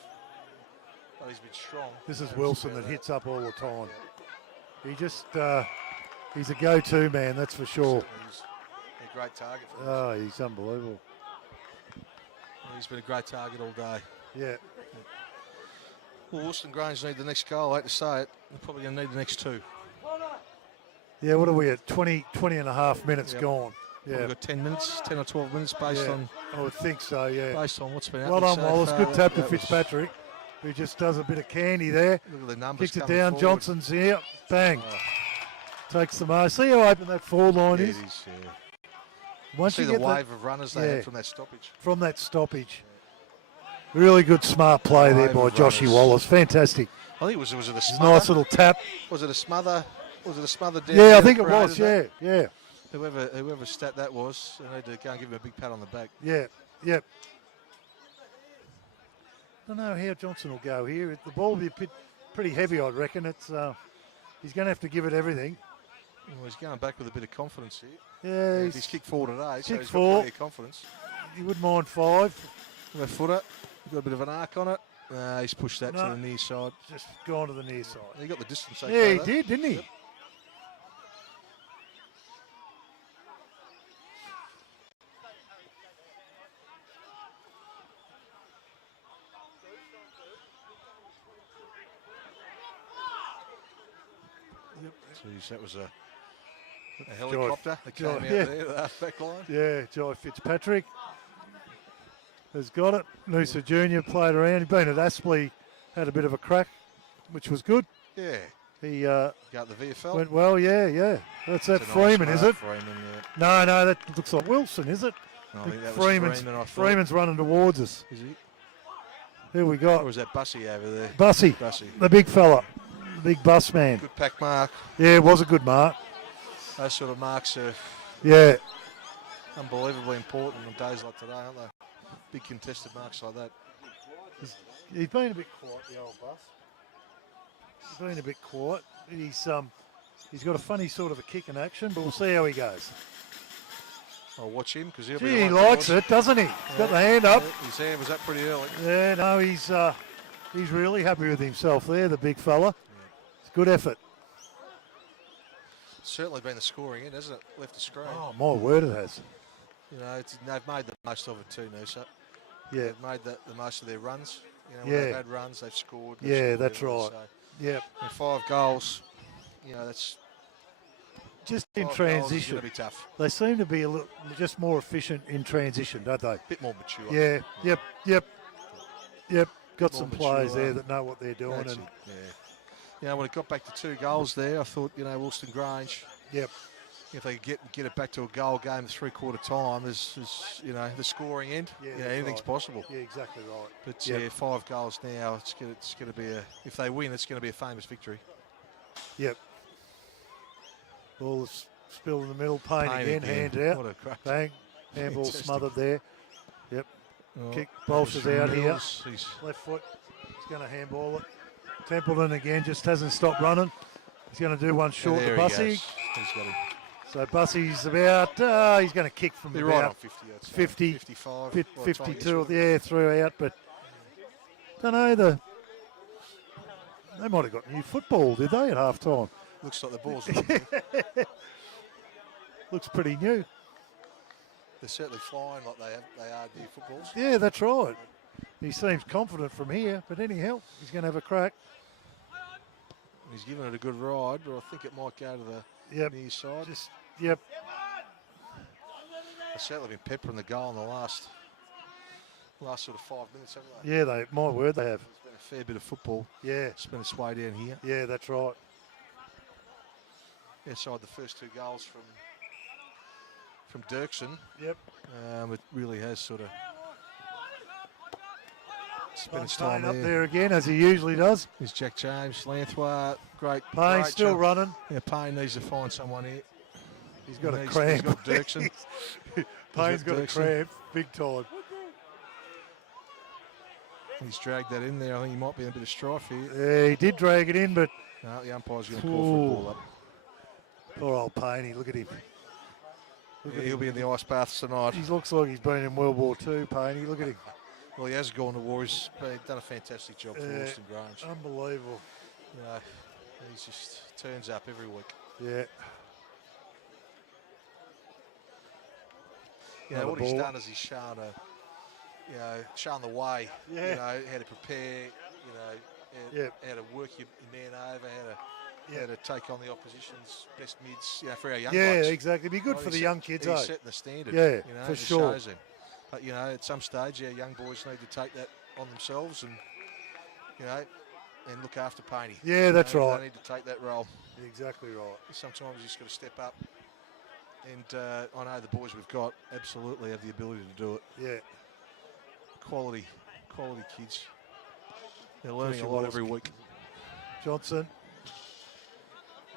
But he's been strong. This is No, Wilson about that hits up all the time. He just, he's a go-to man, that's for sure. He's a great target for us. Oh, he's unbelievable. He's been a great target all day. Yeah. Well, Wollongong Grange need the next goal. I hate to say it. They're probably going to need the next two. Yeah, what are we at? 20 and a half minutes Yep. gone. We've Yeah. got 10 minutes, 10 or 12 minutes based Yeah, on I would think so, yeah. based on what's been Well happening done, so Wallace. far. Good tap to That was- Fitzpatrick, who just does a bit of candy there. Look at the numbers Kicks it coming down. forward. Johnson's here. Bang. Oh. Takes the mark. See how open that forward line Yeah, is? it is, yeah. Once See you the get wave of runners they yeah. had from that stoppage. from that stoppage. Really good, smart play there Wave by of Joshy runners. Wallace. Fantastic. I think was it a It's a smother? nice little tap. Was it a smother? Was it a smother down Yeah, I there think that it was. created Yeah, that? yeah, Whoever stat that was, they need to go and give him a big pat on the back. yeah, yep. I don't know how Johnson will go here. The ball will be pretty heavy, I'd reckon. It's he's going to have to give it everything. Well, he's going back with a bit of confidence here. Yeah, He's kicked forward today, so kicked he's got four. plenty of confidence. You wouldn't mind 5. Left footer, got a bit of an arc on it. He's pushed that No. to the near side. Just gone to the near side. He got the distance. Yeah, he did, didn't he? Yep. Jeez, that was a helicopter that came out yeah. there, the back line. Yeah, Jai Fitzpatrick has got it. Noosa Jr. played around. He'd been at Aspley, had a bit of a crack, which was good. Yeah. He Got the VFL. went well, yeah. That's that It's a nice Freeman, is mark, it? Freeman, yeah. No, that looks like Wilson, is it? No, I think that was Freeman, I thought. Freeman's running towards us. Is he? Who we Or got? was that Bussy over there? Bussy, the big fella, the big bus man. Good pack mark. Yeah, it was a good mark. Those sort of marks are Yeah, unbelievably important on days like today, aren't they? Big contested marks like that. he's been a bit quiet, the old bus. He's been a bit quiet. He's got a funny sort of a kick in action, but we'll see how he goes. I'll watch him because he'll Gee, be. he like likes yours. it, doesn't he? He's got the hand up. Yeah, his hand was up pretty early. Yeah, no, he's really happy with himself there, the big fella. It's good effort. Certainly been the scoring in, hasn't it? Left the screen. Oh, my word, it has. You know, they've made the most of it too, Noosa. Yeah. They've made the most of their runs. You know, when Yeah. they've had runs, they've scored. Yeah, scored, that's you know, right. so- Yep. And 5 goals, you know, that's Just in 5 goals is transition. going to be tough. They seem to be a little just more efficient in transition, don't they? Bit more mature. Yeah, yep. Got more some mature, players there that know what they're doing. That's And it, yeah. You know, when it got back to 2 goals there, I thought, you know, Wollongong Grange, yep, if they could get it back to a goal game at 3/4 time, is you know, the scoring end, Yeah, you know, that's anything's right. possible. Yeah, exactly right. But Yep. yeah, 5 goals now, it's going to be a, if they win, it's going to be a famous victory. Yep. Ball is spilled in the middle. Payne Payne again, again. hand out. What a crack. Bang. Handball Fantastic. smothered there. Yep. Oh, Kick. that was Bolster's from out here. Mills. He's Left foot. He's going to handball it. Templeton again just hasn't stopped running. He's going to do one short there to he Bussy. goes. He's got him. So Bussey's about, he's going to kick from Be about right on 50. I'd say. 50, 55. 52, yeah, threw out, but don't know, they might have got new football, did they, at half time? Looks like the ball's Looks pretty new. They're certainly flying like they are new footballs. Yeah, that's right. He seems confident from here, but anyhow, he's going to have a crack. He's given it a good ride, but I think it might go to the near side. Yep. They've certainly been peppering the goal in the last sort of 5 minutes, haven't they? Yeah, my word, they have. There's been a fair bit of football. Yeah. Spent its way down here. Yeah, that's right. Inside the first 2 goals from Dirksen. Yep. It really has sort of spent its Payne time up there again, as he usually does. Here's Jack James, Lanthwa, great. Payne great still job. running. Yeah, Payne needs to find someone here. He's got a He's cramp. got Dirksen. Payne's got a Dirksen. cramp, big time. He's dragged that in there. I think he might be in a bit of strife here. Yeah, he did drag it in, but No, the umpire's going to call for a ball up. poor old Payne, look at him. Yeah, he'll be in the ice baths tonight. He looks like he's been in World War II, Payne. Look at him. Well, he has gone to war. He's done a fantastic job for Austin Grange. Unbelievable. You know, he just turns up every week. Yeah. You know, what he's done is he's shown shown the way. Yeah. You know, how to prepare. You know, how to work your man over. How to take on the opposition's best mids. You know, for our young blokes. Exactly. Be good for the young kids, He's setting the standard. Yeah, you know, for it sure. shows them. But you know, at some stage, our young boys need to take that on themselves and and look after Payne. Yeah, that's right. They need to take that role. Exactly right. Sometimes you just got to step up. And I know the boys we've got absolutely have the ability to do it. Yeah. Quality kids. They're learning a lot every week. Johnson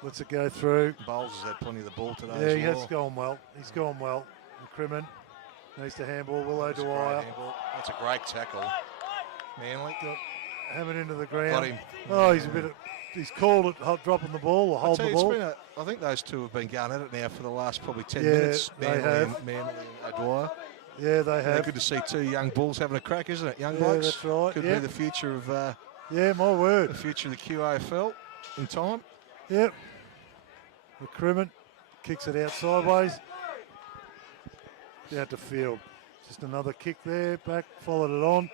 lets it go through. Bowles has had plenty of the ball today. Yeah, as he well. has gone well. He's gone well. McCrimmon needs to handball. Willow Dwyer. That's a great tackle. Manly. Hammered into the ground. Got him. Oh, he's called it dropping the ball or holding the ball. I think those two have been going at it now for the last probably 10 Yeah, minutes. they Manly have. Manly and O'Dwyer. Yeah, they have. Good to see 2 young bulls having a crack, isn't it? Young Yeah, blokes. that's right. Could Yep. be the future of my word. the future of the QAFL in time. Yep. McCrimmon kicks it out sideways. Down to field. Just another kick there. Back, followed it on.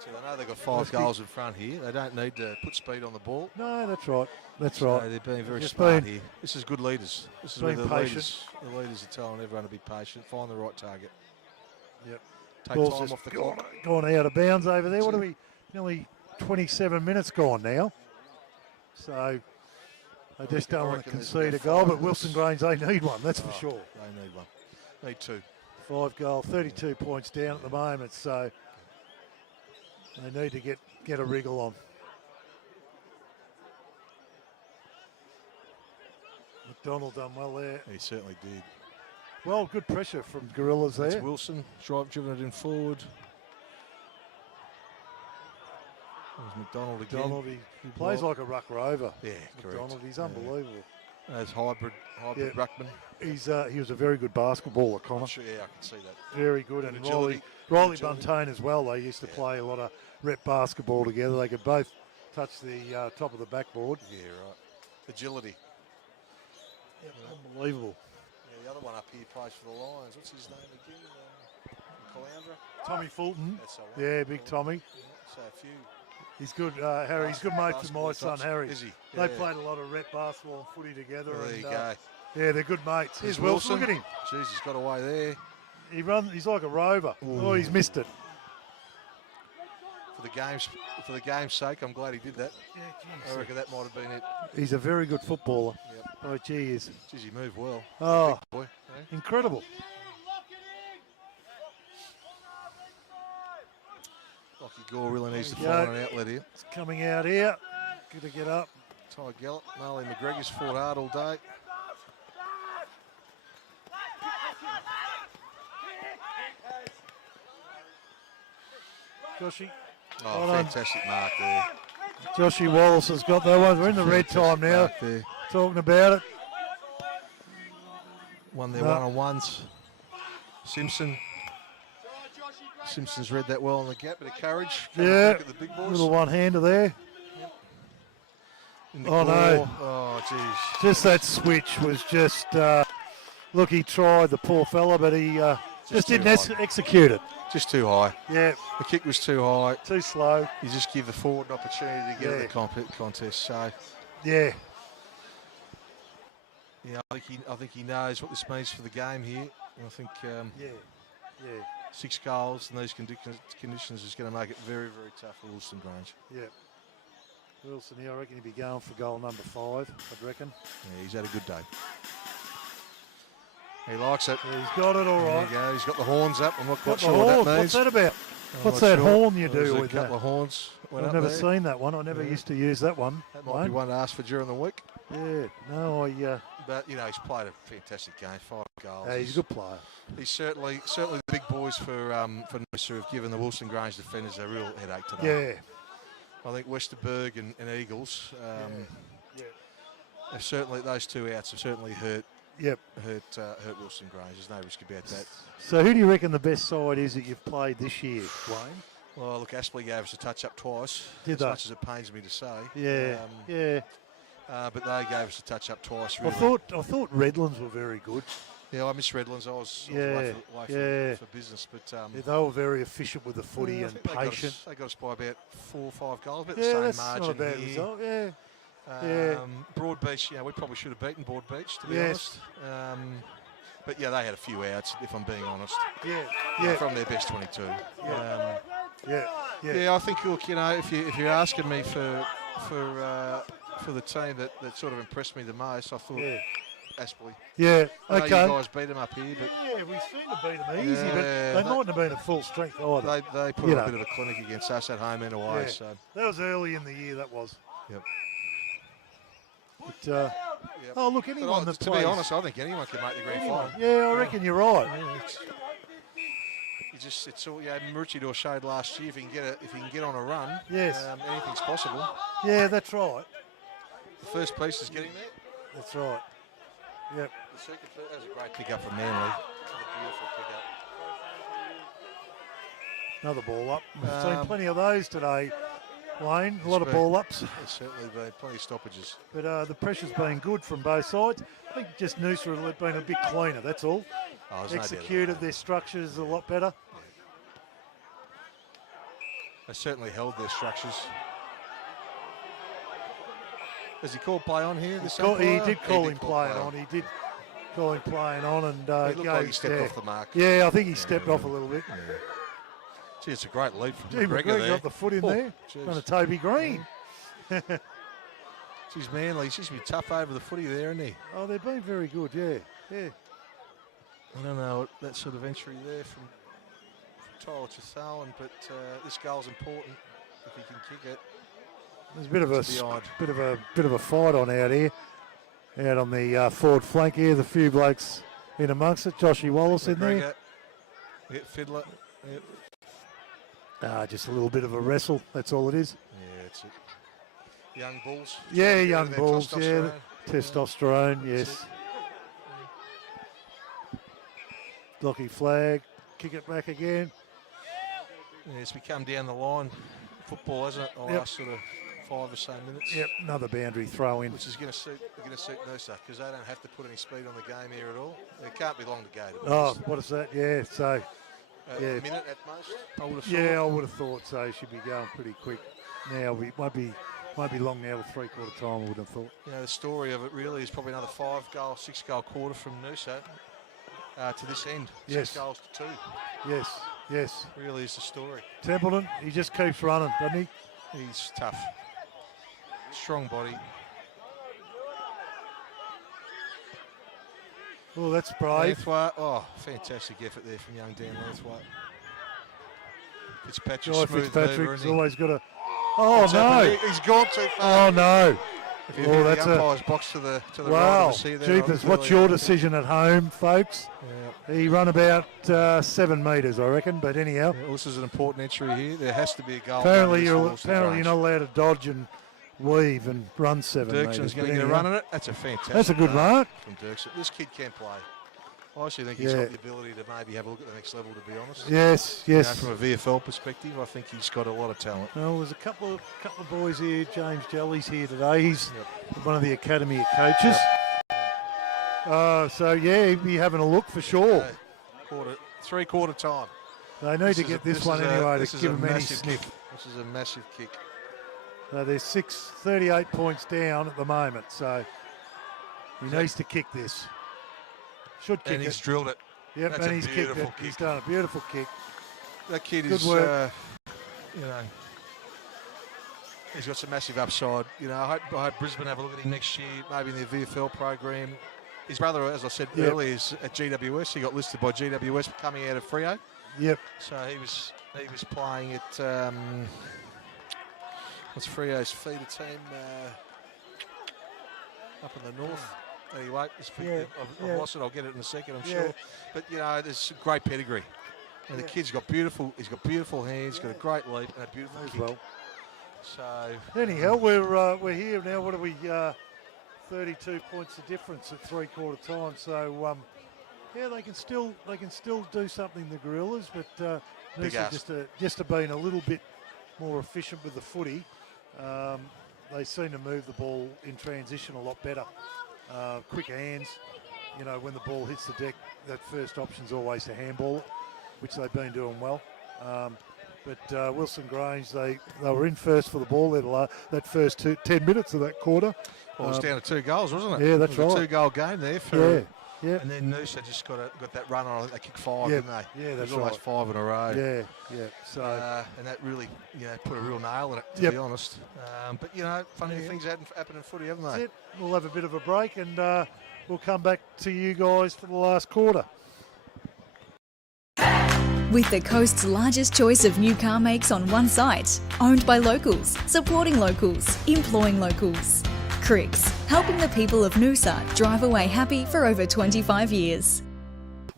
So they know they've got 5 goals in front here. They don't need to put speed on the ball. No, that's right. That's So right. they're being very Just smart being- here. This is good leaders. This is being where the patient. leaders are telling everyone to be patient, find the right target. Yep. Take Ball's time just off the clock. Gone out of bounds over there. What are we? Nearly 27 minutes gone now. So they just don't want to reckon there's concede a about goal, 5 but minutes. Wilson Grange, they need one, that's for sure. They need one. Need 2. 5 goal, 32 points down at the moment, so they need to get a wriggle on. McDonald done well there. He certainly did. Well, good pressure from Gorillas there. That's Wilson, driven it in forward. There's McDonald again. McDonald, he plays like a ruck rover. Yeah, McDonald, correct. he's unbelievable. As hybrid ruckman. He was a very good basketballer, Connor. Sure, yeah, I can see that. Very good, and agility. Riley Agility. Buntain as well. They used to play a lot of rep basketball together. They could both touch the top of the backboard. Yeah, right. Agility. Unbelievable. Yeah, the other one up here plays for the Lions. What's his name again? Caloundra? Tommy Fulton. That's all right. Yeah, big Tommy. Yeah, so a few. He's good, Harry. He's good mates with my Basketball son tops. Harry. Is he? They Yeah. played a lot of rep basketball and footy together. There and, you go. Yeah, they're good mates. Here's Wilson. Look at him. Jeez, he's got away there. He's like a rover. Oh, he's missed it. For the game's sake, I'm glad he did that. I reckon that might have been it. He's a very good footballer. Yep. Oh, gee, he is. Jeez, he moved well. Oh, Big boy. Eh? incredible. Lockie Gore really needs to There you find an outlet here. It's coming out here. Good to get up. Ty Gallop, Marley McGregor's fought hard all day. Joshy. Oh, Well done. fantastic mark there. Joshy Wallace has got that one. We're in the red time now. Mark there. talking about it. Won their No. one-on-ones. Simpson's read that well in the gap, bit of courage. Coming Yeah, back at the big boys. little one-hander there. In the Oh, no. claw. Oh, geez. Just that switch was just, look, he tried, the poor fella, but he just too didn't high. execute it. Just too high. Yeah, The kick was too high. too slow. You just give the forward an opportunity to get Yeah. at the contest. So, Yeah, yeah, I think he knows what this means for the game here. And I think yeah. 6 goals in these conditions is going to make it very, very tough for Wilson Grange. Yeah. Wilson here, I reckon he'd be going for goal number 5, I'd reckon. Yeah, he's had a good day. He likes it. Yeah, he's got it all There right. you go. He's got the horns up. I'm not quite Got the sure what horn. that means. What's that about? I'm What's not that sure. horn you There's do a with couple that? of horns went I've up never there. seen that one. I never Yeah. used to use that one. That might be Wayne. one to ask for during the week. Yeah, no, But, you know, he's played a fantastic game, 5 goals. he's a good player. He's certainly the big boys for Noosa have given the Wilson Grange defenders a real headache today. Yeah, I think Westerberg and Eagles yeah. have certainly, those 2 outs have certainly hurt Yep. Wilson Grange. There's no risk about that. So who do you reckon the best side is that you've played this year, Wayne? Well, look, Aspley gave us a touch up twice, Did as they? much as it pains me to say. Yeah, yeah. But they gave us a touch up twice. Really. I thought Redlands were very good. Yeah, I miss Redlands. I was Yeah, away yeah. for business, but Yeah, they were very efficient with the footy I and think patient. They got us by about 4 or 5 goals, about Yeah, the that's same not a margin bad here. result. Yeah, yeah. Broadbeach, we probably should have beaten Broadbeach, to be Yes. honest. But yeah, they had a few outs, if I'm being honest. Yeah. From their best 22. Yeah. I think, look, if you're asking me for the team that sort of impressed me the most, I thought Aspley. Yeah, I know okay. you guys beat them up here, but Yeah, we seem to beat them easy, but Yeah, they mightn't have been at full strength either. they put You up a know. bit of a clinic against us at home and away. Yeah. So, That was early in the year, that was. yep. But, oh, look, anyone that to plays... be honest, I think anyone can make the grand final. Yeah, I reckon you're right. It's all, Maroochydore showed last year if he can get on a run, Yes. anything's possible. Yeah, that's right. The first piece is getting there. That's right. Yep. The second piece, that was a great pick up from Manly. That was a beautiful pick up. Another ball up. We've seen plenty of those today, Wayne. A lot of ball ups. There's certainly been plenty of stoppages. But the pressure's been good from both sides. I think just Noosa have been a bit cleaner, that's all. Oh, there's no doubt about Executed their structures a lot better. They certainly held their structures. Has he called play on here? He did call him playing on. He did call him playing on, and He looked like he stepped off the mark. Yeah, I think he stepped off a little bit. Gee, it's a great lead from Gee, McGregor McGregor there. got the foot in there. Jeez. On a Toby Green. Geez, Manly, he's just been tough over the footy there, isn't he? Oh, they've been very good, yeah. I don't know that sort of entry there from Tyler Chathallen, but this goal's important if he can kick it. There's a bit of a It's beyond. bit of a fight on out here, out on the forward flank here. The few blokes in amongst it. Joshy Wallace in there. McGregor, hit Fiddler. Yep. Just a little bit of a wrestle. That's all it is. Yeah, that's it. Young bulls. Yeah, Trying to get young their bulls. Yeah, testosterone. testosterone. Yes. Blocky flag. Kick it back again. Yeah, it's become down the line football, hasn't it? The last sort of 5 or so minutes. Yep, another boundary throw in. Which is going to suit Noosa because they don't have to put any speed on the game here at all. There can't be long to go. To be Oh, honest. what is that? Yeah, so. A minute at most, I would have thought. Yeah, I would have thought so. Should be going pretty quick. Now we won't be long now with 3/4 time. I would have thought. You know, the story of it really is probably another 5-goal, 6-goal quarter from Noosa to this end. Yes. 6 goals to 2. Yes. Really is the story. Templeton, he just keeps running, doesn't he? He's tough, strong body. Oh, that's brave. Lanthwaite, fantastic effort there from young Dan Lanthwaite. Fitzpatrick, Guy smooth Fitzpatrick's mover, isn't he? always got a. Oh What's no! happening? He's gone too far. Oh no! If you view the umpire's box to the right wow! of the sea there, Jeepers, what's your decision at home, folks? Yeah. He run about 7 metres, I reckon. But anyhow, Well, this is an important entry here. There has to be a goal. apparently under you're this Wilson Grange. not allowed to dodge weave and run 7 Dirkson's metres. going to get a run at it. That's a fantastic. That's a good run from Dirkson. This kid can play. I actually think he's got the ability to maybe have a look at the next level, to be honest. Yes. You know, from a VFL perspective, I think he's got a lot of talent. Well, there's a couple of boys here. James Jelly's here today. He's one of the academy of coaches. So yeah, he'd be having a look for sure. Three-quarter time. They need to get this one anyway to give him any sniff. This is a massive kick. So they're 38 points down at the moment. So he needs to kick this. Should kick it. And he's drilled it. Yep, That's and he's kicked it. kick. He's done a beautiful kick. That kid Good is, work. He's got some massive upside. You know, I hope Brisbane have a look at him next year, maybe in their VFL program. His brother, as I said earlier, is at GWS. He got listed by GWS coming out of Freo. Yep. So he was playing at what's Freo's feeder team up in the north. Anyway, I've lost it. I'll get it in a second, I'm sure. But you know, there's a great pedigree, and the kid's got beautiful. He's got beautiful hands. Got a great leap and a beautiful kick. Well. So anyhow, we're here now. What are we? 32 points of difference at three-quarter time. So they can still do something, the Gorillas, but Noosa just have been a little bit more efficient with the footy. They seem to move the ball in transition a lot better. Quick hands, you know, when the ball hits the deck, that first option's always to handball it, which they've been doing well. But Wilson Grange, they were in first for the ball that first 10 minutes of that quarter. Well, it was down to 2 goals, wasn't it? Yeah, that's right. It was a 2-goal game there. For, yeah. And then Noosa just got that run on. I think they kicked 5, didn't they? Yeah, that's it was almost 5 in a row. Yeah. So and that really, put a real nail in it, to be honest. But funny things happen in footy, haven't they? That's it. We'll have a bit of a break, and we'll come back to you guys for the last quarter. With the coast's largest choice of new car makes on one site, owned by locals, supporting locals, employing locals. Cricks, helping the people of Noosa drive away happy for over 25 years.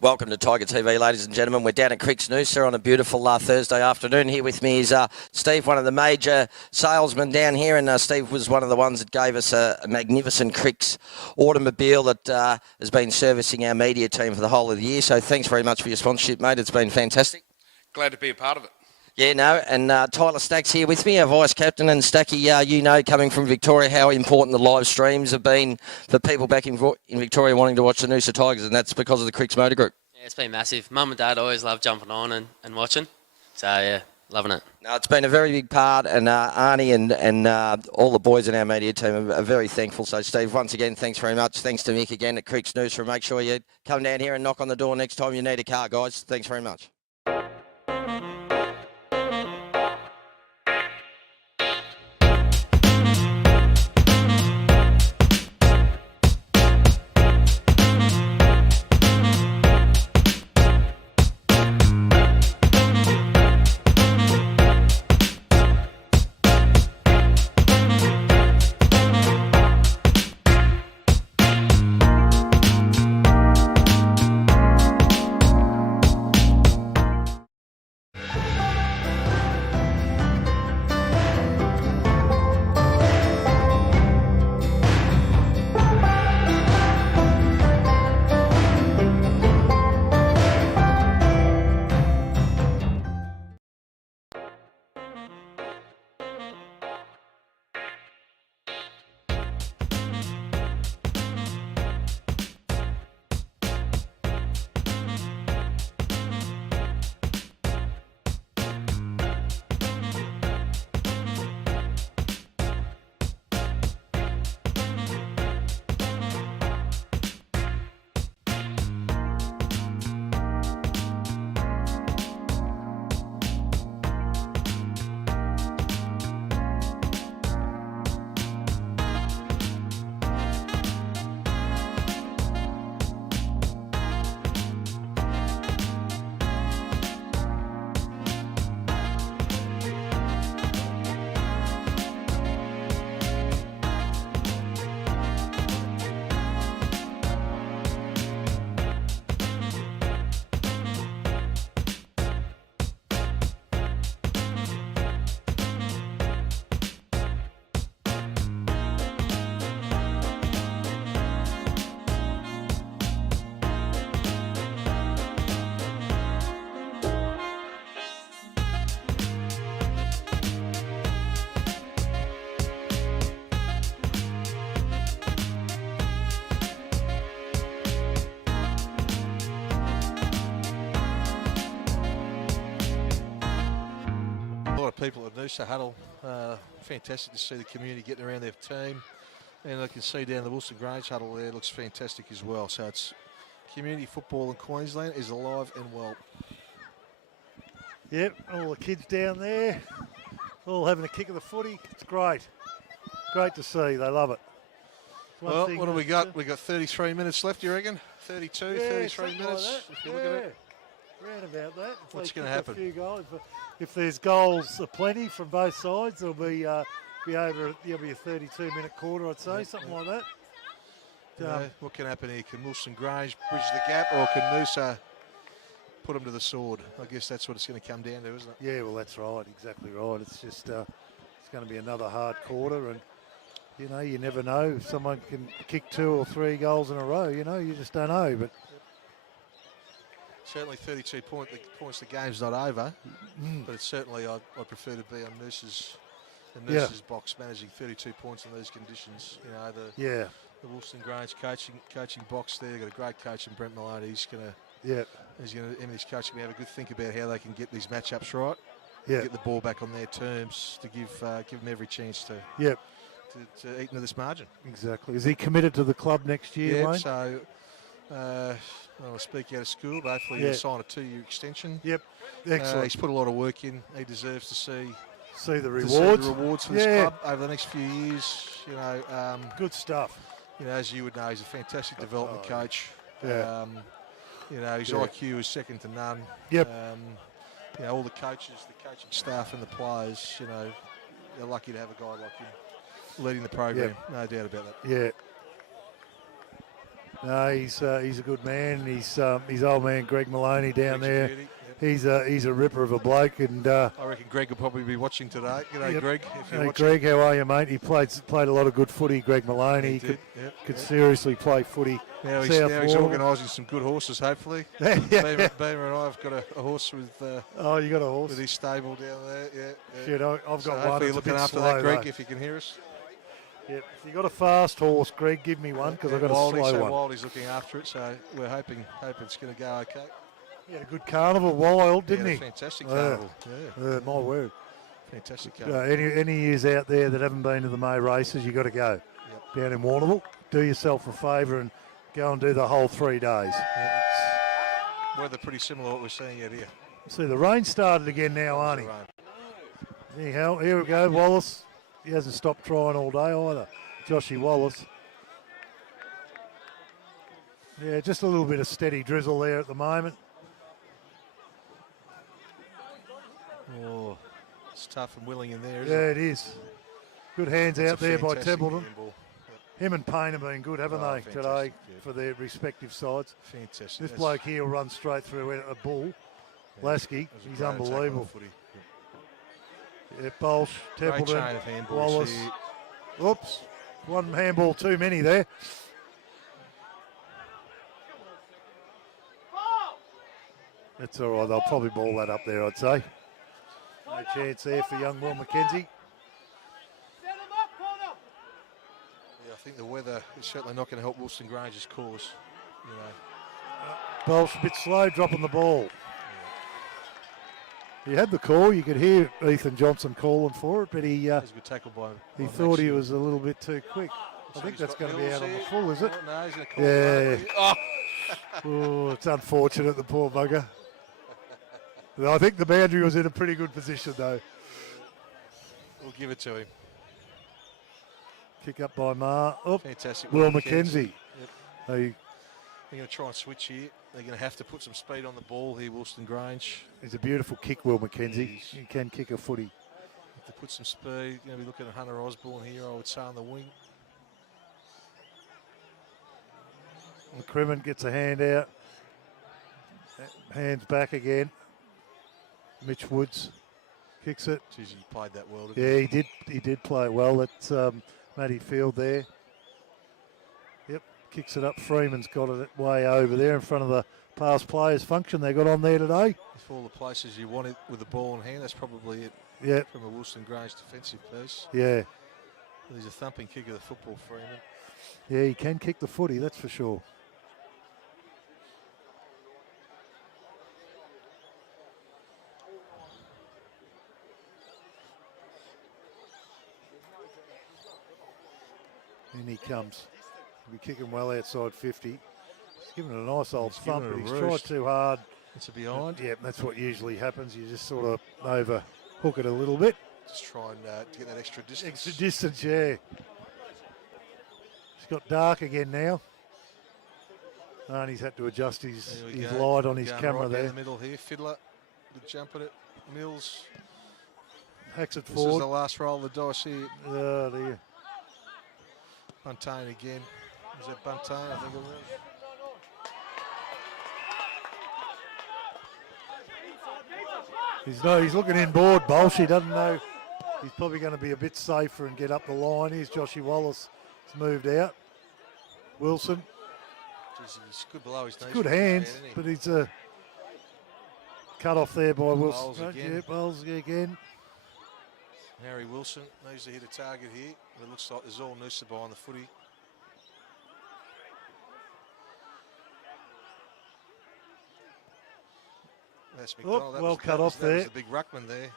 Welcome to Tiger TV, ladies and gentlemen. We're down at Cricks Noosa on a beautiful Thursday afternoon. Here with me is Steve, one of the major salesmen down here, and Steve was one of the ones that gave us a magnificent Cricks automobile that has been servicing our media team for the whole of the year. So thanks very much for your sponsorship, mate. It's been fantastic. Glad to be a part of it. Yeah, no, and Tyler Stack's here with me, our vice captain. And Stacky, coming from Victoria, how important the live streams have been for people back in Victoria wanting to watch the Noosa Tigers, and that's because of the Cricks Motor Group. Yeah, it's been massive. Mum and Dad always love jumping on and watching. So, yeah, loving it. No, it's been a very big part, and Arnie and all the boys in our media team are very thankful. So, Steve, once again, thanks very much. Thanks to Mick again at Cricks Noosa. Make sure you come down here and knock on the door next time you need a car, guys. Thanks very much. lot of people at Noosa huddle. Fantastic to see the community getting around their team. And I can see down the Wilson Grange huddle there, looks fantastic as well. So it's community football in Queensland is alive and well. Yep, all the kids down there, all having a kick of the footy. It's great. Great to see. They love it. Well, what do we got? We got 33 minutes left, you reckon? 32, 33 minutes. Like if you look at it. Round about that. If What's they going to kick happen? A few goals, but if there's goals aplenty from both sides, there'll be over. There'll be a 32-minute quarter, I'd say, something like that. What can happen here? Can Wilson Grange bridge the gap, or can Noosa put them to the sword? I guess that's what it's going to come down to, isn't it? Yeah, well, that's right. Exactly right. It's just it's going to be another hard quarter, and you never know if someone can kick 2 or 3 goals in a row. You just don't know. But certainly 32 points. The game's not over, but it's certainly I'd prefer to be on Noosa's box managing 32 points in these conditions. The Wilson Grange coaching box there. They've got a great coach in Brent Maloney. He's going to him and his coach have a good think about how they can get these matchups right. Get the ball back on their terms to give them every chance to eat into this margin. Exactly. Is he committed to the club next year, Yeah, Wayne? so I'll speak out of school, but hopefully he'll sign a 2-year extension. Yep, excellent. He's put a lot of work in. He deserves to see the rewards. For this club over the next few years. Good stuff. As you would know, he's a fantastic development coach. Yeah. His IQ is second to none. Yep. All the coaches, the coaching staff, and the players. They're lucky to have a guy like him leading the program. No doubt about that. Yeah. No, he's a good man. His old man Greg Maloney down there. He's a ripper of a bloke, and I reckon Greg will probably be watching today. G'day, Greg. If you're watching. Greg, how are you, mate? He played a lot of good footy. Greg Maloney could seriously play footy. Now he's organising some good horses, hopefully. Beamer and I have got a horse with. You got a horse with his stable down there. Yeah. Shit, I've got one. Hopefully you're looking after that, Greg, if you can hear us. Yep. If you got a fast horse, Greg, give me one because I've got a slow one. Wildy's looking after it, so we're hoping it's going to go okay. He had a good carnival, Wild, didn't he? Fantastic carnival. My word. Fantastic carnival. Any years out there that haven't been to the May races, you got to go down in Warrnambool. Do yourself a favour and go and do the whole 3 days. Weather pretty similar to what we're seeing out here. See, the rain started again now, aren't he? Anyhow, here we go, Wallace. He hasn't stopped trying all day either. Joshy Wallace. Yeah, just a little bit of steady drizzle there at the moment. Oh, it's tough and willing in there, isn't it is. Good hands out there by Templeton. Him and Payne have been good, haven't they, today for their respective sides. Fantastic. This bloke here will run straight through a bull. Lasky, he's unbelievable. Yeah, Bolsh, Templeton, Wallace. Oops, one handball too many there. That's all right, they'll probably ball that up there, I'd say. No chance there for young Will McKenzie. I think the weather is certainly not going to help Wilson Grange's cause. Bolsh a bit slow dropping the ball. He had the call. You could hear Ethan Johnson calling for it, but he a good tackle by he thought he was a little bit too quick. I think that's going to be out on the full, is it? No, he's going to call Oh, it's unfortunate, the poor bugger. I think the boundary was in a pretty good position, though. We'll give it to him. Kick up by Ma. Oh, fantastic. Will McKenzie. Yep. They're going to try and switch here. They're going to have to put some speed on the ball here, Wilson Grange. It's a beautiful kick, Will McKenzie. He can kick a footy. Have to put some speed. Going to be looking at Hunter Osborne here, I would say, on the wing. McCrimmon gets a hand out. Hands back again. Mitch Woods kicks it. Jeez, he played that well, didn't he? He did play it well. That's Matty Field there. Yep, kicks it up. Freeman's got it way over there in front of the pass players function they got on there today. If all the places you want it with the ball in hand, that's probably it. Yep. From a Wilson Grange defensive piece. Yeah. He's a thumping kick of the football, Freeman. Yeah, he can kick the footy, that's for sure. In he comes. He'll be kicking well outside 50. He's giving it a nice old He's thump, giving but it he's a tried roost. too hard. It's a behind. Yeah, that's what usually happens. You just sort of overhook it a little bit. Just try and get that extra distance. Extra distance, yeah. It's got dark again now. And he's had to adjust his light on his Going camera right there. down the middle here. Fiddler, good jump at it. Mills. Hacks it This forward. is the last roll of the dice here. Oh, dear. Buntain again. Was that Buntain? I think it was. He's looking inboard, Bolsh. He doesn't know. He's probably going to be a bit safer and get up the line. Here's Joshy Wallace. He's moved out. Wilson. Jeez, he's good below his knees. Good hands, but he's cut off there by Wilson. Bowles again. Yeah, Bowles again. Harry Wilson needs to hit a target here. It looks like there's all Noosa behind the footy. That's McDonald. Well cut off there. That was a big ruckman there.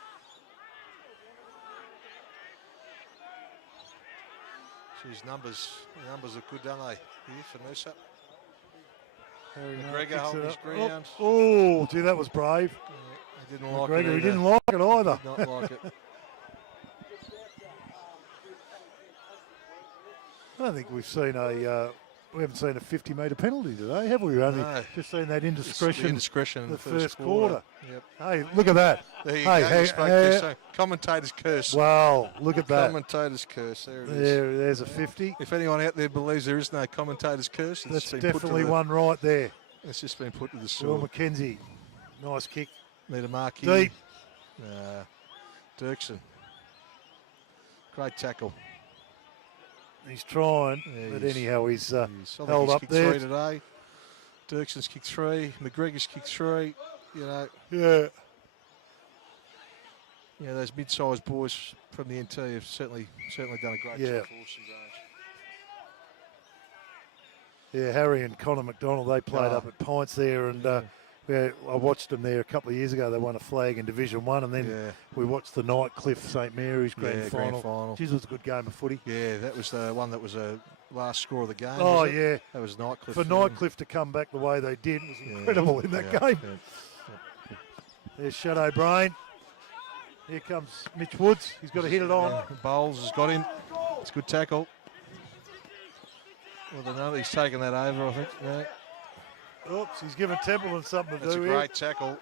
His numbers look good, don't they? Here for Noosa. McGregor holding his ground. Oh, gee, that was brave. He didn't like McGregor, it. he didn't like it either. Did not like it. I don't think we've seen we haven't seen a 50-metre penalty today, have we? We've only just seen that indiscretion. Indiscretion in the the first quarter. Yep. Hey, look at that. There you hey, go. Commentator's curse. Wow, look at that. Commentator's curse. There it is. There's a 50. If anyone out there believes there is no commentator's curse, that's definitely one right there. It's just been put to the Will sword. McKenzie, nice kick. Need a mark here. Deep. Dirksen. Great tackle. He's trying, but anyhow, he's held up there. Three today. Dirksen's kicked 3. McGregor's kicked 3. You know. Yeah. Yeah, those mid-sized boys from the NT have certainly done a great job for St. Yeah, Harry and Connor McDonald, they played up at Pints there, and I watched them there a couple of years ago. They won a flag in Division 1, and then we watched the Nightcliff St Mary's grand final. Jeez, it was a good game of footy. Yeah, that was the one that was a last score of the game. Oh, yeah. That was Nightcliff. For Nightcliff to come back the way they did was incredible in that game. Yeah. There's Shadow Brain. Here comes Mitch Woods. He's got to hit it on. Bowles has got him. It's a good tackle. Well, he's taken that over, I think. Yeah. Oops, he's given Templeton something to That's do a here. great tackle.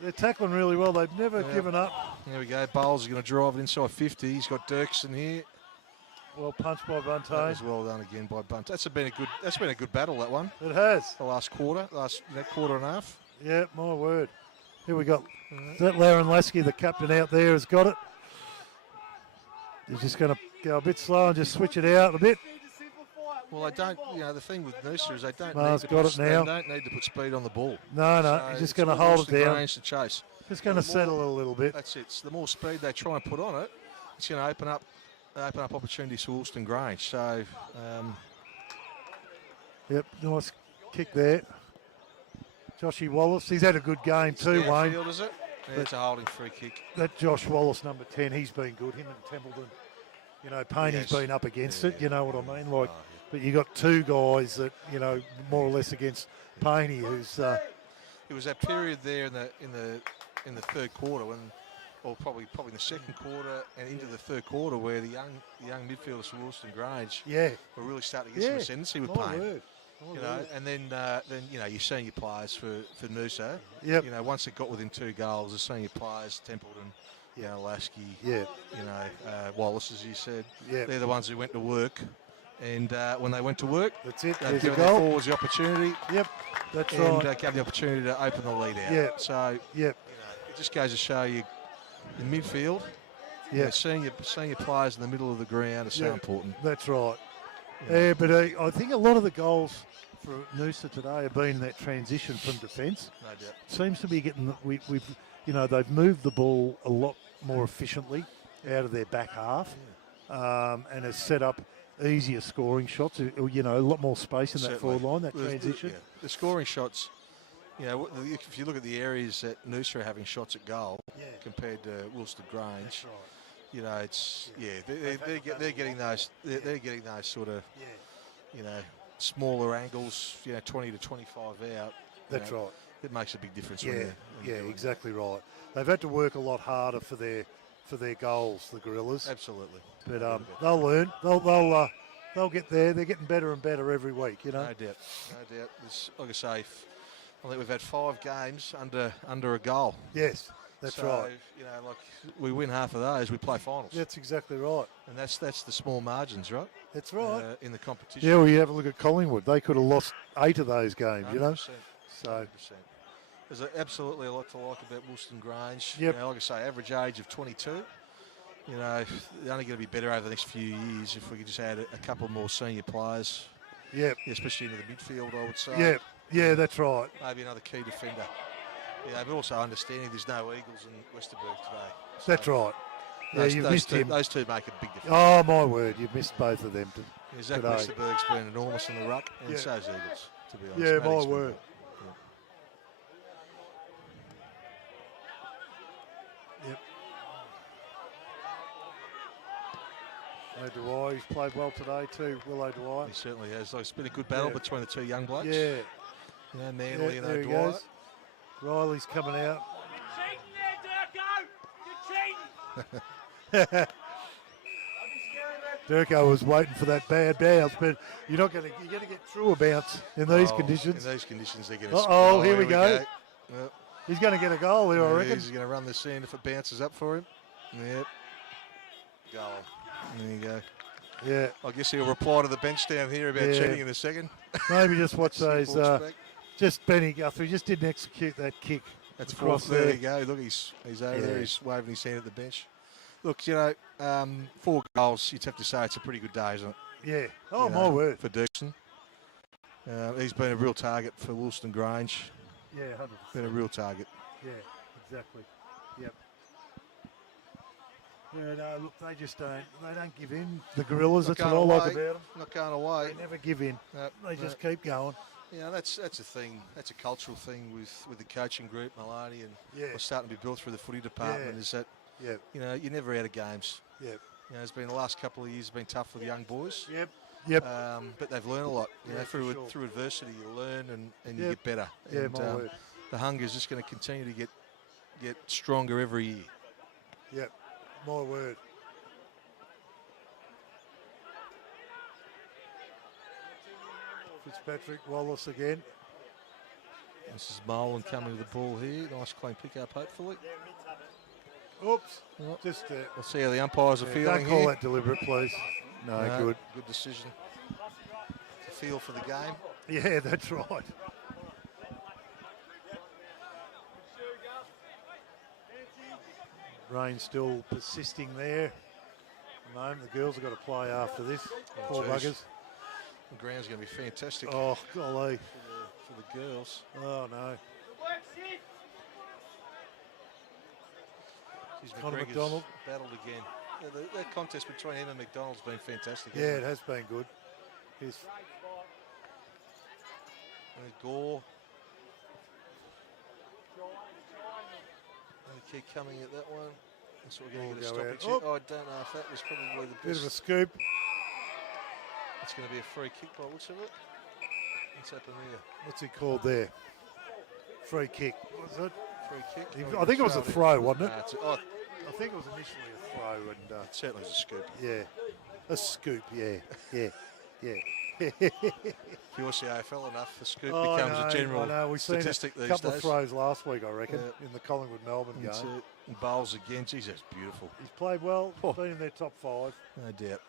They're tackling really well. They've never given up. There we go. Bowles is going to drive it inside 50. He's got Dirksen here. Well punched by Buntain. That was well done again by Buntain. That's been a good battle, that one. It has. The last quarter, quarter and a half. Yeah, my word. Here we got that Lauren Lasky, the captain out there, has got it. He's just going to go a bit slow and just switch it out a bit. Well, they don't. You know, the thing with Noosa is they don't Mars need to got put, it now. They don't need to put speed on the ball. No, So he's just it's going to more hold it down. range to chase. Just going to settle a little bit. That's it. The more speed they try and put on it, it's going to open up opportunities for Woolston Grange. So, yep, nice kick there. Joshy Wallace, he's had a good game too, Wayne. Field, is it? Yeah, it's a holding free kick. That Josh Wallace, number 10, he's been good. Him and Templeton. You know, Payne's been up against it. You know what I mean? Like, but you got two guys that more or less against Payne, who's. It was that period there in the third quarter or probably in the second quarter and into the third quarter where the young midfielders from Woolston Grange were really starting to get some ascendancy with Payne. And then your senior players for Noosa. Yep. Once it got within 2 goals, the senior players, Templeton, Lasky, Wallace, as you said, they're the ones who went to work. And when they went to work, that's it. They There's gave a their goal. forwards the opportunity. Yep, that's and, right. Gave the opportunity to open the lead out. Yeah. So yep. It just goes to show you in midfield, seeing your players in the middle of the ground is so important. That's right. Yeah, but I think a lot of the goals for Noosa today have been that transition from defence. No doubt. Seems to be getting they've moved the ball a lot more efficiently out of their back half, and has set up easier scoring shots. A lot more space in that forward line. That transition. The scoring shots. If you look at the areas that Noosa are having shots at goal compared to Woolston Grange, you know, it's they're getting those sort of smaller angles, 20 to 25 out. That's right. It makes a big difference. Yeah, when you're doing exactly right. They've had to work a lot harder for their goals, the Gorillas. Absolutely. But they'll learn. They'll get there. They're getting better and better every week. No doubt. Like I say, I think we've had 5 games under a goal. Yes, that's right. Like we win half of those, we play finals. That's exactly right. And that's the small margins, right? That's right. In the competition. Yeah, well, you have a look at Collingwood. They could have lost 8 of those games, 100%, So 100%. There's absolutely a lot to like about Woolston Grange. Yep. Like I say, average age of 22. They're only going to be better over the next few years if we could just add a couple more senior players. Yep. Especially into the midfield, I would say. Yeah, that's right. Maybe another key defender. But also understanding there's no Eagles in Westerberg today. That's right. Yeah, you've missed him. Those two make a big difference. Oh, my word, you've missed both of them Zach today. Westerberg's been enormous in the ruck, and so's Eagles, to be honest. Yeah, my word. Yep. O'Dwyer, he's played well today too, Will O'Dwyer. He certainly has. It's been a good battle between the two young blokes. Yeah. Manley and there he O'Dwyer. goes. Riley's coming out. Durko was waiting for that bad bounce, but you're going to get through a bounce in these conditions. In these conditions, they're going to. Oh, here we go. Yep. He's going to get a goal here, I reckon. He's going to run this in if it bounces up for him. Yep. Goal. There you go. Yeah. I guess he'll reply to the bench down here about cheating in a second. Maybe just watch those. Just Benny Guthrie just didn't execute that kick. That's across there. There you go. Look, he's over there. He's waving his hand at the bench. Look, 4 goals. You'd have to say it's a pretty good day, isn't it? Yeah. Oh, my word. For Dixon. He's been a real target for Woolston Grange. Yeah, 100%. Been a real target. Yeah, exactly. Yep. Yeah, no, look, they don't give in. The Gorillas, that's what I like about them. Not going away. They never give in. Nope, they just keep going. Yeah, that's a thing. That's a cultural thing with the coaching group, Maloney, and what's starting to be built through the footy department is that, you're never out of games. Yep. It's been the last couple of years have been tough for the young boys. Yep. But they've learned a lot. Through adversity, you learn and you get better. Yeah, and, my word. The hunger is just going to continue to get stronger every year. Yep, my word. Fitzpatrick, Wallace again. This is Molan coming to the ball here. Nice clean pick-up, hopefully. Oops. Just we'll see how the umpires are feeling Don't call here. that deliberate, please. No, good. Good decision. It's a feel for the game. Yeah, that's right. Rain still persisting there. At the moment, the girls have got to play after this. Poor buggers. The ground's going to be fantastic. Oh, golly. For the girls. Oh, no. Connor McDonald battled again. Yeah, that contest between him and McDonald's been fantastic. Yeah, it has been good. And Gore. Keep coming at that one. That's what we're going to get a stoppage here. Oh, I don't know if that was probably the best. Bit of a scoop. It's going to be a free kick by the looks of it. What's happened here? What's he called there? Free kick. Was it? Free kick. I think it was a throw, wasn't it? I think it was initially a throw. And it certainly was a scoop. Yeah. A scoop, yeah. If you watch the AFL enough, the scoop becomes a general statistic these days. A couple of throws last week, I reckon, in the Collingwood-Melbourne game. And Bowles again. Geez, that's beautiful. He's played well, been in their top 5. No doubt.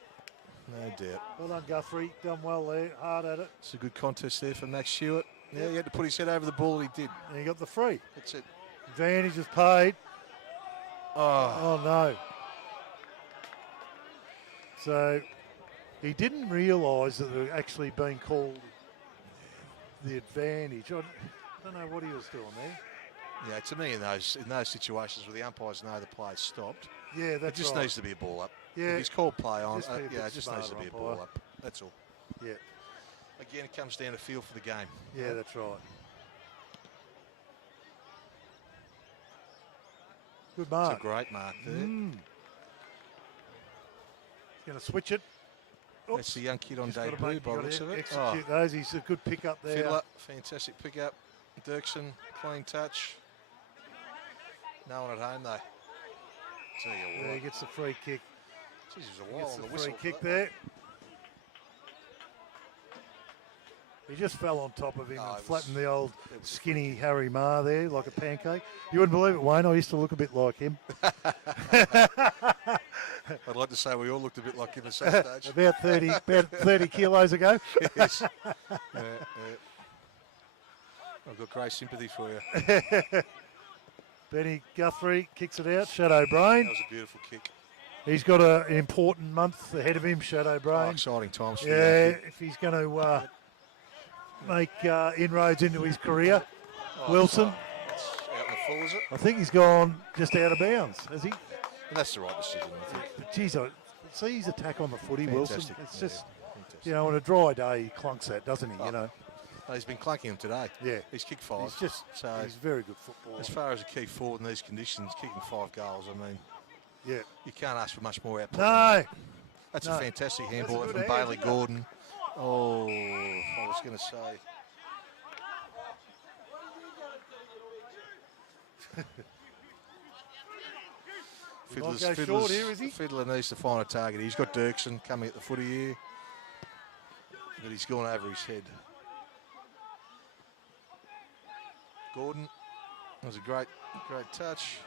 Well done, Guthrie. Done well there. Hard at it. It's a good contest there for Max Stewart. Yeah, he had to put his head over the ball, and he did. And he got the free. That's it. Advantage is paid. Oh, no. So he didn't realise that they're actually being called the advantage. I don't know what he was doing there. Yeah, to me, in those situations where the umpires know the play's stopped, yeah, that's it just right. needs to be a ball up. Yeah, if he's called play on. It just needs to be a ball up. That's all. Yeah. Again, it comes down to feel for the game. Yeah, that's right. Good mark. It's a great mark there. going to switch it. That's the young kid on Just gotta debut make- by the gotta looks of it. Execute those. He's a good pickup there. Fiddler, fantastic pickup. Dirksen, clean touch. No one at home though. Tell you Yeah, what. he gets the free kick. Jeez, there's a He while gets on the the free whistle. kick there. He just fell on top of him and flattened the old skinny Harry Marr there like a pancake. You wouldn't believe it, Wayne. I used to look a bit like him. I'd like to say we all looked a bit like him at some stage. about 30 kilos ago. Yes. I've got great sympathy for you. Benny Guthrie kicks it out. Shadow Brain. That was a beautiful kick. He's got an important month ahead of him, Shadow Brain. Oh, exciting times for yeah, that kid. if he's going to make inroads into his career. Wilson. That's out in the full, is it? I think he's gone just out of bounds, has he? And that's the right decision, I think. But geez, see his attack on the footy, Wilson. Fantastic, It's yeah, just, fantastic. you know, on a dry day, he clunks that, doesn't he? You know. Oh, he's been clunking him today. Yeah. He's kicked 5. He's just, he's very good football. As far as a key forward in these conditions, kicking 5 goals, I mean, yeah, you can't ask for much more output. No. That's No. a fantastic That's handball a good from hand, Bailey isn't it? Gordon. Oh, I was going to say. He might go short here, is he? Fiddler needs to find a target. He's got Dirksen coming at the footy here, but he's gone over his head. Gordon, that was a great touch.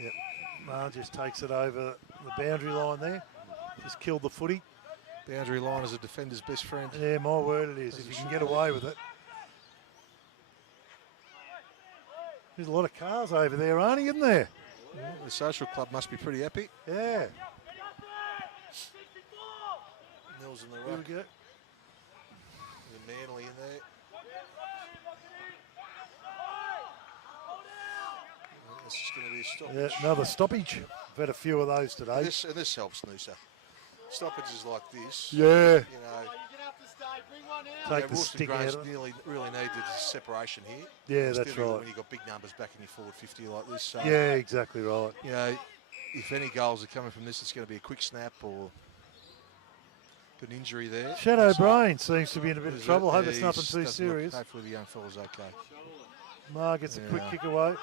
Yep. Marr just takes it over the boundary line there. Just killed the footy. Boundary line is a defender's best friend. Yeah, my word it is, if you can get away with it. There's a lot of cars over there, aren't he, isn't there? Yeah, the social club must be pretty happy. Yeah. Mills in the Here ruck. we go. The Manly in there. This is going to be a stoppage. Yeah, another stoppage. We've had a few of those today. This helps Noosa. Stoppages like this. Yeah. You know. Take the Woolston stick Grange out of it. really needed separation here. Yeah, It's that's difficult right. when you've got big numbers back in your forward 50 like this. So, Yeah, exactly right. you know, if any goals are coming from this, it's going to be a quick snap or good injury there. Shadow So- Brain seems to be in a bit of Is trouble. it? Hope Yeah, it's nothing he's- too doesn't look- serious. Hopefully the young fella's okay. Marr gets a quick Yeah. kick away.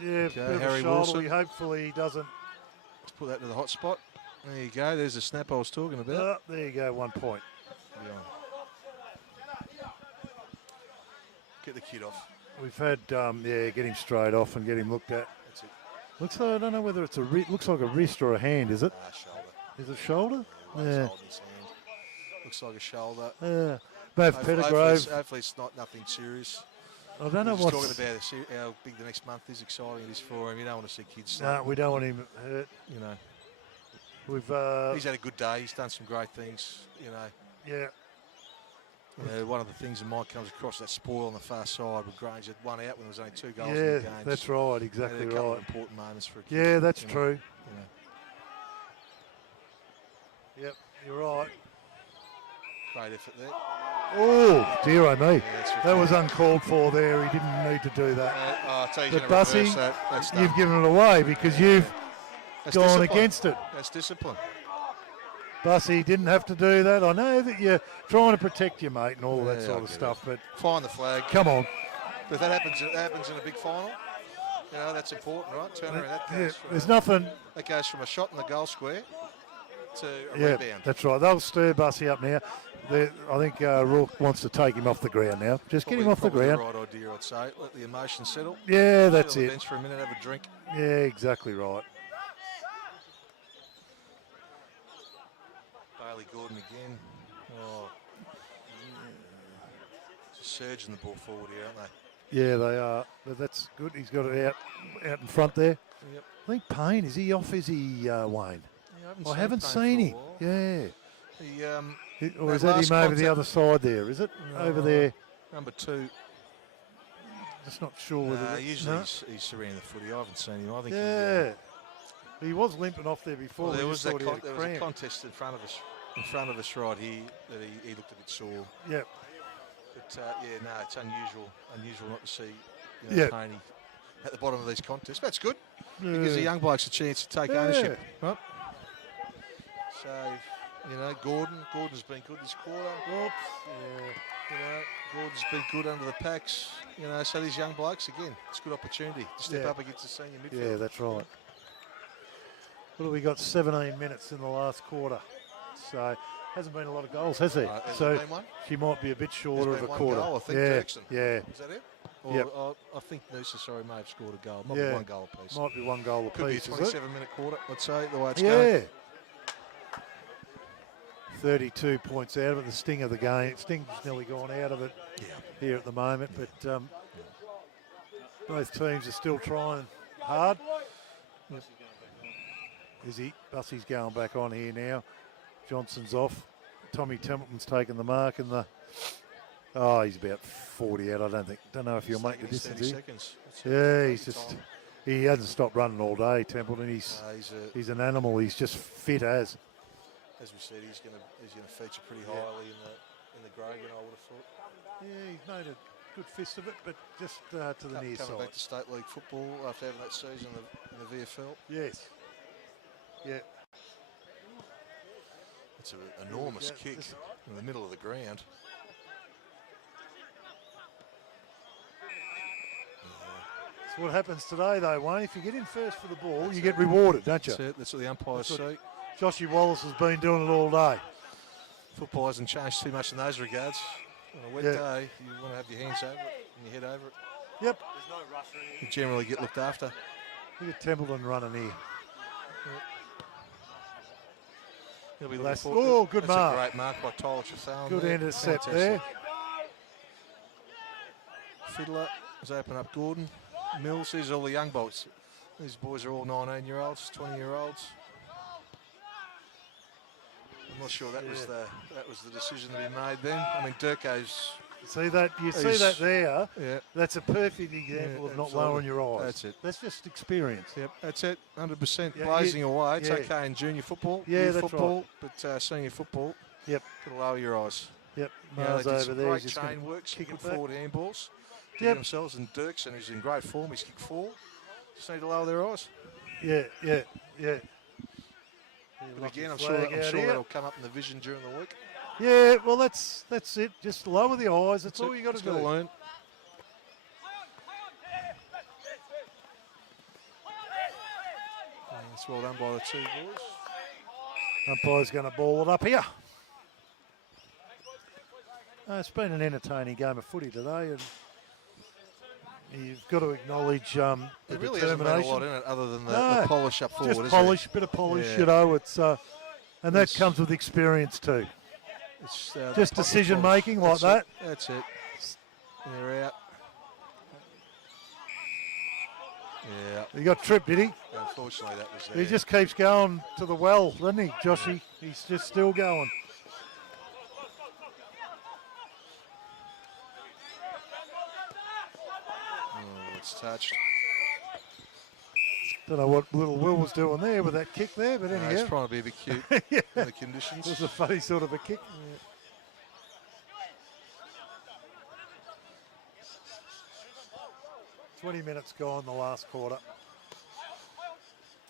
Yeah, Okay, bit of Harry a shoulder. Wilson. Hopefully he doesn't. Let's put that to the hot spot. There you go. There's the snap I was talking about. Oh, there you go, 1 point. Beyond. Get the kid off. We've had, get him straight off and get him looked at. That's it. Looks like, I don't know whether it's looks like a wrist or a hand, is it? Shoulder. Is it shoulder? He's Yeah. holding his hand. Looks like a shoulder. Yeah. Both Pettigrove. Hopefully it's not nothing serious. I don't know We're what's. just talking about how big the next month is, exciting it is for him. You don't want to see kids. No, we don't want him hurt. You know. We've. He's had a good day. He's done some great things. You know. Yeah. You know, one of the things that might comes across that spoil on the far side with Grange had 1 out when there was only 2 goals in Yeah, the game. that's right. Exactly Had a couple right. of important moments for a kid. Yeah, that's you know, true. You know. Yep, you're right. Great effort there. Oh, dear oh me. that's That was uncalled for there. He didn't need to do that. I'll tell you, But he's gonna Bussy, reverse that. That's you've done. given it away because you've That's gone discipline. against it. That's discipline. Bussy didn't have to do that. I know that you're trying to protect your mate and all that Yeah, sort I of get stuff, but Flying the flag. come on. But if that happens in a big final, you know, that's important, right? Turn around. That Yeah, goes from, there's nothing. that goes from a shot in the goal square to a Yeah, rebound. that's right. They'll stir Bussy up now. I think Rourke wants to take him off the ground now. Just get him off the Probably ground. right idea, I'd say. Let the emotion settle. Yeah, that's Sit on the it. bench for a minute, have a drink. Yeah, exactly right. Bailey Gordon again. Oh, just surging the ball forward here, aren't they? Yeah, they are. But that's good. He's got it out in front there. Yep. I think Payne, is he off? Is he, Wayne? Yeah, I haven't Payne seen for a him. while. Yeah. Or that is that last him over the contact- other side there? Is it? Over there? Number 2. Just not sure whether. Usually no? he's surrounding the footy. I haven't seen him. I think Yeah. He was limping off there before. well, there We was just thought he had there was a cramp. contest in front of us right here that he looked a bit sore. Yep. But no, it's unusual not to see Yeah. Tony at the bottom of these contests. That's good. It gives the young blokes a chance to take ownership. Right? So, you know, Gordon's been good this quarter. Oops. You know, Gordon's been good under the packs. You know, so these young blokes, again, it's a good opportunity to step up against the senior midfield. Yeah, that's right. What have we got? 17 minutes in the last quarter. So, hasn't been a lot of goals, has there? So, she might be a bit shorter of a quarter. Goal, I think, Jackson. Yeah. Is that it? Or I think Noosa, may have scored a goal. Might be one goal apiece. Might be one goal apiece. Could be a 27-minute quarter, I'd say, the way it's going. 32 points out of it. The sting of the game. Sting's nearly gone out of it here at the moment. But both teams are still trying hard. Bussey's going back on here now. Johnson's off. Tommy Templeton's taken the mark, and he's about 40 out. Don't know if he'll make the distance here. Yeah, he hasn't stopped running all day. Templeton. He's an animal. He's just fit as. As we said, he's going to feature pretty highly in the Grogan, I would have thought. Yeah, he's made a good fist of it, but just to the near side. Coming back to state league football after having that season in the VFL. Yes. Yeah. It's an enormous kick in the middle of the ground. That's what happens today, though, Wayne. If you get in first for the ball, you get rewarded, don't you? That's it. That's what the umpires see. Joshy Wallace has been doing it all day. Football hasn't changed too much in those regards. On a wet day, you want to have your hands over it and your head over it. Yep. There's no rush or anything. You generally get looked after. Look at Templeton running here. He'll be Good That's mark. a great mark by Tyler Chathan. Good intercept there. Fiddler has opened up Gordon. Mills, these are all the young bolts. These boys are all 19-year-olds, 20-year-olds. I'm not sure that was the decision to be made then. I mean, Durko's. See that there? Yeah. That's a perfect example of not lowering your eyes. That's it. That's just experience. Yep, that's it. 100% blazing away. It's okay in junior football, youth football, but senior football. Yep. Got to lower your eyes. Yep. Miles over there. Great chain works. Good forward handballs. Yep. Themselves and Dirksen, who's in great form. He's kicked 4. Just need to lower their eyes. Yeah. But again, I'm sure that'll come up in the vision during the week. Yeah, well, that's it. Just lower the eyes. That's all you got to do. Learn. That's well done by the two boys. Umpire's going to ball it up here. It's been an entertaining game of footy today, and you've got to acknowledge the There really determination. hasn't been a lot in it other than the polish up forward. Just polish, bit of polish, you know. It's and that comes with experience too. It's, just decision making like that. That's it. They're out. Yeah. He got tripped, did he? Unfortunately, that was there. He just keeps going to the well, doesn't he, Joshy? He's just still going. Oh, it's touched. Don't know what little Will was doing there with that kick there, but anyhow. He's trying to be a bit cute in the conditions. It was a funny sort of a kick. Yeah. Yeah. 20 minutes gone the last quarter.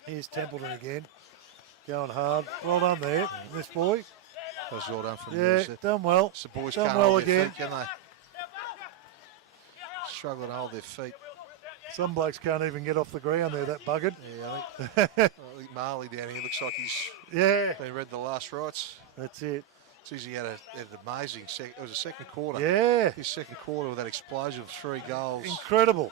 Here's Templeton again. Going hard. Well done there, this boy. That was well done from Noosa. Done well. So boys done can't well hold again. their feet, can they? Struggling to hold their feet. Some blokes can't even get off the ground. They're that buggered. Yeah, I think Marley down here looks like he's been read the last rights. That's it. He had an amazing second. It was a second quarter. Yeah. His second quarter with that explosion of 3 goals. Incredible.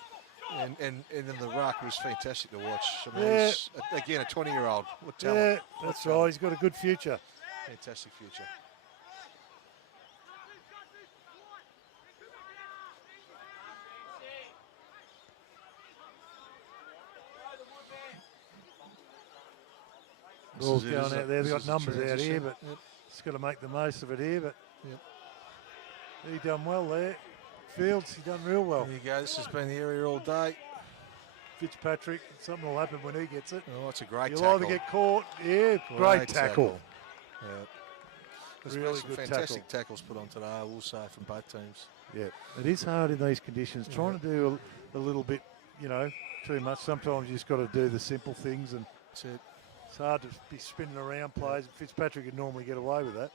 And in the ruck, it was fantastic to watch. I mean, he's, again, a 20-year-old. What talent. Yeah, that's right. He's got a good future. Fantastic future. Ball's going out there. They've got numbers out here, but just got to make the most of it here. But he done well there. Fields, he done real well. There you go. This has been the area all day. Fitzpatrick, something will happen when he gets it. Oh, it's a great He'll tackle. either get caught. Yeah, great tackle. Yeah. There's really been some good fantastic tackles put on today, I will say, from both teams. Yeah, it is hard in these conditions. Trying to do a little bit, you know, too much. Sometimes you just got to do the simple things, and That's it. it's hard to be spinning around plays. Fitzpatrick would normally get away with that.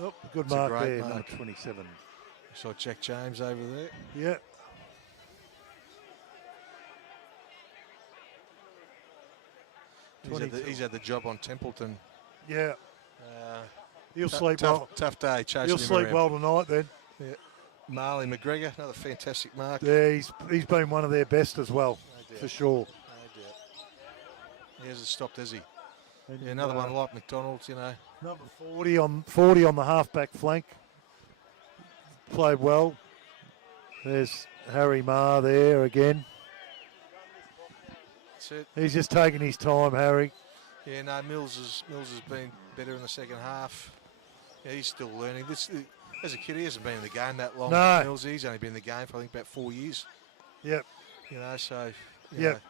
Oh, good It's a mark great there, mark. number 27. Saw Jack James over there. Yeah. He's had the job on Templeton. Yeah. He'll Tough- sleep tough, well. Tough day chasing He'll him sleep around. well tonight then. Yeah. Marley McGregor, another fantastic mark. Yeah, he's been one of their best as well, No for doubt. sure. No doubt. He hasn't stopped, has he? And, Yeah, another one like McDonald's, you know. Number 40 on the halfback flank. Played well. There's Harry Marr there again. That's it. He's just taking his time, Harry. Yeah, no, Mills has been better in the second half. Yeah, he's still learning. As a kid, he hasn't been in the game that long. No. Mills, he's only been in the game for I think about 4 years. Yep. You know, so Yep.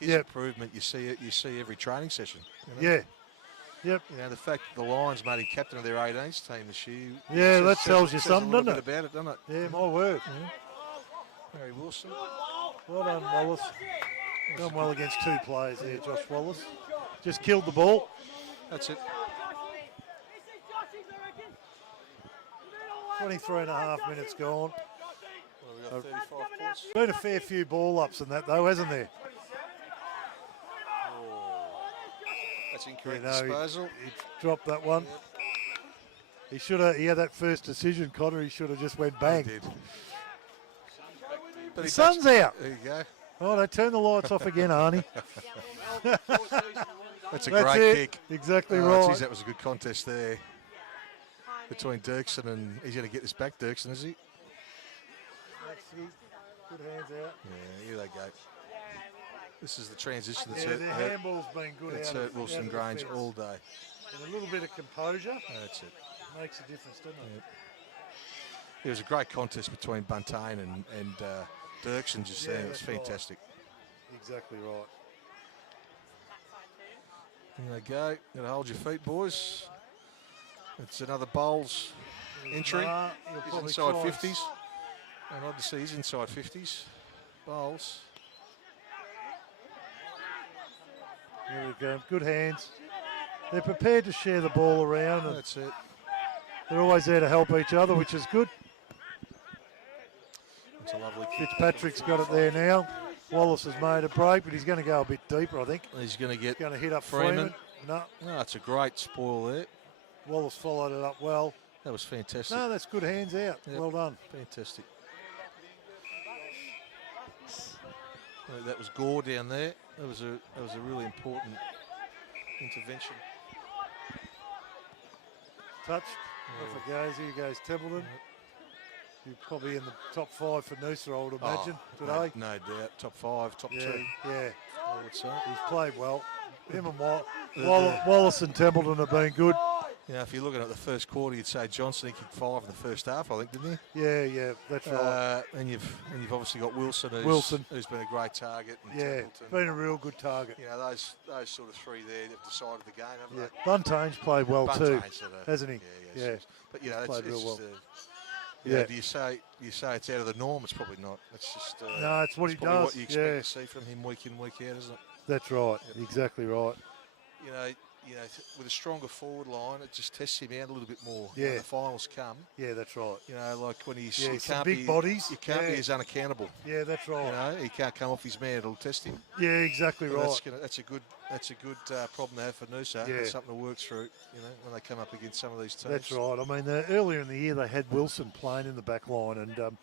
his Yep. improvement, you see every training session. You know? Yeah. Yep. You know, the fact that the Lions made him captain of their 18s team this year. Yeah, that tells you something, a little doesn't bit about it, doesn't it? Yeah, my word. Harry Wilson. Well done, Wallace. Done well against two players there, Josh Wallace. Just killed the ball. That's it. 23 and a half minutes gone. Well, we got 35 points. Been a fair few ball ups in that though, hasn't there? That's incorrect You know, disposal. he dropped that one. He had that first decision, Connor. He should have just went bang. He did. But The he sun's touched- out. There you go. Oh, they turned the lights off again, Arnie. That's a That's great it. kick. Exactly Oh, right. Geez, that was a good contest there between Dirksen and he's going to get this back, Dirksen, is he? Good hands out. Yeah, here they go. This is the transition that's Yeah, their handball's been good It's out hurt of- Wilson out of the Grange fence. all day. And a little bit of composure That's it. makes a difference, doesn't it? It was a great contest between Buntain and Dirksen just Yeah, then. It was that's right. fantastic. Exactly right. There they go. Got to hold your feet, boys. It's another bowls entry. Nah, he'll He's probably inside try 50s. And obviously he's inside 50s. Bowls. There we go. Good hands. They're prepared to share the ball around, and That's it. they're always there to help each other, which is good. It's a lovely kick. Fitzpatrick's got it there now. Wallace has made a break, but he's going to go a bit deeper, I think. He's going to get Going to hit up Freeman. No, No, it's a great spoil there. Wallace followed it up well. That was fantastic. No, that's good hands out. Yep. Well done. Fantastic. That was Gore down there. That was a really important intervention. Touched. Off it goes. Here goes Templeton. You're probably in the top 5 for Noosa, I would imagine, today. No doubt. Top 5, top 2. Yeah. I would say. He's played well. Him and The- Wallace and Templeton have been good. You know, if you're looking at the first quarter, you'd say Johnson he kicked 5 in the first half, I think, didn't he? Yeah, that's right. And you've obviously got Wilson, who's been a great target. And Yeah, Templeton. been a real good target. You know, those sort of three there have decided the game, haven't Yeah. they? Buntain's played well too, Buntain's had a- hasn't he? Yeah. But you know, played it's real just well. you know, Yeah. do you say it's out of the norm? It's probably not. It's just No, it's what he probably does, What you expect yeah. to see from him week in, week out, isn't it? That's right. Exactly right. You know, with a stronger forward line, it just tests him out a little bit more. Yeah. When the finals come. Yeah, that's right. You know, like when he's Yeah, you some can't big be, bodies. You can't be Yeah. as unaccountable. Yeah, that's right. You know, he can't come off his man. It'll test him. Yeah, exactly And right. That's a good problem to have for Noosa. Yeah. It's something to work through. You know, when they come up against some of these teams. That's right. I mean, earlier in the year they had Wilson playing in the back line, and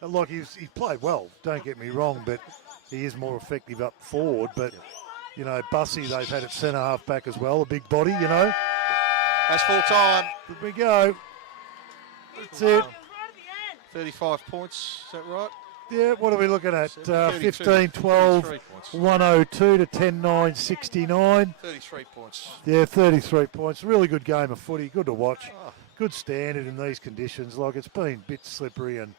like he played well. Don't get me wrong, but he is more effective up forward. But you know, Bussy they've had at centre half back as well, a big body. You know. That's full time. Here we go. That's it. 35 points. Is that right? Yeah, what are we looking at? 32, 15, 12, 33 points. 102 to 10, 9, 69. 33 points. Yeah, 33 points. Really good game of footy. Good to watch. Oh. Good standard in these conditions. Like, it's been a bit slippery and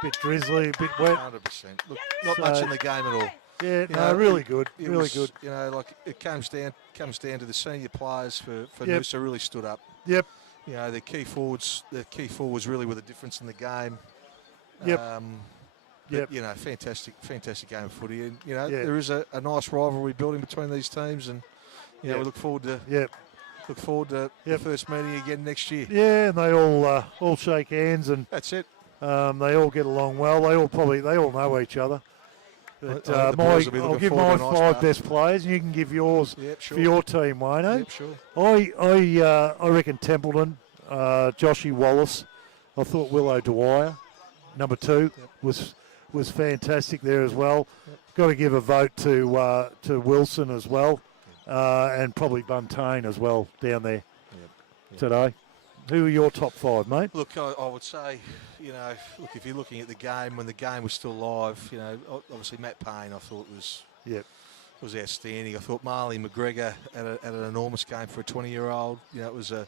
a bit drizzly, a bit wet. 100%. Look, not much in the game at all. Yeah, You no, know, really good, it really was, good. You know, like it comes down to the senior players for Yep. Noosa really stood up. Yep. You know, the key forwards really were the difference in the game. Yep. But, you know, fantastic game of footy. And, you know, Yeah. there is a nice rivalry building between these teams. And, you know, we look forward to the first meeting again next year. Yeah, and they all shake hands, and that's it. They all get along well. They all know each other. But I think the boys will be I'll looking give forward my to a nice 5 part. best players, and you can give yours sure. for your team, Wayno. Yep, sure. I reckon Templeton, Joshy Wallace. I thought Willow Dwyer, number 2, was fantastic there as well. Got to give a vote to Wilson as well, and probably Buntain as well down there today. Who are your top 5, mate? Look, I would say, you know, look, if you're looking at the game when the game was still live, you know, obviously Matt Payne I thought was outstanding. I thought Marley McGregor had an enormous game for a 20-year-old. You know, it was a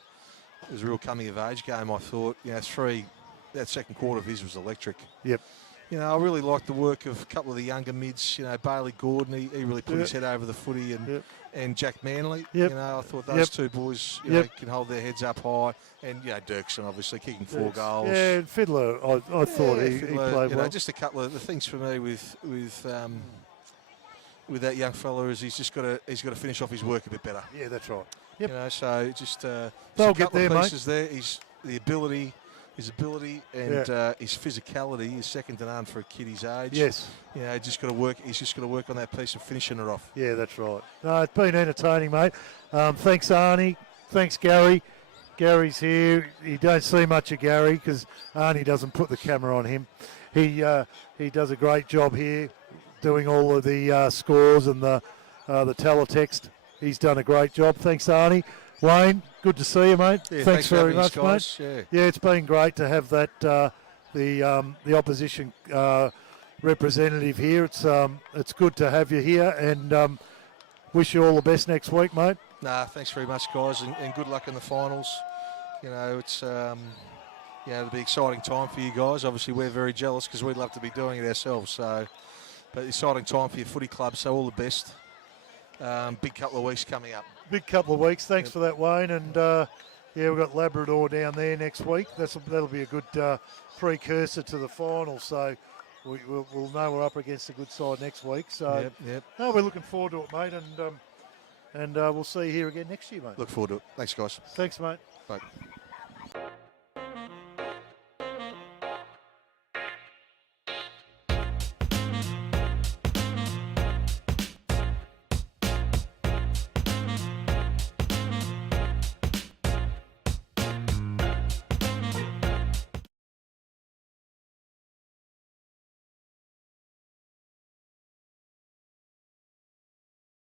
real coming of age game. I thought, you know, that second quarter of his was electric. Yep. You know, I really liked the work of a couple of the younger mids. You know, Bailey Gordon, he really put his head over the footy, and Jack Manley. Yep. You know, I thought those two boys, you know, can hold their heads up high, and you know, Dirksen obviously kicking 4 goals. Yeah, and Fiddler, I thought he Fiddler, played you well. know, just a couple of the things for me with that young fella is he's got to finish off his work a bit better. Yeah, that's right. Yep. You know, so just They'll a get couple there, of mate. pieces there. His ability and his physicality is second to none for a kid his age. Yes. You know, he's just got to work on that piece of finishing it off. Yeah, that's right. No, it's been entertaining, mate. Thanks, Arnie. Thanks, Gary. Gary's here. You don't see much of Gary because Arnie doesn't put the camera on him. He does a great job here doing all of the scores and the teletext. He's done a great job. Thanks, Arnie. Wayne, good to see you, mate. Yeah, thanks for very having us, much, guys. mate. Yeah, it's been great to have that the opposition representative here. It's good to have you here, and wish you all the best next week, mate. Nah, thanks very much, guys, and good luck in the finals. You know, it's you know, it'll be an exciting time for you guys. Obviously, we're very jealous because we'd love to be doing it ourselves. So, but exciting time for your footy club. So, all the best. Big couple of weeks coming up. Big couple of weeks. Thanks for that, Wayne. And yeah, we've got Labrador down there next week. That'll be a good precursor to the final. So we'll know we're up against a good side next week. So no, we're looking forward to it, mate. And we'll see you here again next year, mate. Look forward to it. Thanks, guys. Thanks, mate. Bye.